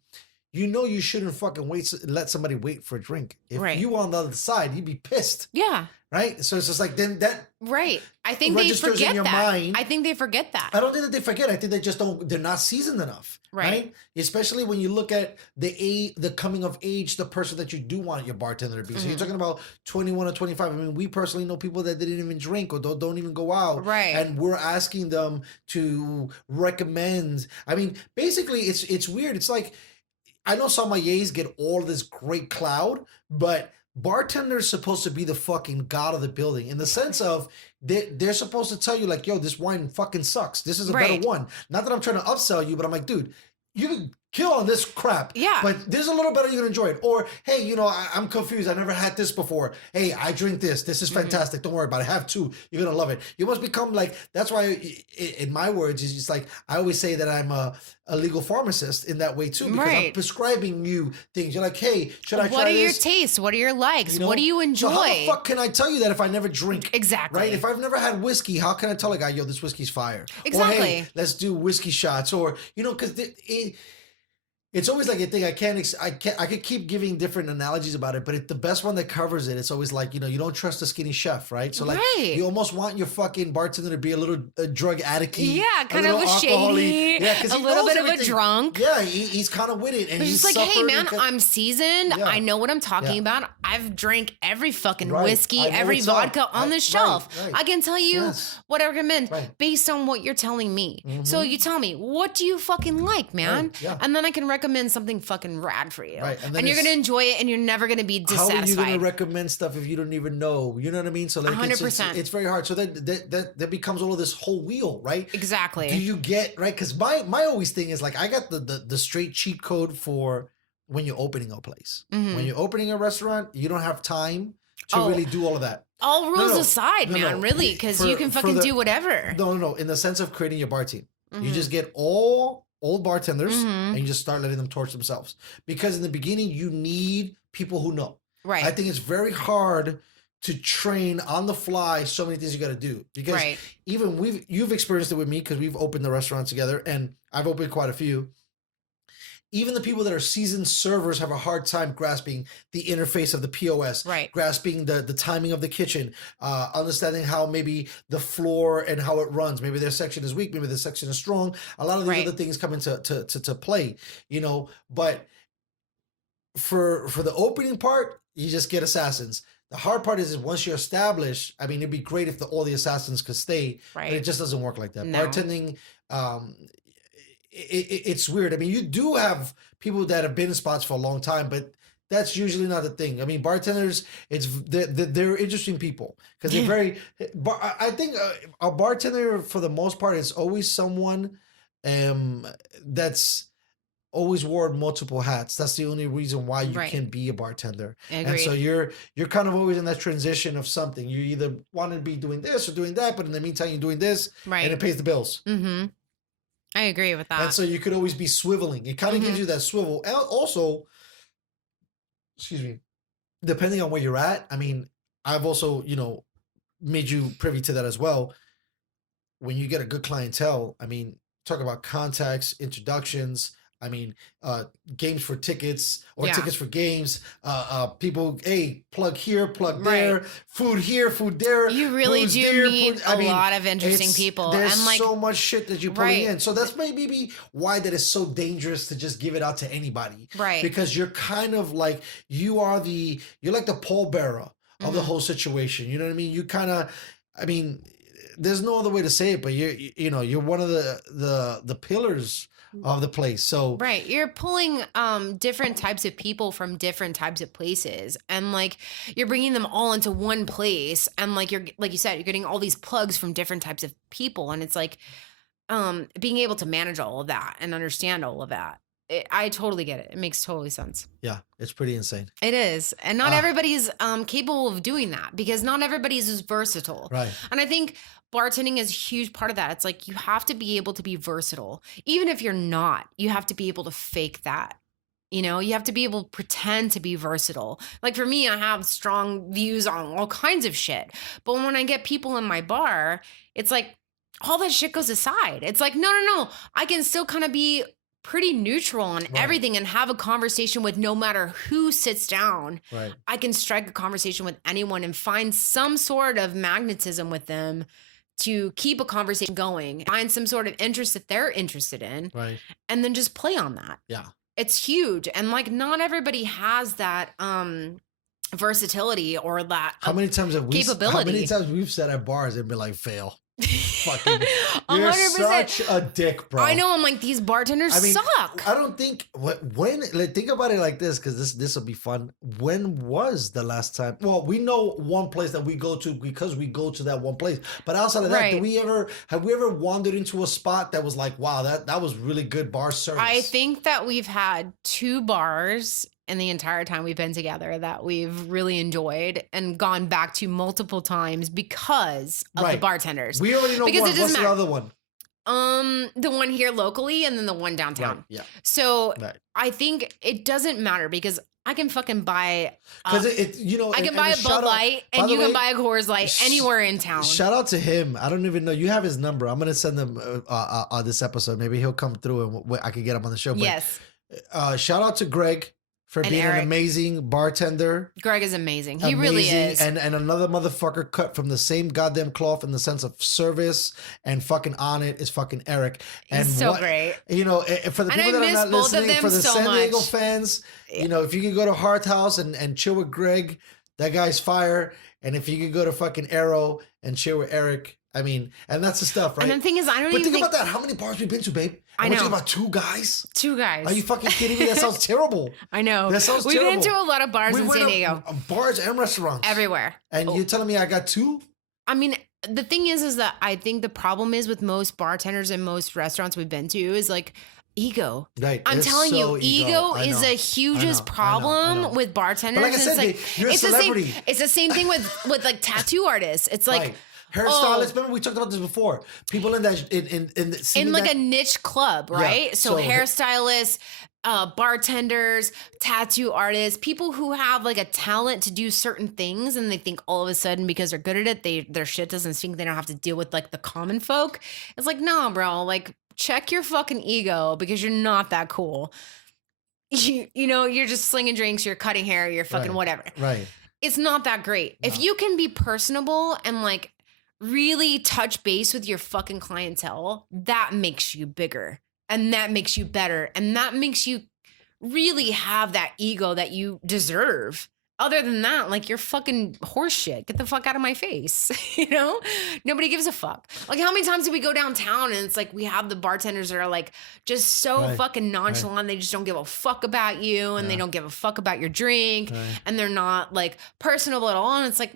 you shouldn't fucking let somebody wait for a drink. If Right. you were on the other side, you'd be pissed, Yeah. right? So it's just like, then that Right. I think they registers in forget your that. mind. I think they forget that. I don't think that they forget. I think they just they're not seasoned enough. Right. Especially when you look at the coming of age, the person that you do want your bartender to be. So you're talking about 21 or 25. I mean, we personally know people that didn't even drink or don't even go out. Right. And we're asking them to recommend. I mean, basically it's weird. It's like, I know sommeliers get all this great cloud, but bartender's supposed to be the fucking god of the building in the sense of they're supposed to tell you like, yo, this wine fucking sucks. This is a Right. better one. Not that I'm trying to upsell you, but I'm like, dude, you can kill on this crap. Yeah. But there's a little better, you're gonna enjoy it. Or, hey, I'm confused. I never had this before. Hey, I drink this. This is fantastic. Don't worry about it. Have two. You're gonna love it. You must become like, that's why in my words, it's just like, I always say that I'm a legal pharmacist in that way too, because I'm Right. prescribing you things. You're like, hey, should I try What are your this? tastes? What are your likes? What do you enjoy? So how the fuck can I tell you that if I never drink? Exactly. Right? If I've never had whiskey, how can I tell a guy, yo, this whiskey's fire? Or, Exactly. hey, let's do whiskey shots. Or, because it's always like a thing. I could keep giving different analogies about it, but the best one that covers it, it's always like, you don't trust a skinny chef, right? So like, Right. you almost want your fucking bartender to be a little drug addict-y. Yeah, kind little of a alcohol-y. shady, Yeah, 'cause a he little knows bit of a everything. drunk. Yeah, he's kind of with it. And It's he's just like, hey, suffered man, because- I'm seasoned. Yeah. I know what I'm talking Yeah. about. I've drank every fucking Right. whiskey, I know every what's up. vodka on the shelf. Right. I can tell you Yes. what I recommend Right. based on what you're telling me. So you tell me, what do you fucking like, man? Right. Yeah. And then I can recommend something fucking rad for you. Right. And then And you're it's- going to enjoy it and you're never going to be How are you dissatisfied. going to recommend stuff if you don't even know? You know what I mean? So like, 100%. it's very hard. So that becomes all of this whole wheel, right? Exactly. Do you get right? Because my always thing is like, I got the straight cheat code for when you're opening a place. Mhm. When you're opening a restaurant, you don't have time to Oh. really do all of that. All rules no, aside, no, man, no. really, because you can For fucking the- do whatever. No. In the sense of creating your bar team. You Mhm. just get all old bartenders Mhm. and you just start letting them torch themselves. Because in the beginning, you need people who know. Right. I think it's very hard to train on the fly so many things you got to do. Because Right. even you've experienced it with me because we've opened the restaurant together and I've opened quite a few. Even the people that are seasoned servers have a hard time grasping the interface of the POS, Right. grasping the timing of the kitchen, understanding how maybe the floor and how it runs. Maybe their section is weak, maybe their section is strong. A lot of these Right. other things come into to play, you know. But for the opening part, you just get assassins. The hard part is once you're established. I mean, it'd be great if all the assassins could stay, Right. but it just doesn't work like that. No. Bartending, it's weird. I mean, you do have people that have been in spots for a long time, but that's usually not the thing. I mean, bartenders, they're interesting people because they're very. I think a bartender, for the most part, is always someone that's always wore multiple hats. That's the only reason why you Right. can be a bartender. And Agreed. so you're kind of always in that transition of something. You either want to be doing this or doing that, but in the meantime, you're doing this, Right. and it pays the bills. Mm-hmm. I agree with that. And so you could always be swiveling. It kind of gives you that swivel. And also, excuse me, depending on where you're at, I mean, I've also, made you privy to that as well. When you get a good clientele, I mean, talk about contacts, introductions. I mean, games for tickets or Yeah. tickets for games. People, hey, plug here, plug Right. there, food here, food there. You really booze do there, meet I mean, lot of interesting people. There's And like, so much shit that you're pulling Right. in. So that's maybe why that is so dangerous to just give it out to anybody. Right. Because you're kind of like, you're like the pallbearer of the whole situation. You know what I mean? You kind of, I mean, there's no other way to say it, but you're one of the pillars of the place. So right, you're pulling different types of people from different types of places, and like you're bringing them all into one place, and like you said, you're getting all these plugs from different types of people, and it's like being able to manage all of that and understand all of that. I totally get it. It makes totally sense. yeah, it's pretty insane. It is. And not everybody's capable of doing that because not everybody's as versatile. Right. And I think bartending is a huge part of that. It's like you have to be able to be versatile. Even if you're not, you have to be able to fake that. You have to be able to pretend to be versatile. Like for me, I have strong views on all kinds of shit. But when I get people in my bar, it's like all that shit goes aside. It's like, no. I can still kind of be pretty neutral on everything and have a conversation with no matter who sits down. Right. I can strike a conversation with anyone and find some sort of magnetism with them to keep a conversation going, find some sort of interest that they're interested in, Right. and then just play on that. Yeah. It's huge. And like not everybody has that versatility or that How many times have we? capability. How many times we've sat at bars and been like, fail. Fucking, you're 100%. such a dick, bro. I know. I'm like, these bartenders suck. I don't think think about it like this because this will be fun. When was the last time? Well, we know one place that we go to because we go to that one place. But outside of that, Right. have we ever wandered into a spot that was like, wow, that was really good bar service? I think that we've had 2 bars in the entire time we've been together that we've really enjoyed and gone back to multiple times because of the Right. bartenders. We already know Because one. it doesn't What's the matter. other one? The one here locally and then the one downtown. Right. Yeah. So Right. I think it doesn't matter because I can fucking buy Because I can buy a Bud Light and you can buy a Coors Light anywhere in town. Shout out to him. I don't even know. You have his number. I'm gonna send him on this episode. Maybe he'll come through and I could get him on the show. But, Yes. Shout out to Greg for And being Eric. an amazing bartender. Greg is amazing. He really is. And another motherfucker cut from the same goddamn cloth in the sense of service and fucking on it is fucking Eric. And He's so great. For the And people I that are miss not both of listening, them for the so San Diego much. fans, if you can go to Hearth House and chill with Greg, that guy's fire. And if you could go to fucking Arrow and chill with Eric, I mean, and that's the stuff, right? And the thing is, I don't But even think about that. How many bars we've been to, babe? I And we're know. talking about 2 guys? 2 guys. Are you fucking kidding me? That sounds terrible. I know. That sounds We've been terrible. to a lot of bars We in went San to, Diego. bars and restaurants. Everywhere. And you're telling me I got 2? I mean, the thing is that I think the problem is with most bartenders and most restaurants we've been to is like ego. Right. I'm It's telling so you, ego is the hugest problem with bartenders. But like I said, you're a celebrity. It's the same thing with like tattoo artists. It's like hairstylists. Remember we talked about this before. People in that in like a niche club, right? Yeah, So hairstylists, bartenders, tattoo artists, people who have like a talent to do certain things, and they think all of a sudden because they're good at it, their shit doesn't stink. They don't have to deal with like the common folk. It's like, nah, bro. Like, check your fucking ego because you're not that cool. You know, you're just slinging drinks, you're cutting hair, you're fucking whatever. Right. It's not that great. No. If you can be personable and like really touch base with your fucking clientele, that makes you bigger and that makes you better and that makes you really have that ego that you deserve. Other than that, like, you're fucking horse shit. Get the fuck out of my face. You know? Nobody gives a fuck. Like, how many times do we go downtown and it's like we have the bartenders that are like just so fucking nonchalant. They just don't give a fuck about you and they don't give a fuck about your drink and they're not like personable at all. And it's like,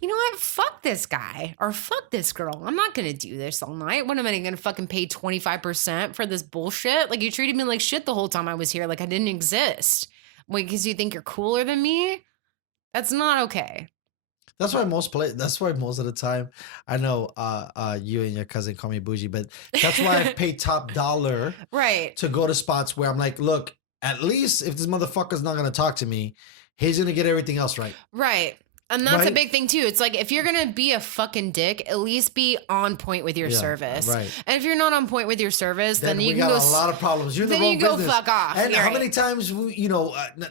you know what? Fuck this guy or fuck this girl. I'm not going to do this all night. What am I going to fucking pay 25% for this bullshit? Like, you treated me like shit the whole time I was here. Like, I didn't exist. Wait, because you think you're cooler than me? That's not okay. That's why most of the time, I know you and your cousin call me bougie, but that's why I pay top dollar to go to spots where I'm like, look, at least if this motherfucker's not going to talk to me, he's going to get everything else right. Right. And that's a big thing too. It's like, if you're going to be a fucking dick, at least be on point with your service. Right. And if you're not on point with your service, then you can go... a lot of problems. You're in the wrong business. Then you go fuck off. And how many times,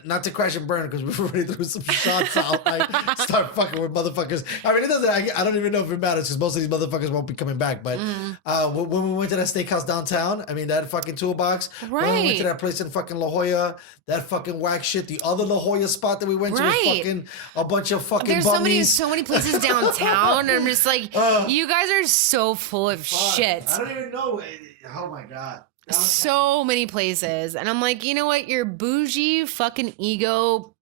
not to crash and burn, because we've already threw some shots out, like, start fucking with motherfuckers. I mean, it doesn't... I don't even know if it matters, because most of these motherfuckers won't be coming back. But when we went to that steakhouse downtown, I mean, that fucking toolbox. When we went to that place in fucking La Jolla, that fucking whack shit. The other La Jolla spot that we went to was fucking a bunch of fucking bummies. So many places downtown. And I'm just like, you guys are so full of shit. I don't even know. Oh my God. So many places. And I'm like, you know what? Your bougie fucking ego,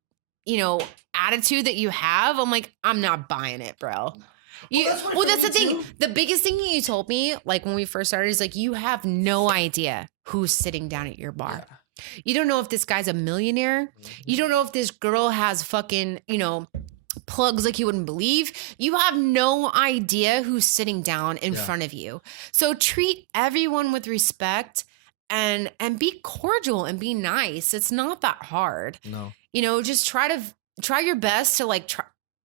attitude that you have, I'm like, I'm not buying it, bro. That's the thing. The biggest thing you told me, like when we first started, is like, you have no idea who's sitting down at your bar. Yeah. You don't know if this guy's a millionaire. You don't know if this girl has fucking, plugs like you wouldn't believe. You have no idea who's sitting down in front of you. So treat everyone with respect and be cordial and be nice. It's not that hard. No. Just try your best to like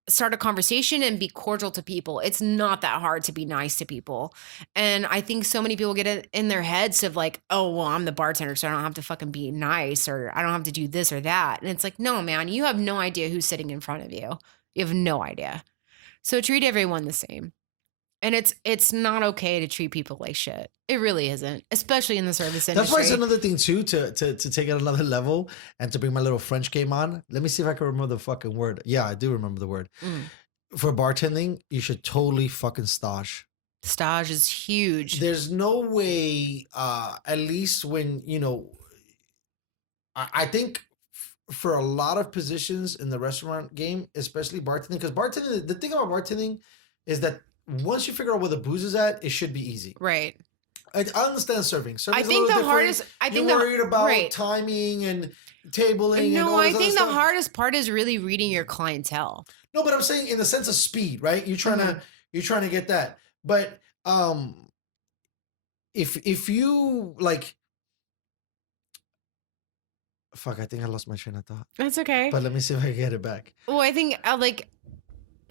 start a conversation and be cordial to people. It's not that hard to be nice to people. And I think so many people get it in their heads of like, oh, well, I'm the bartender, so I don't have to fucking be nice, or I don't have to do this or that. And it's like, no, man, you have no idea who's sitting in front of you. You have no idea. So treat everyone the same. And it's not okay to treat people like shit. It really isn't, especially in the service industry. That's why it's another thing too, to take it another level and to bring my little French game on. Let me see if I can remember the fucking word. Yeah, I do remember the word. For bartending, you should totally fucking stage. Stage is huge. There's no way, at least when, I think for a lot of positions in the restaurant game, especially bartending, because bartending, the thing about bartending is that once you figure out where the booze is at, it should be easy. Right. I understand serving. I think the hardest. You're worried about timing and tabling. No, and all I this think other the stuff. hardest part is really reading your clientele. No, but I'm saying in the sense of speed, right? You're trying to get that. But if you like, fuck, I think I lost my train of thought. That's okay. But let me see if I can get it back. Well, I think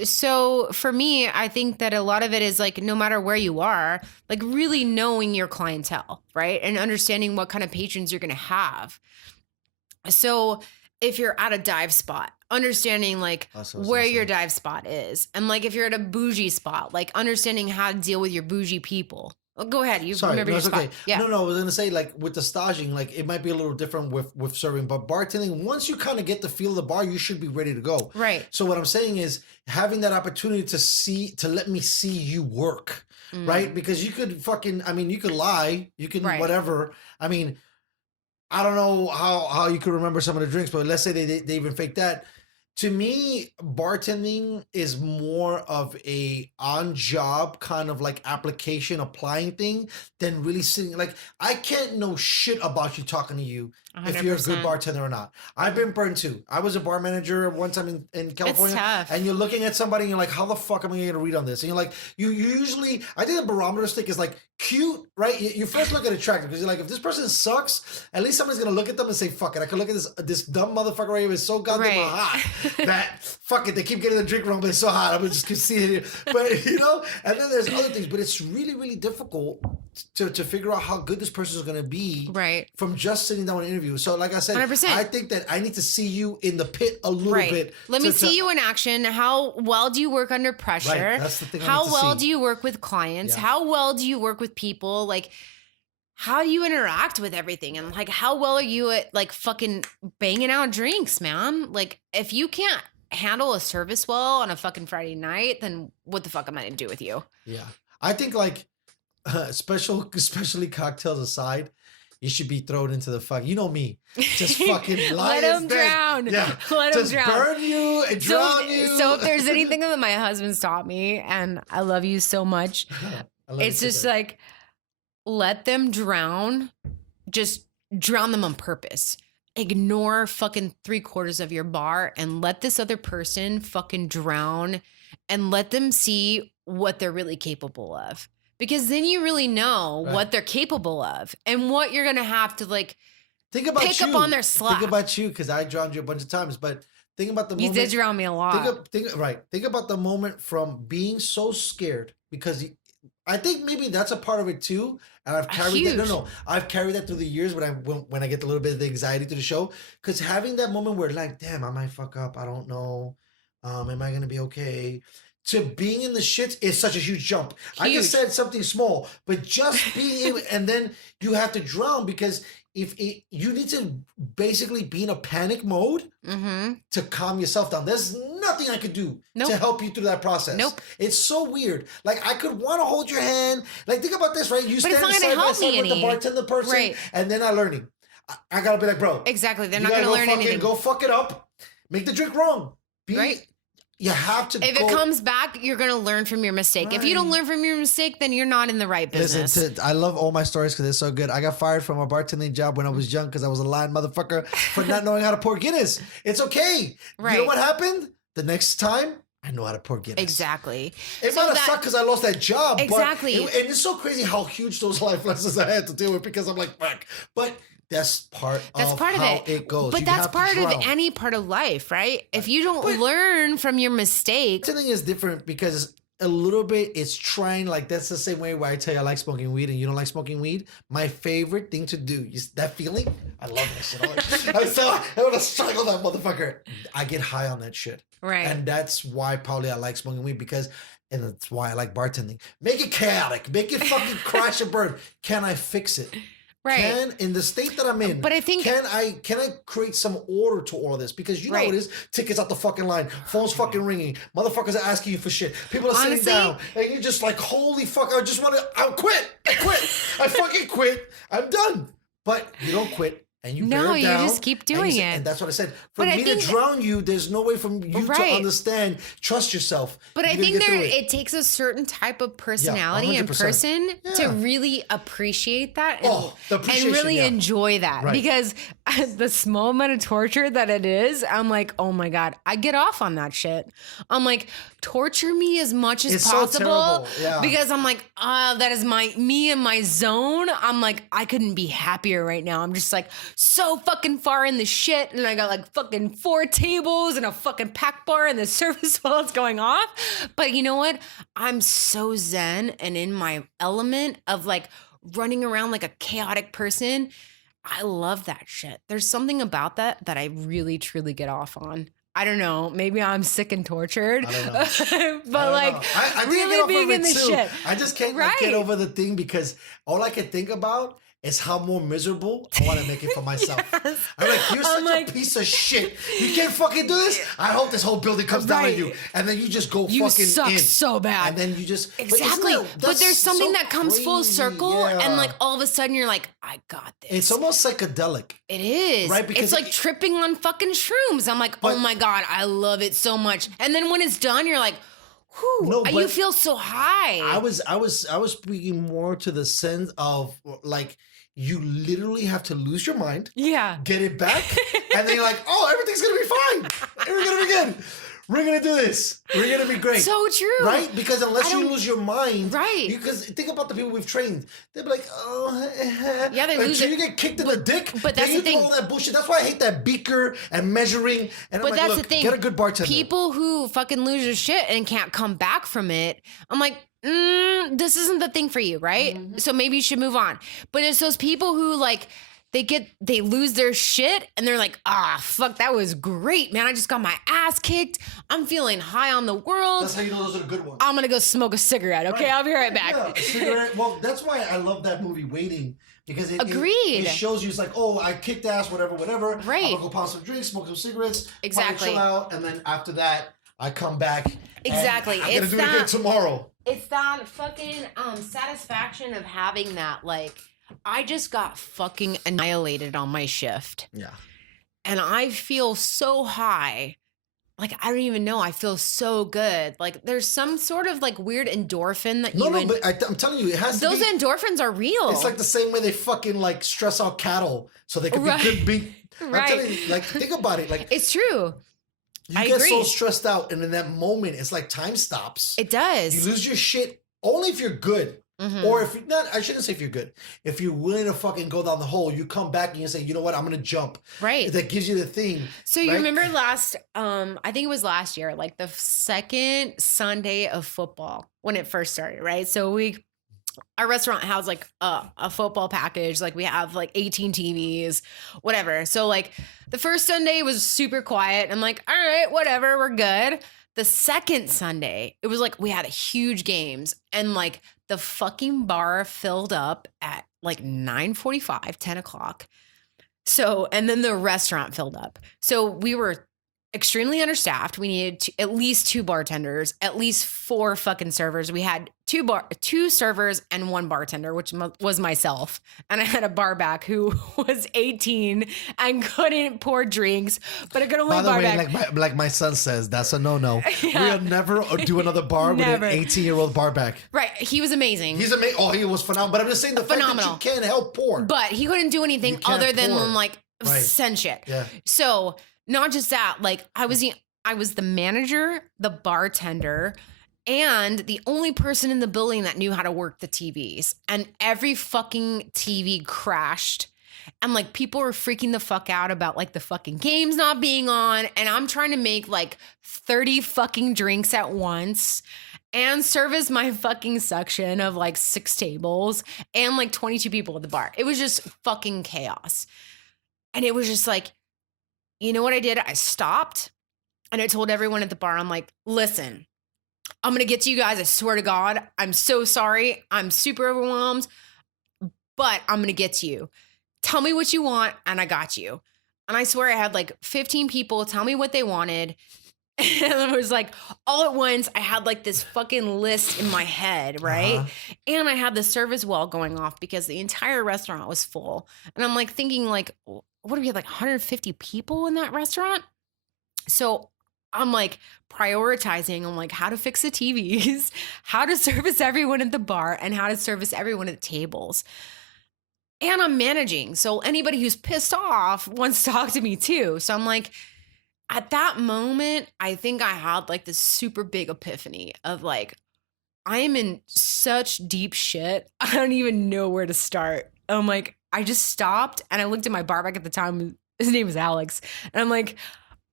so for me, I think that a lot of it is like, no matter where you are, like really knowing your clientele, right? And understanding what kind of patrons you're going to have. So if you're at a dive spot, understanding like where your dive spot is. And like if you're at a bougie spot, like understanding how to deal with your bougie people. Well, go ahead. Remember your spot. Okay. Yeah. No, I was gonna say like with the staging, like it might be a little different with serving, but bartending, once you kind of get the feel of the bar, you should be ready to go. Right. So what I'm saying is having that opportunity to let me see you work, right? Because you could you could lie, you can whatever. I mean, I don't know how you could remember some of the drinks, but let's say they even fake that. To me, bartending is more of a on-job kind of like application applying thing than really sitting. Like, I can't know shit about you talking to you if you're a good 100%. bartender or not. I've been burned too. I was a bar manager one time in California, tough. and you're looking at somebody and you're like, how the fuck am I going to read on this? And you're like, you usually, I think the barometer stick is like cute, right? You first look at attractive because you're like, if this person sucks, at least somebody's going to look at them and say, fuck it. I can look at this dumb motherfucker right here. It's so goddamn Right. hot that fuck it. They keep getting the drink wrong, but it's so hot. I'm just gonna see it here. But you know, and then there's other things, but it's really, really difficult to figure out how good this person is gonna be Right. from just sitting down and interview. So like I said, 100%. I think that I need to see you in the pit a little bit. Let me see you in action. How well do you work under pressure? Right, that's the thing I How need to well see. do you work with clients? Yeah. How well do you work with people? Like, how do you interact with everything? And like, how well are you at like fucking banging out drinks, man? Like, if you can't handle a service well on a fucking Friday night, then what the fuck am I gonna do with you? Yeah, I think like especially cocktails aside, you should be thrown into the fuck. You know me, just fucking Let them drown. Yeah, Let them just drown. burn you and drown you. So if there's anything that my husband's taught me, and I love you so much, I love you it's so just much. like, let them drown. Just drown them on purpose. Ignore fucking 3/4 of your bar and let this other person fucking drown and let them see what they're really capable of. Because then you really know Right. what they're capable of and what you're going to have to like Think about pick you. up on their slack. Think about you, because I drowned you a bunch of times. But think about the You moment. did drown me a lot. Think about the moment from being so scared because I think maybe that's a part of it too. And I've carried that. Huge. No, I've carried that through the years when I get a little bit of the anxiety to the show, because having that moment where like, damn, I might fuck up. I don't know. Am I gonna be okay? To being in the shits is such a huge jump. I just Huge. said something small, but just being able, and then you have to drown because you need to basically be in a panic mode Mm-hmm. to calm yourself down. There's nothing I could do Nope. to help you through that process. Nope. It's so weird. Like I could want to hold your hand. Like think about this, right? You But it's stand not gonna side by help side me with the any. bartender person, Right. and they're not learning. I gotta be like, bro. Exactly. They're you not going gotta to learn anything. Go fuck it up. Make the drink wrong. Right. You have to. If it comes back, you're going to learn from your mistake. If you don't Right. learn from your mistake, then you're not in the right business. Listen, I love all my stories because they're so good. I got fired from a bartending job when I was young because I was a lying motherfucker for not knowing how to pour Guinness. It's okay. You know Right. what happened? The next time, I know how to pour Guinness. Exactly. It So might have that- sucked because I lost that job. Exactly. But and it's so crazy how huge those life lessons I had to deal with because I'm like, fuck. But that's part of how it goes. But You that's have to part of drown. any part of life, right? If you don't But- learn from your mistakes, Bartending is different because a little bit it's trying, like that's the same way where I tell you I like smoking weed and you don't like smoking weed. My favorite thing to do is that feeling. I love that shit. I want to strangle that motherfucker. I get high on that shit. right? And that's why probably I like smoking weed because, and that's why I like bartending. Make it chaotic. Make it fucking crash and burn. Can I fix it? right. In the state that I'm in, But I think- can I create some order to all of this? Because you know Right. what it is, tickets out the fucking line, phones fucking ringing, motherfuckers are asking you for shit, people are sitting Honestly- down, and you're just like, holy fuck, I quit, I fucking quit, I'm done. But you don't quit. And you No, bear you down, just keep and you doing say- it. And that's what I said. For But I me to think- drown you, there's no way from you to Right. understand. Trust yourself. But You're I gonna think get through it. it takes a certain type of personality and 100%. person to Yeah. really appreciate that and, Oh, the and appreciation, really yeah. enjoy that. Right. Because the small amount of torture that it is, I'm like, oh my God, I get off on that shit. I'm like, torture me as much as It's so possible. terrible, yeah. Because I'm like, that is me and my zone. I'm like, I couldn't be happier right now. I'm just like so fucking far in the shit. And I got like fucking 4 tables and a fucking pack bar and the service while it's going off. But you know what? I'm so zen and in my element of like running around like a chaotic person. I love that shit. There's something about that I really truly get off on. I don't know. Maybe I'm sick and tortured. I don't know. But I don't like know. I think I get really off being of it in the too. shit. I just can't Right. get over the thing because all I can think about is how more miserable I want to make it for myself. Yes. I'm like, you're such a piece of shit. You can't fucking do this. I hope this whole building comes down on you. And then you just go You fucking suck in. so bad. And then you just... Exactly. But there's something that comes full circle yeah. and like all of a sudden you're like, I got this. It's almost psychedelic. It is. Right? Because it's like tripping on fucking shrooms. I'm like, oh my God, I love it so much. And then when it's done, you're like, whew, no, you feel so high. I was speaking more to the sense of like, you literally have to lose your mind. Yeah. Get it back. And then you're like, oh, everything's going to be fine. We're going to be good. We're going to do this. We're going to be great. So true. Right? Because unless you lose your mind. Right. Because think about the people we've trained. They'll be like, oh. Yeah, they lose it. it. You get kicked in the dick. But that's then the thing. Do all that bullshit. That's why I hate that beaker and measuring. And But I'm like, that's look, the thing. get a good bartender. People who fucking lose their shit and can't come back from it, I'm like, this isn't the thing for you, right? Mm-hmm. So maybe you should move on. But it's those people who like, they lose their shit and they're like, fuck, that was great, man. I just got my ass kicked. I'm feeling high on the world. That's how you know those are the good ones. I'm gonna go smoke a cigarette. Okay, I'll be right back. Yeah, a cigarette. Well, that's why I love that movie Waiting. Because it shows you, it's like, oh, I kicked ass, whatever. Right. I'm gonna go pound some drinks, smoke some cigarettes, Exactly. chill out, and then after that, I come back. Exactly. I'm gonna do it again tomorrow. It's that fucking satisfaction of having that, like, I just got fucking annihilated on my shift. Yeah. And I feel so high. Like, I don't even know. I feel so good. Like, there's some sort of like weird endorphin that but I'm telling you, it has to be. Those endorphins are real. It's like the same way they fucking like stress out cattle so they can be good beef. Right. I'm telling you, like, think about it. Like, it's true. you I get agree. so stressed out, and in that moment, it's like time stops. It does. You lose your shit only if you're good. Mm-hmm. Or if you're not, I shouldn't say if you're good. If you're willing to fucking go down the hole, you come back and you say, you know what, I'm gonna jump. Right. That gives you the thing. So you remember last, I think it was last year, like the second Sunday of football when it first started, right? So our restaurant has like a football package. Like we have like 18 TVs, whatever. So like the first Sunday was super quiet. I'm like, all right, whatever, we're good. The second Sunday, it was like we had huge games and like the fucking bar filled up at like 9:45, 10 o'clock. So, and then the restaurant filled up. So we were extremely understaffed. We needed at least 2 bartenders, at least 4 fucking servers. We had 2 servers and 1 bartender, which was myself. And I had a bar back who was 18 and couldn't pour drinks, but I could only By the bar way, back. like my son says, that's a no-no. Yeah. We'll never do another bar with an 18-year-old bar back. Right. He was amazing. He's amazing. Oh, he was phenomenal. But I'm just saying the fact that you can't help pour. But he couldn't do anything You can't other than pour. like send shit. Yeah. So not just that, like I was the manager, the bartender, and the only person in the building that knew how to work the TVs. And every fucking TV crashed. And like people were freaking the fuck out about like the fucking games not being on. And I'm trying to make like 30 fucking drinks at once and service my fucking section of like 6 tables and like 22 people at the bar. It was just fucking chaos. And it was just like, you know what I did? I stopped and I told everyone at the bar, I'm like, listen, I'm going to get to you guys. I swear to God, I'm so sorry. I'm super overwhelmed, but I'm going to get to you. Tell me what you want and I got you. And I swear I had like 15 people tell me what they wanted. And it was like all at once, I had like this fucking list in my head, right? Uh-huh. And I had the service well going off because the entire restaurant was full. And I'm like thinking like, what do we have, like 150 people in that restaurant? So I'm like prioritizing on like how to fix the TVs, how to service everyone at the bar, and how to service everyone at the tables. And I'm managing. So anybody who's pissed off wants to talk to me too. So I'm like, at that moment, I think I had like this super big epiphany of like, I am in such deep shit. I don't even know where to start. I'm like, I just stopped and I looked at my barback at the time. His name was Alex. And I'm like,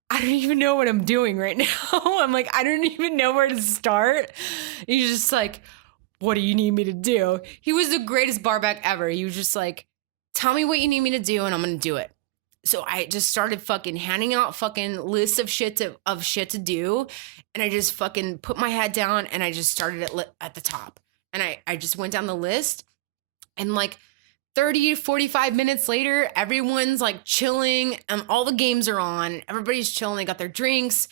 I don't even know what I'm doing right now. I'm like, I don't even know where to start. And he's just like, what do you need me to do? He was the greatest barback ever. He was just like, tell me what you need me to do and I'm going to do it. So I just started fucking handing out fucking lists of shit to do. And I just fucking put my head down and I just started at the top. And I just went down the list and like 30 to 45 minutes later, everyone's like chilling and all the games are on. Everybody's chilling. They got their drinks.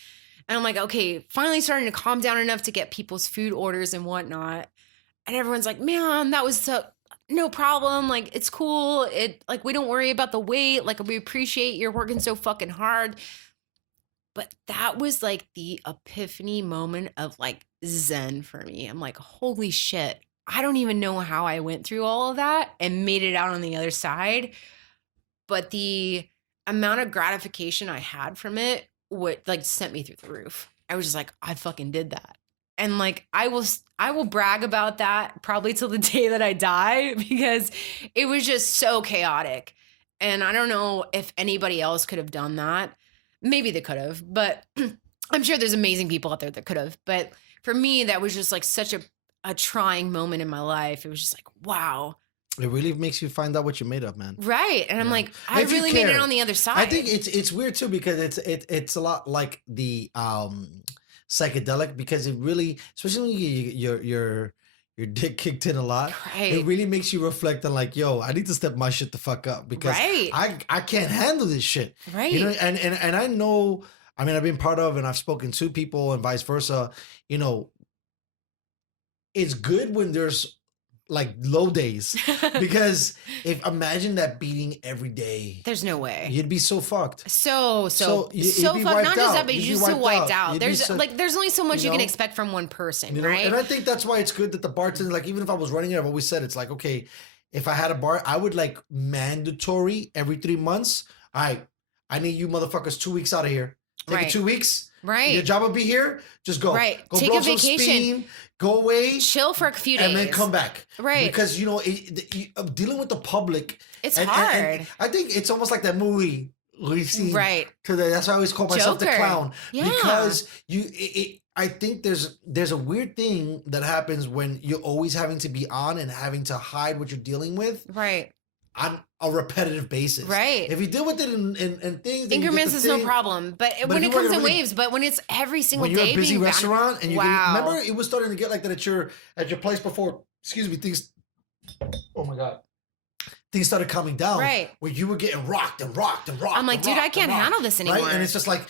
And I'm like, okay, finally starting to calm down enough to get people's food orders and whatnot. And everyone's like, man, that was so no problem. Like, it's cool. Like, we don't worry about the wait. Like, we appreciate you're working so fucking hard. But that was like the epiphany moment of like Zen for me. I'm like, holy shit. I don't even know how I went through all of that and made it out on the other side. But the amount of gratification I had from it would like sent me through the roof. I was just like, I fucking did that. And like, I will brag about that probably till the day that I die because it was just so chaotic. And I don't know if anybody else could have done that. Maybe they could have, but I'm sure there's amazing people out there that could have. But for me, that was just like such a trying moment in my life. It was just like, wow. It really makes you find out what you're made of, man. Right. And I'm like, I really made it on the other side. I think it's weird too because it's a lot like the psychedelic because it really, especially when your dick kicked in a lot, right. It really makes you reflect on like, yo, I need to step my shit the fuck up because I can't handle this shit. Right. You know, and I know, I mean, I've been part of and I've spoken to people and vice versa, you know, it's good when there's like low days because imagine that beating every day. There's no way. You'd be so fucked. So fucked. Not just that, but you're just so wiped out. There's only so much you can expect from one person, right? And I think that's why it's good that the bartender, like even if I was running it, I've always said it's like, okay, if I had a bar, I would like mandatory every 3 months. All right, I need you motherfuckers 2 weeks out of here. Take it 2 weeks. Right. Your job will be here. Just go. Right. Go take blow a some vacation. Steam, go away. Chill for a few days. And then come back. Right. Because, you know, dealing with the public. It's hard. And I think it's almost like that movie we've seen. Right. Today. That's why I always call myself Joker. the clown. Yeah. Because I think there's a weird thing that happens when you're always having to be on and having to hide what you're dealing with. Right. On a repetitive basis. Right. If you deal with it in things. Increments is no problem. But when it comes in waves, but when it's every single day. When you're a busy restaurant and you remember it was starting to get like that at your place before, things, oh my God. Things started calming down. Right. Where you were getting rocked. I'm like, dude, I can't handle this anymore. Right? And it's just like,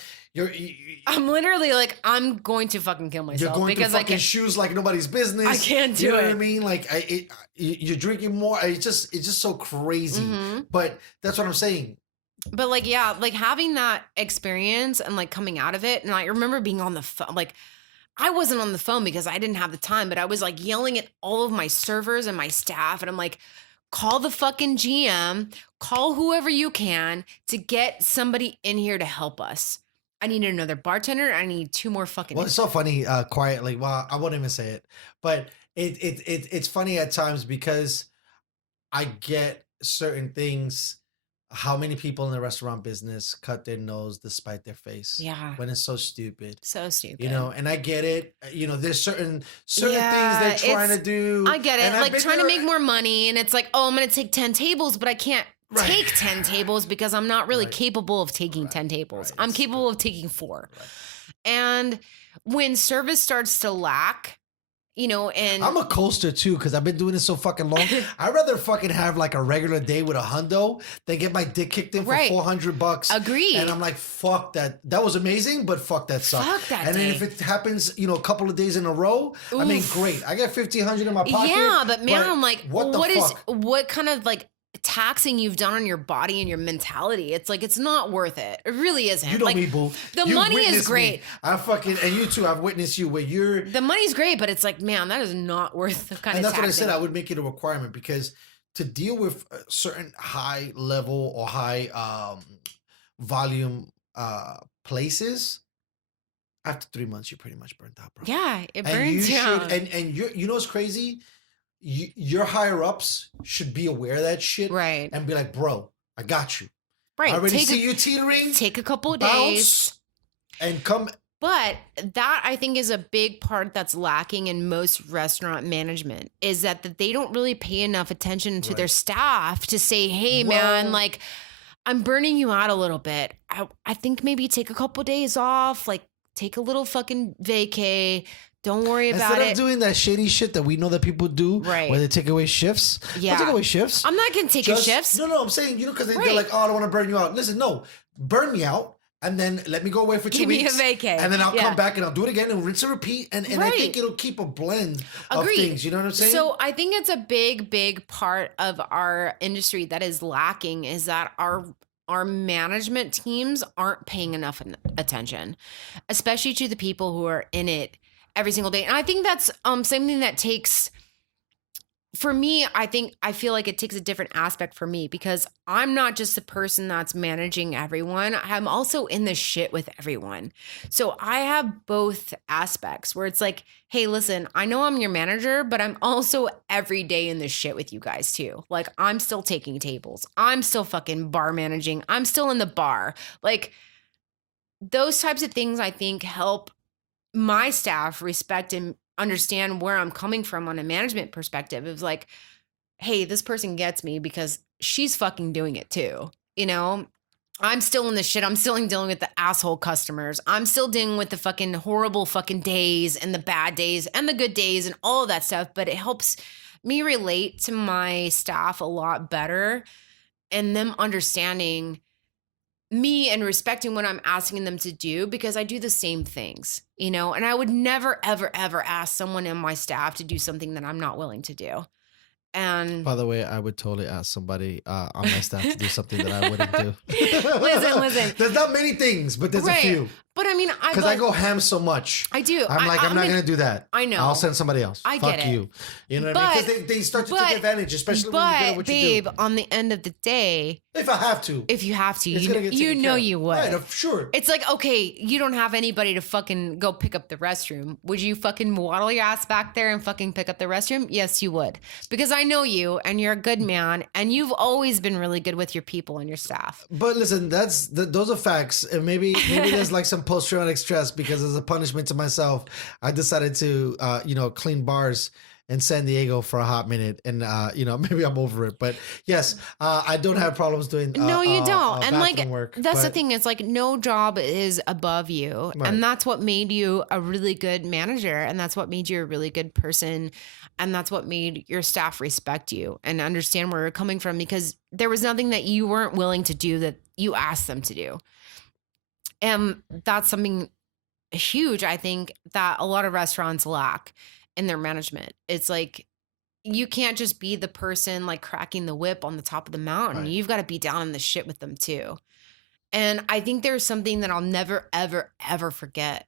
I'm literally like, I'm going to fucking kill myself. You're going because through fucking shoes like nobody's business. I can't do it. You know what I mean? Like you're drinking more. It's just so crazy. Mm-hmm. But that's what I'm saying. But like, yeah, like having that experience and like coming out of it. And I remember being on the phone, like I wasn't on the phone because I didn't have the time, but I was like yelling at all of my servers and my staff. And I'm like, call the fucking GM, call whoever you can to get somebody in here to help us. I need another bartender. I need 2 more fucking. Well, it's so funny, quietly. Well, I won't even say it, but it's funny at times because I get certain things. How many people in the restaurant business cut their nose despite their face? Yeah. When it's so stupid. So stupid. You know, and I get it. You know, there's certain things they're trying to do. I get it. Like trying to make more money. And it's like, oh, I'm going to take 10 tables, but I can't take 10 tables because I'm not really capable of taking 10 tables. I'm capable of taking 4. And when service starts to lack, you know, and I'm a coaster too because I've been doing this so fucking long. I'd rather fucking have like a regular day with a hundo than get my dick kicked in for $400. Agreed. And I'm like, fuck that. That was amazing, but fuck that sucked. Fuck that and day. then if it happens, you know, a couple of days in a row, I mean, great. I got $1,500 in my pocket. Yeah, but man, I'm like, what kind of like taxing you've done on your body and your mentality? It's like, it's not worth it. It really isn't. You know like, me, boo. The money is great. Me. And you too, I've witnessed you where you're. The money's great, but it's like, man, that is not worth the kind of taxing. And that's what I said. I would make it a requirement because to deal with certain high level or high volume places, after 3 months, you're pretty much burnt out, bro. Yeah, it burns down. And you know what's crazy? Your higher ups should be aware of that shit, right? And be like, bro, I got you. Right. I already see you teetering. Take a couple of days and come. But that I think is a big part that's lacking in most restaurant management is that they don't really pay enough attention to their staff to say, hey, man, like I'm burning you out a little bit. I think maybe take a couple of days off, like take a little fucking vacay. Don't worry about Instead it. of doing that shady shit that we know that people do, Right. where they take away shifts. Yeah. Don't take away shifts. I'm not going to take your shifts. No, I'm saying, because they're Right. like, oh, I don't want to burn you out. Listen, no, burn me out. And then let me go away for 2 weeks. Give me a vacay. And then I'll Yeah. come back and I'll do it again and rinse and repeat. And I Right. think it'll keep a blend Agreed. of things. You know what I'm saying? So I think it's a big part of our industry that is lacking is that our management teams aren't paying enough attention, especially to the people who are in it every single day. And I think that's something that takes, for me, I feel like it takes a different aspect for me because I'm not just the person that's managing everyone. I'm also in the shit with everyone. So I have both aspects where it's like, hey, listen, I know I'm your manager, but I'm also every day in the shit with you guys too. Like I'm still taking tables. I'm still fucking bar managing. I'm still in the bar. Like those types of things I think help my staff respect and understand where I'm coming from on a management perspective. It was like, hey, this person gets me because she's fucking doing it too. You know, I'm still in the shit. I'm still dealing with the asshole customers. I'm still dealing with the fucking horrible fucking days and the bad days and the good days and all of that stuff. But it helps me relate to my staff a lot better and them understanding me and respecting what I'm asking them to do because I do the same things, you know, and I would never, ever, ever ask someone in my staff to do something that I'm not willing to do. And by the way, I would totally ask somebody on my staff to do something that I wouldn't do. listen. There's not many things, but there's Right. a few. But I mean, Because I go ham so much. I do. I'm not going to do that. I know. I'll send somebody else. I Fuck get it. you. You know what I mean? Because they start to take advantage, especially when you're good at what you do. But babe, on the end of the day, If I have to. if you have to, It's gonna get you taken know care of. you would. Right, sure. It's like, okay, you don't have anybody to fucking go pick up the restroom. Would you fucking waddle your ass back there and fucking pick up the restroom? Yes, you would. Because I know you and you're a good man and you've always been really good with your people and your staff. But listen, those are facts. And maybe there's like some post-traumatic stress because as a punishment to myself, I decided to, clean bars in San Diego for a hot minute. And, maybe I'm over it. But yes, I don't have problems doing No, you don't. And like, work, that's the thing. It's like no job is above you. Right. And that's what made you a really good manager. And that's what made you a really good person. And that's what made your staff respect you and understand where you're coming from because there was nothing that you weren't willing to do that you asked them to do. And that's something huge, I think, that a lot of restaurants lack in their management. It's like, you can't just be the person like cracking the whip on the top of the mountain. Right. You've got to be down in the shit with them too. And I think there's something that I'll never, ever, ever forget.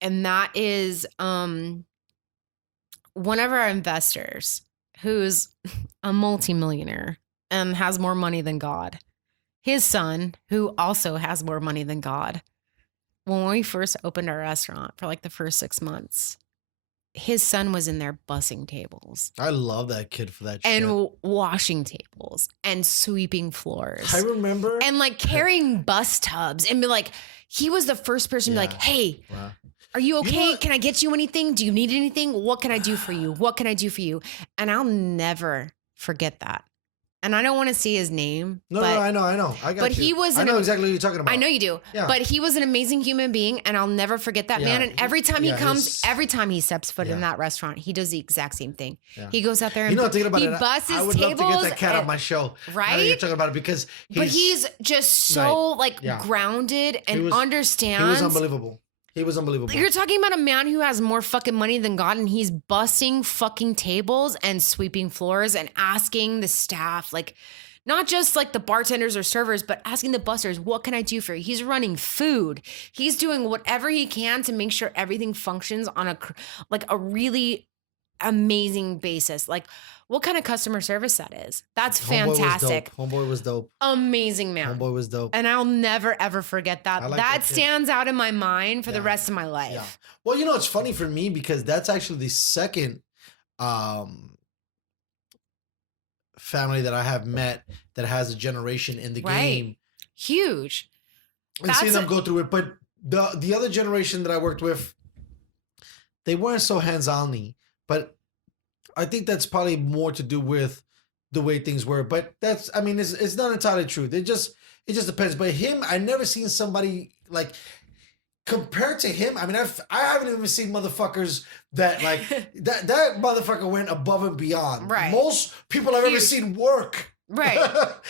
And that is one of our investors who's a multimillionaire and has more money than God. His son, who also has more money than God. When we first opened our restaurant for like the first 6 months, his son was in there bussing tables. I love that kid for that shit. And washing tables and sweeping floors. I remember. And like carrying bus tubs and be like, he was the first person to be like, hey, Wow. are you okay? what? Can I get you anything? Do you need anything? What can I do for you? What can I do for you? And I'll never forget that. And I don't want to see his name. No, but I know. I got but you. he was I know exactly what you're talking about. I know you do. Yeah. But he was an amazing human being and I'll never forget that Yeah. man. And every time he comes, his- every time he steps foot in Yeah. that restaurant, he does the exact same thing. Yeah. He goes out there and thinking about he it, busts I his would love to tables. get that cat on and- my show. Right? I know you're talking about it because but he's just so Yeah. grounded and He was understands. unbelievable. He was unbelievable. You're talking about a man who has more fucking money than God and he's bussing fucking tables and sweeping floors and asking the staff, like, not just like the bartenders or servers, but asking the bussers, what can I do for you? He's running food. He's doing whatever he can to make sure everything functions on a really amazing basis. Like, what kind of customer service that is? That's fantastic. Homeboy was dope. Amazing man. Homeboy was dope. And I'll never ever forget that. I like that that kid. stands out in my mind for the Yeah. rest of my life. Yeah. Well, it's funny for me because that's actually the second family that I have met that has a generation in the Right. game. Huge. And seeing them go through it. But the other generation that I worked with, they weren't so hands-on-y. But I think that's probably more to do with the way things were. But it's not entirely true. It just depends. But him, I never seen somebody like compared to him, I mean, I haven't even seen motherfuckers that like that motherfucker went above and beyond. Right. Most people I've ever Huge. seen work. Right.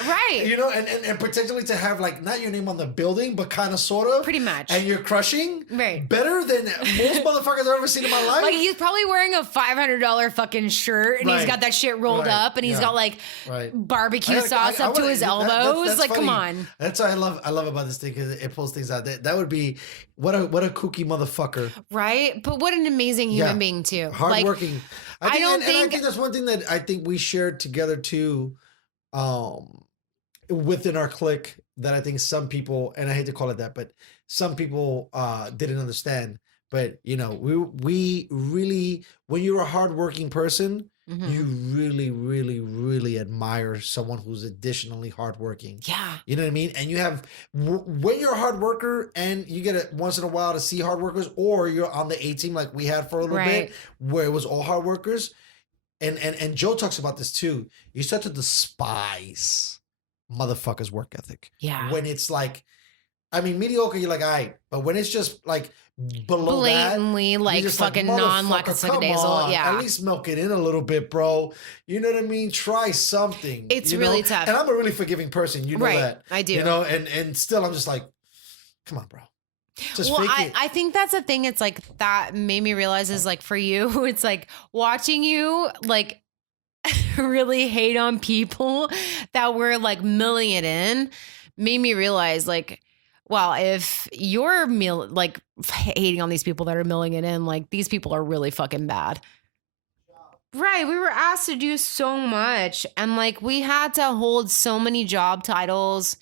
Right. You know, and potentially to have like not your name on the building, but kind of sort of. Pretty much. And you're crushing. Right. Better than most motherfuckers I've ever seen in my life. Like he's probably wearing a $500 fucking shirt and he's got that shit rolled up and he's got like barbecue sauce up to his elbows. That's like, funny. come on. That's what I love about this thing, because it pulls things out. That would be what a kooky motherfucker. Right. But what an amazing human being too. Hardworking. Like, I think that's one thing that I think we shared together too. Within our clique, that I think some people, and I hate to call it that, but some people didn't understand. But you know, we really, when you're a hardworking person, you really, really, really admire someone who's additionally hardworking. Yeah. You know what I mean? And you have, when you're a hard worker and you get it once in a while to see hard workers, or you're on the A team like we had for a little bit, where it was all hard workers. And Joe talks about this too. You start to despise motherfuckers' work ethic. Yeah. When it's like, I mean, mediocre, you're like, all right. But when it's just like below blatantly, that, like fucking non-lackadaisical. Yeah. At least milk it in a little bit, bro. You know what I mean? Try something. It's really tough. And I'm a really forgiving person. You know that. I do. You know, and still I'm just like, come on, bro. Just fake it. I think that's the thing. It's like that made me realize is like for you, it's like watching you like really hate on people that were like milling it in made me realize like, well, if you're like hating on these people that are milling it in, like these people are really fucking bad. Right. We were asked to do so much and like we had to hold so many job titles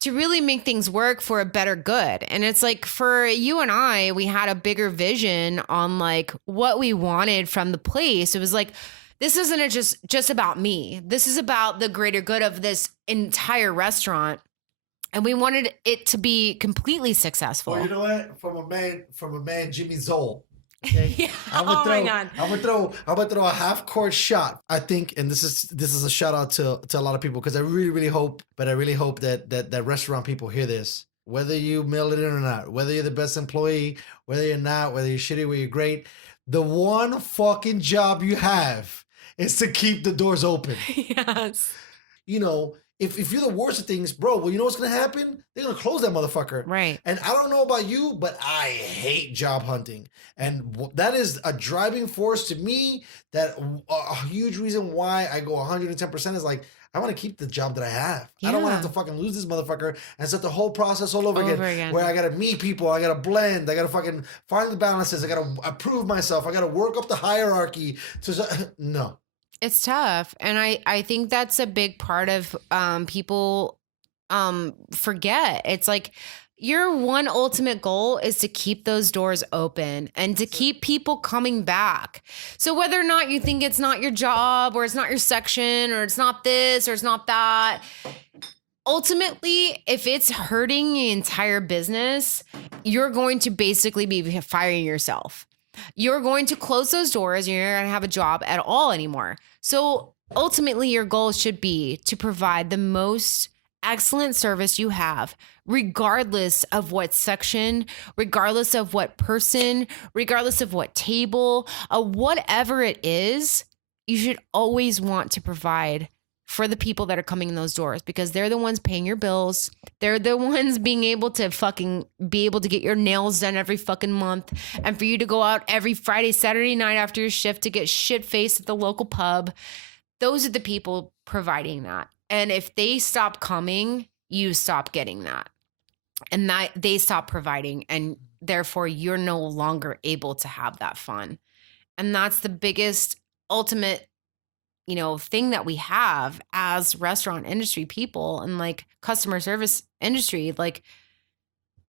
to really make things work for a better good. And it's like for you and I, we had a bigger vision on like what we wanted from the place. It was like, this isn't just about me. This is about the greater good of this entire restaurant. And we wanted it to be completely successful. Well, you know what? From a man, Jimmy Zoll. Okay. Yeah. I'm gonna throw a half court shot. I think, and this is a shout out to a lot of people, because I really hope that restaurant people hear this. Whether you mail it in or not, whether you're the best employee, whether you're not, whether you're shitty, whether you're great, the one fucking job you have is to keep the doors open. Yes. You know, if you're the worst of things, bro, well, you know what's going to happen? They're going to close that motherfucker. Right. And I don't know about you, but I hate job hunting. And that is a driving force to me, that a huge reason why I go 110% is like, I want to keep the job that I have. Yeah. I don't want to have to fucking lose this motherfucker and start the whole process all over again. Where I got to meet people, I got to blend, I got to fucking find the balances, I got to approve myself, I got to work up the hierarchy. No. It's tough. And I think that's a big part of people forget. It's like your one ultimate goal is to keep those doors open and to keep people coming back. So whether or not you think it's not your job or it's not your section or it's not this or it's not that, ultimately, if it's hurting the entire business, you're going to basically be firing yourself. You're going to close those doors and you're not going to have a job at all anymore. So ultimately, your goal should be to provide the most excellent service you have, regardless of what section, regardless of what person, regardless of what table, whatever it is, you should always want to provide for the people that are coming in those doors, because they're the ones paying your bills. They're the ones being able to get your nails done every fucking month, and for you to go out every Friday, Saturday night after your shift to get shit-faced at the local pub. Those are the people providing that. And if they stop coming, you stop getting that. And that they stop providing, and therefore you're no longer able to have that fun. And that's the biggest ultimate thing that we have as restaurant industry people and like customer service industry. Like,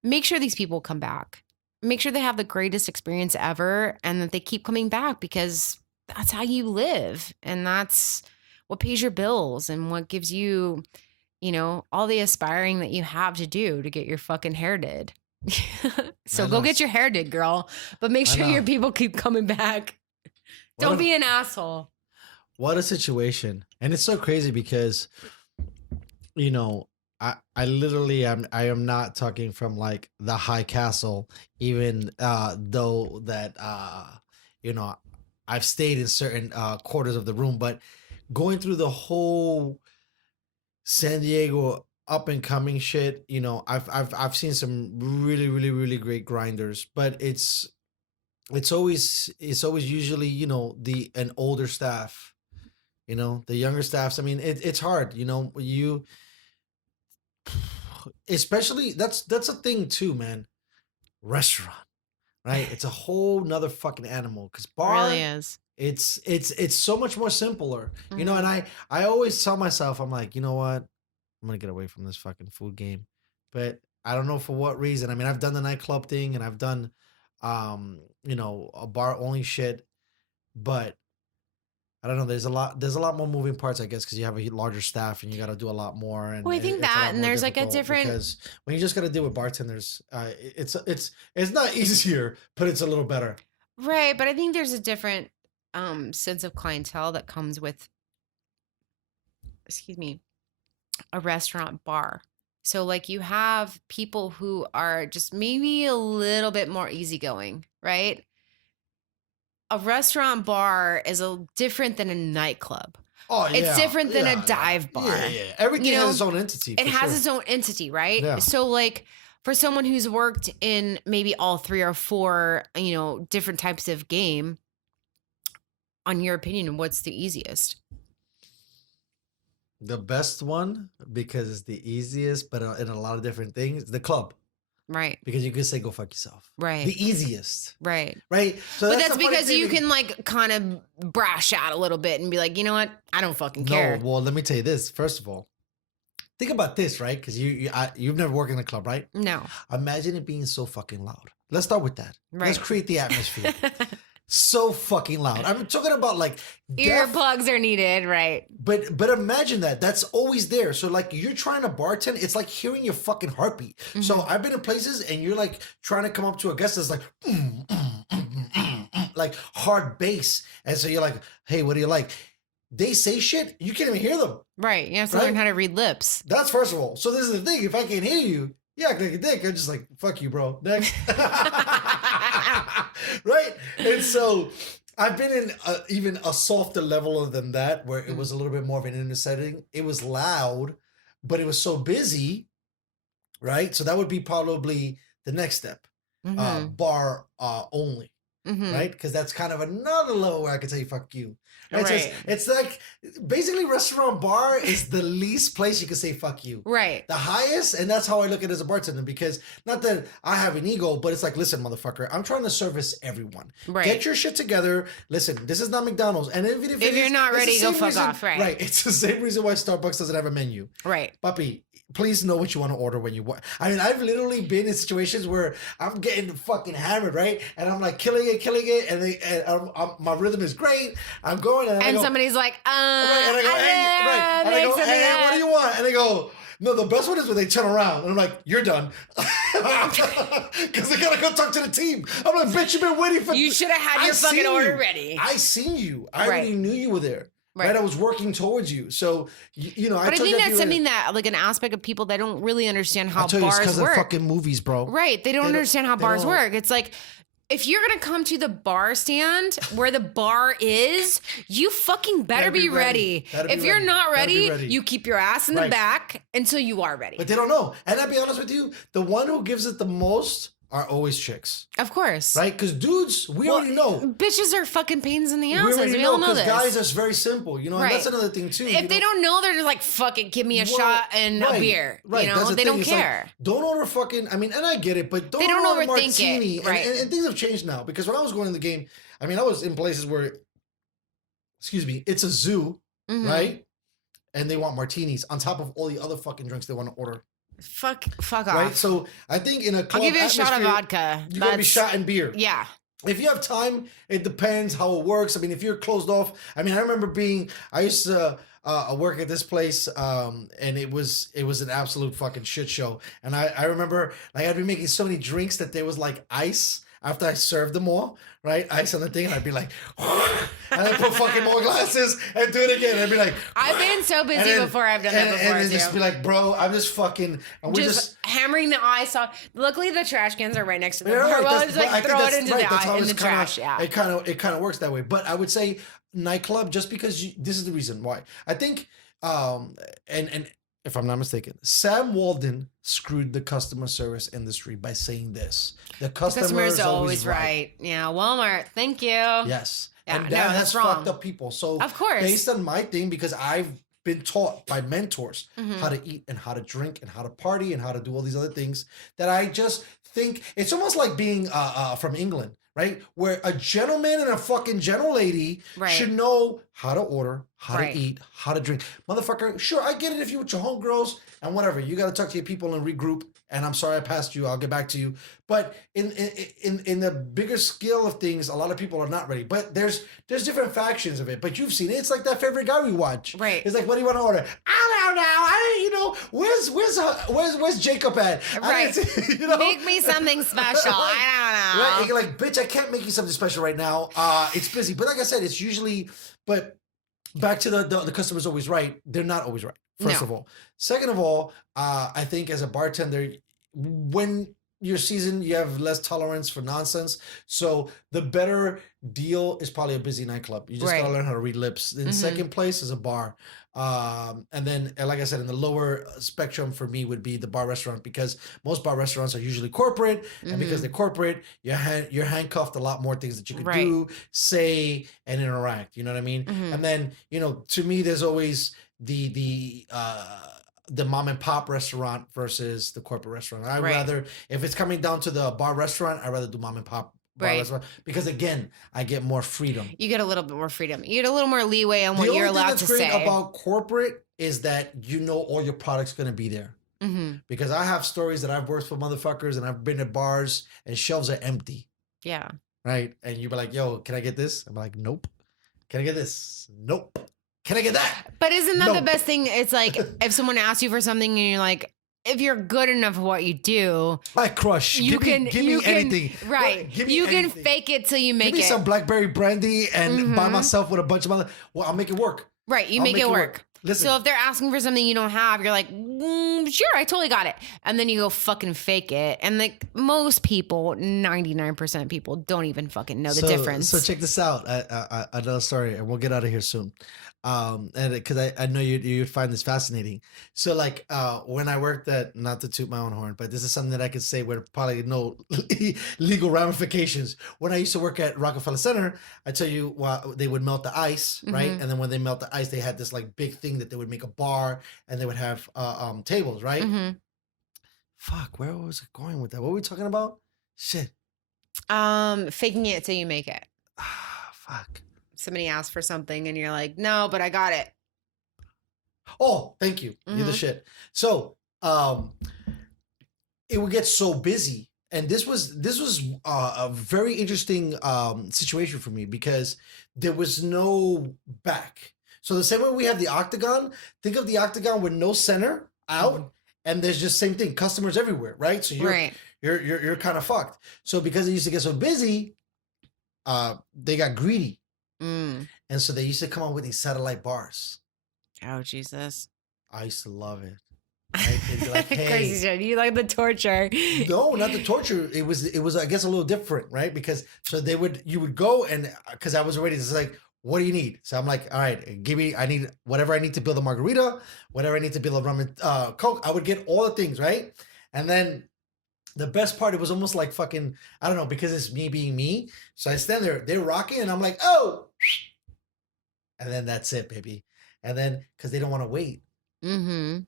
make sure these people come back, make sure they have the greatest experience ever and that they keep coming back, because that's how you live. And that's what pays your bills and what gives you, all the aspiring that you have to do to get your fucking hair did. So go get your hair did, girl. But make sure your people keep coming back. Don't be an asshole. What a situation. And it's so crazy because, I literally I am not talking from like the high castle, even though that you know I've stayed in certain quarters of the room, but going through the whole San Diego up and coming shit, I've seen some really really really great grinders, but it's always usually the an older staff, the younger staffs. I mean, it's hard, you especially that's a thing too, man. Restaurant, right? It's a whole nother fucking animal, because It really bar, is. it's so much more simpler, and Mhm. I always tell myself, I'm like, you know what, I'm gonna get away from this fucking food game, but I don't know for what reason. I mean, I've done the nightclub thing, and I've done a bar only shit, but I don't know. There's a lot more moving parts, I guess, because you have a larger staff and you got to do a lot more, and Well, I think it's a that, lot and more there's like a difficult different, because when you just got to deal with bartenders, it's not easier, but it's a little better. right, but I think there's a different sense of clientele that comes with, excuse me, a restaurant bar. So like you have people who are just maybe a little bit more easygoing, right? A restaurant bar is different than a nightclub. Oh It's yeah, different than a yeah, yeah, dive yeah, bar. yeah. Everything You has know, its own entity it for has sure. its own entity, right? Yeah. So like for someone who's worked in maybe all three or four, different types of game, on your opinion, what's the easiest? The best one, because it's the easiest, but in a lot of different things, the club, Right. because you could say go fuck yourself. Right. The easiest, Right. right? So But that's that's the funny because thing, you can like kind of brash out a little bit and be like, you know what? I don't fucking No, care. well, let me tell you this. First of all, think about this, right? Because you've never worked in a club, right? No. Imagine it being so fucking loud. Let's start with that. Let's Right. create the atmosphere. So fucking loud. I'm talking about like deaf, Earplugs are needed, right? but imagine that. That's always there. So like you're trying to bartend, it's like hearing your fucking heartbeat. So I've been in places and you're like trying to come up to a guest that's like like hard bass, and so you're like, hey, what do you like? They say shit, you can't even hear them. Right. You have to Right? learn how to read lips. That's first of all. So this is the thing. If I can't hear you, yeah, like a dick. I'm just like, fuck you, bro. Next. Right? And so I've been in even a softer level than that, where it was a little bit more of an inner setting. It was loud, but it was so busy, right? So that would be probably the next step. Bar only. Right? Because that's kind of another level where I can tell you fuck you. Right? So Right. it's like basically restaurant bar is the least place you can say fuck you. Right. The highest, and that's how I look at it as a bartender, because not that I have an ego, but it's like, listen, motherfucker, I'm trying to service everyone. Right. Get your shit together. Listen, this is not McDonald's. And even if If you're not it's the ready, go same fuck reason- off, right. Right. It's the same reason why Starbucks doesn't have a menu. Right. Puppy, please know what you want to order when you want. I mean, I've literally been in situations where I'm getting fucking hammered, right? And I'm like killing it, and my rhythm is great. I'm going, and I And go, somebody's like, right, and I go, hey, right, and I go, hey, what do you want? And they go, no, the best one is when they turn around, and I'm like, you're done, because they gotta go talk to the team. I'm like, bitch, you've been waiting for. You should have had I your fucking seen order you. ready. I seen you. I Right. already knew you were there. Right. Right. I was working towards you. So, But I think that's something that, like, an aspect of people that don't really understand how I tell you, it's bars because of work. fucking movies, bro. Right. They don't understand how they bars don't- work. It's like, if you're going to come to the bar stand where the bar is, you fucking better be ready. Better be If you're ready. not Better be ready, ready. you keep your ass in the Right. back until you are ready. But they don't know. And I'll be honest with you, the one who gives it the most are always chicks. Of course. Right? Because dudes, we already know. Bitches are fucking pains in the We asses. already We know, all know because this. guys are very simple, and Right. that's another thing too. If they don't know, they're just like, fuck it, give me a Well, shot and a right, beer. right, that's the They thing. don't It's like, care. don't order fucking. I mean, and I get it, but They don't order overthink it, martini. right. And things have changed now, because when I was going in the game, I mean, I was in places where, excuse me, it's a zoo, Mhm. right? And they want martinis on top of all the other fucking drinks they want to order, Fuck off. right? So I think in a club I'll give you a shot of atmosphere, vodka. you're gonna be shot in beer. Yeah. If you have time, it depends how it works. I mean, if you're closed off, I mean, I remember I used to work at this place, and it was an absolute fucking shit show. And I remember, like, I'd be making so many drinks that there was like ice. after I served them all, right? Ice on the thing, and I'd be like, and I put fucking more glasses and do it again. And I'd be like, I've been so busy before I've done that before. And just be like, bro, I'm just fucking, and we're just hammering the ice off. Luckily, the trash cans are right next to the Yeah, bar. right, Well, that's- just but I like think throw it that's into right, that's how in it's the kinda- trash. Yeah. It kind of works that way. But I would say nightclub, just because this is the reason why. I think, and if I'm not mistaken, Sam Walden screwed the customer service industry by saying this: the customer is always right. Yeah, Walmart. Thank you. Yes, Yeah, and no, that has that's wrong. fucked up people. So Of course. based on my thing, because I've been taught by mentors Mm-hmm. how to eat and how to drink and how to party and how to do all these other things, that I just think it's almost like being from England, right? Where a gentleman and a fucking gentle lady Right. should know how to order, how Right. to eat, how to drink. Motherfucker, sure, I get it if you with your homegirls and whatever. You got to talk to your people and regroup. And I'm sorry I passed you. I'll get back to you. But in the bigger scale of things, a lot of people are not ready. But there's different factions of it. But you've seen it. It's like that favorite guy we watch. Right. It's like, what do you want to order? I don't know. Where's Jacob at? Right. You know? Make me something special. I don't know. Right? And you're like, bitch, I can't make you something special right now. It's busy. But like I said, it's usually, but back to the customer's always right. They're not always right, first No. of all. Second of all, I think as a bartender, when you're seasoned, you have less tolerance for nonsense. So the better deal is probably a busy nightclub. You just Right. gotta learn how to read lips. In second place is a bar. And then, like I said, in the lower spectrum for me would be the bar restaurant, because most bar restaurants are usually corporate, and because they're corporate, you're handcuffed a lot more things that you could Right. do, say, and interact. You know what I mean? And then, to me, there's always the mom and pop restaurant versus the corporate restaurant. I'd Right. rather, if it's coming down to the bar restaurant, I'd rather do mom and pop bar Right. restaurant, because again, I get more freedom. You get a little bit more freedom. You get a little more leeway on The what only you're thing allowed that's to great say. about corporate is that all your product's going to be there. Because I have stories that I've worked for motherfuckers and I've been at bars and shelves are empty, Yeah. right? And you'd be like, yo, can I get this? I'm like, nope. Can I get this? Nope. Can I get that? But isn't that No. the best thing? It's like if someone asks you for something and you're like, if you're good enough at what you do, I crush. you give me anything. Right. Give me You can anything. fake it till you make Give me it. some blackberry brandy and by myself with a bunch of other. Well, I'll make it work. Right. You I'll make it work. Listen. So if they're asking for something you don't have, you're like, sure, I totally got it. And then you go fucking fake it. And like most people, 99% of people don't even fucking know the difference. So check this out. Another story, and we'll get out of here soon. And because I know you'd find this fascinating. So like when I worked at, not to toot my own horn, but this is something that I could say with probably no legal ramifications. When I used to work at Rockefeller Center, I tell you, they would melt the ice, right? And then when they melt the ice, they had this like big thing that they would make a bar, and they would have tables, right? Fuck, where was it going with that? What were we talking about? Shit. Faking it till you make it. Fuck. Somebody asks for something and you're like, no, but I got it. Oh, thank you. You're the shit. So, it would get so busy, and this was a very interesting situation for me, because there was no back. So the same way we have the octagon, think of the octagon with no center out, and there's just same thing, customers everywhere, right? So you're kind of fucked. So because it used to get so busy, they got greedy. And so they used to come up with these satellite bars. Oh, Jesus. I used to love it. Right? They'd be like, hey. Crazy shit. You like the torture. No, not the torture. It was I guess a little different, right? Because so you would go, and because I was already, it's like, what do you need? So I'm like, all right, I need whatever I need to build a margarita, whatever I need to build a rum and Coke. I would get all the things, right? And then the best part, it was almost like fucking, I don't know, because it's me being me. So I stand there, they're rocking, and I'm like, oh. And then that's it, baby. And then, because they don't want to wait. And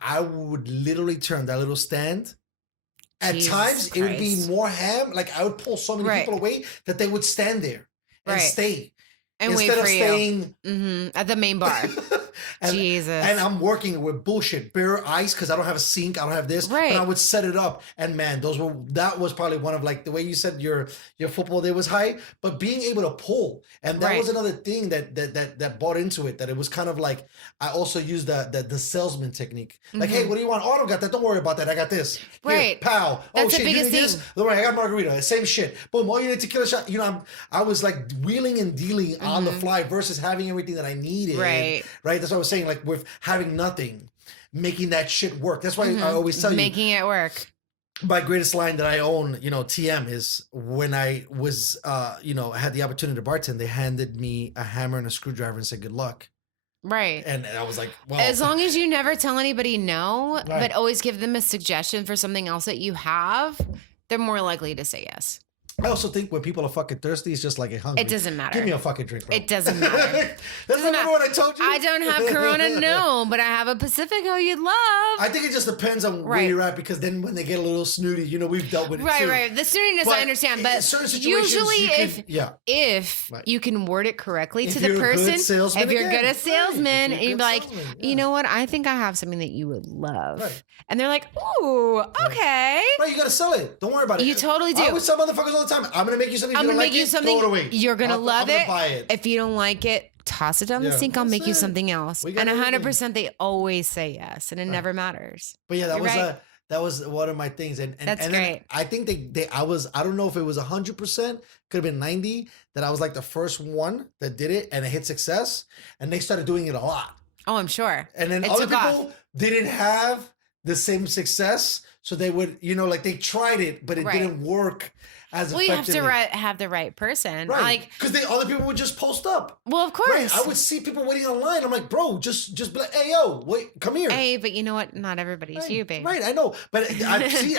I would literally turn that little stand. At Jesus times, it would be Christ. more ham. Like, I would pull so many Right. people away that they would stand there and Right. stay. And instead wait of for staying you. At the main bar. And, Jesus. And I'm working with bullshit, bare ice, because I don't have a sink, I don't have this. Right. And I would set it up. And man, that was probably one of like the way you said your football day was high, but being able to pull. And that was another thing that bought into it, that it was kind of like, I also used the salesman technique. Like, hey, what do you want? Oh, I don't got that. Don't worry about that. I got this. Here, Right. pow. That's oh, the shit, biggest you need this? thing. Don't worry, I got margarita. Same shit. Boom. Oh, you need tequila shot. You know, I was like wheeling and dealing on the fly versus having everything that I needed. Right. Right. That's what I was saying. Like with having nothing, making that shit work. That's why I always tell you. Making it work. My greatest line that I own, you know, TM, is when I was, you know, had the opportunity to bartend, they handed me a hammer and a screwdriver and said, good luck. Right. And I was like, well. As long as you never tell anybody no, Right. but always give them a suggestion for something else that you have, they're more likely to say yes. I also think when people are fucking thirsty, it's just like a hungry. It doesn't matter. Give me a fucking drink, bro. It doesn't matter. That's not what I told you. I don't have Corona, no, but I have a Pacifico you'd love. I think it just depends on where you're at, because then when they get a little snooty, you know, we've dealt with it too. Right. The snootiness I understand, but certain situations, usually if Right. you can word it correctly If to the you're a good person, salesman, if you're again, good at salesman, right. and you'd be like, Salesman, you know what, I think I have something that you would love. Right. And they're like, ooh, okay. Right, you gotta sell it. Don't worry about it. You totally do. I always tell motherfuckers all the time, I'm gonna make you something. I'm If you gonna don't make like you it, something. throw it away. You're gonna love I'm gonna it. buy it. If you don't like it, toss it down the Yeah, sink. I'll make you that's it. something else. We got And everything. 100% they always say yes, and it never matters. But yeah, that You're was right. that was one of my things, and That's then great. I think I don't know if it was 100%, could have been 90, that I was like the first one that did it and it hit success, and they started doing it a lot. Oh, I'm sure. And then It other took people off. didn't have the same success, so they would, you know, like they tried it, but it Right. didn't work as Well, you have effectively. to have the right person. Right, Like, because other people would just post up. well, of course. Right, I would see people waiting online. I'm like, bro, just be like, hey, yo, wait, come here. Hey, but you know what? Not everybody's Right, you, babe. Right, I know. But I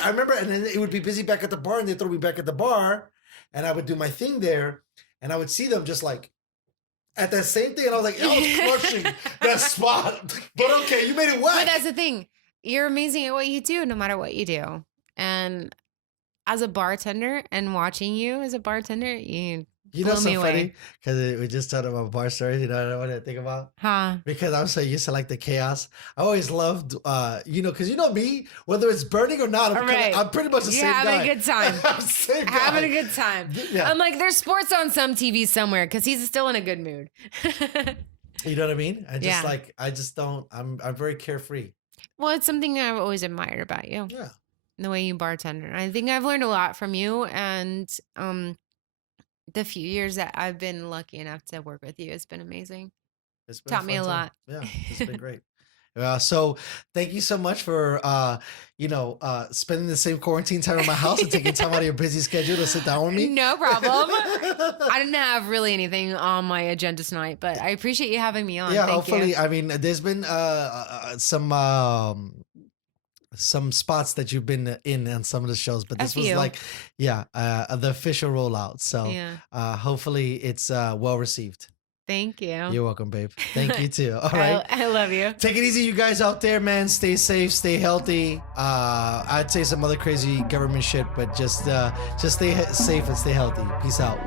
remember, and then it would be busy back at the bar, and they'd throw me back at the bar, and I would do my thing there, and I would see them just like at that same thing, and I was like, I was crushing that spot. But okay, you made it whack. But that's the thing. You're amazing at what you do, no matter what you do. And as a bartender, and watching you as a bartender, you You know, blew me so away. funny, because we just talked about bar stories. You know what I think about? Huh? Because I'm so used to like the chaos. I always loved, you know, because you know me, whether it's burning or not, I'm pretty much the You're same guy. having a good time. I'm the same guy. Having a good time. Yeah. I'm like, there's sports on some TV somewhere because he's still in a good mood. You know what I mean? Yeah. I just don't. I'm very carefree. Well, it's something I've always admired about you. Yeah. The way you bartender. I think I've learned a lot from you, and the few years that I've been lucky enough to work with you, it's been amazing. It's been Taught me fun a time. lot. Yeah, it's been great. So thank you so much for spending the same quarantine time in my house and taking time out of your busy schedule to sit down with me. No problem. I didn't have really anything on my agenda tonight, but I appreciate you having me on. Yeah, Thank hopefully. you. I mean, there's been some spots that you've been in on some of the shows, but this was few. like, the official rollout. So Yeah. hopefully it's well received. Thank you. You're welcome, babe. Thank you too. All right. I love you. Take it easy, you guys out there, man. Stay safe, stay healthy. I'd say some other crazy government shit, but just stay safe and stay healthy. Peace out.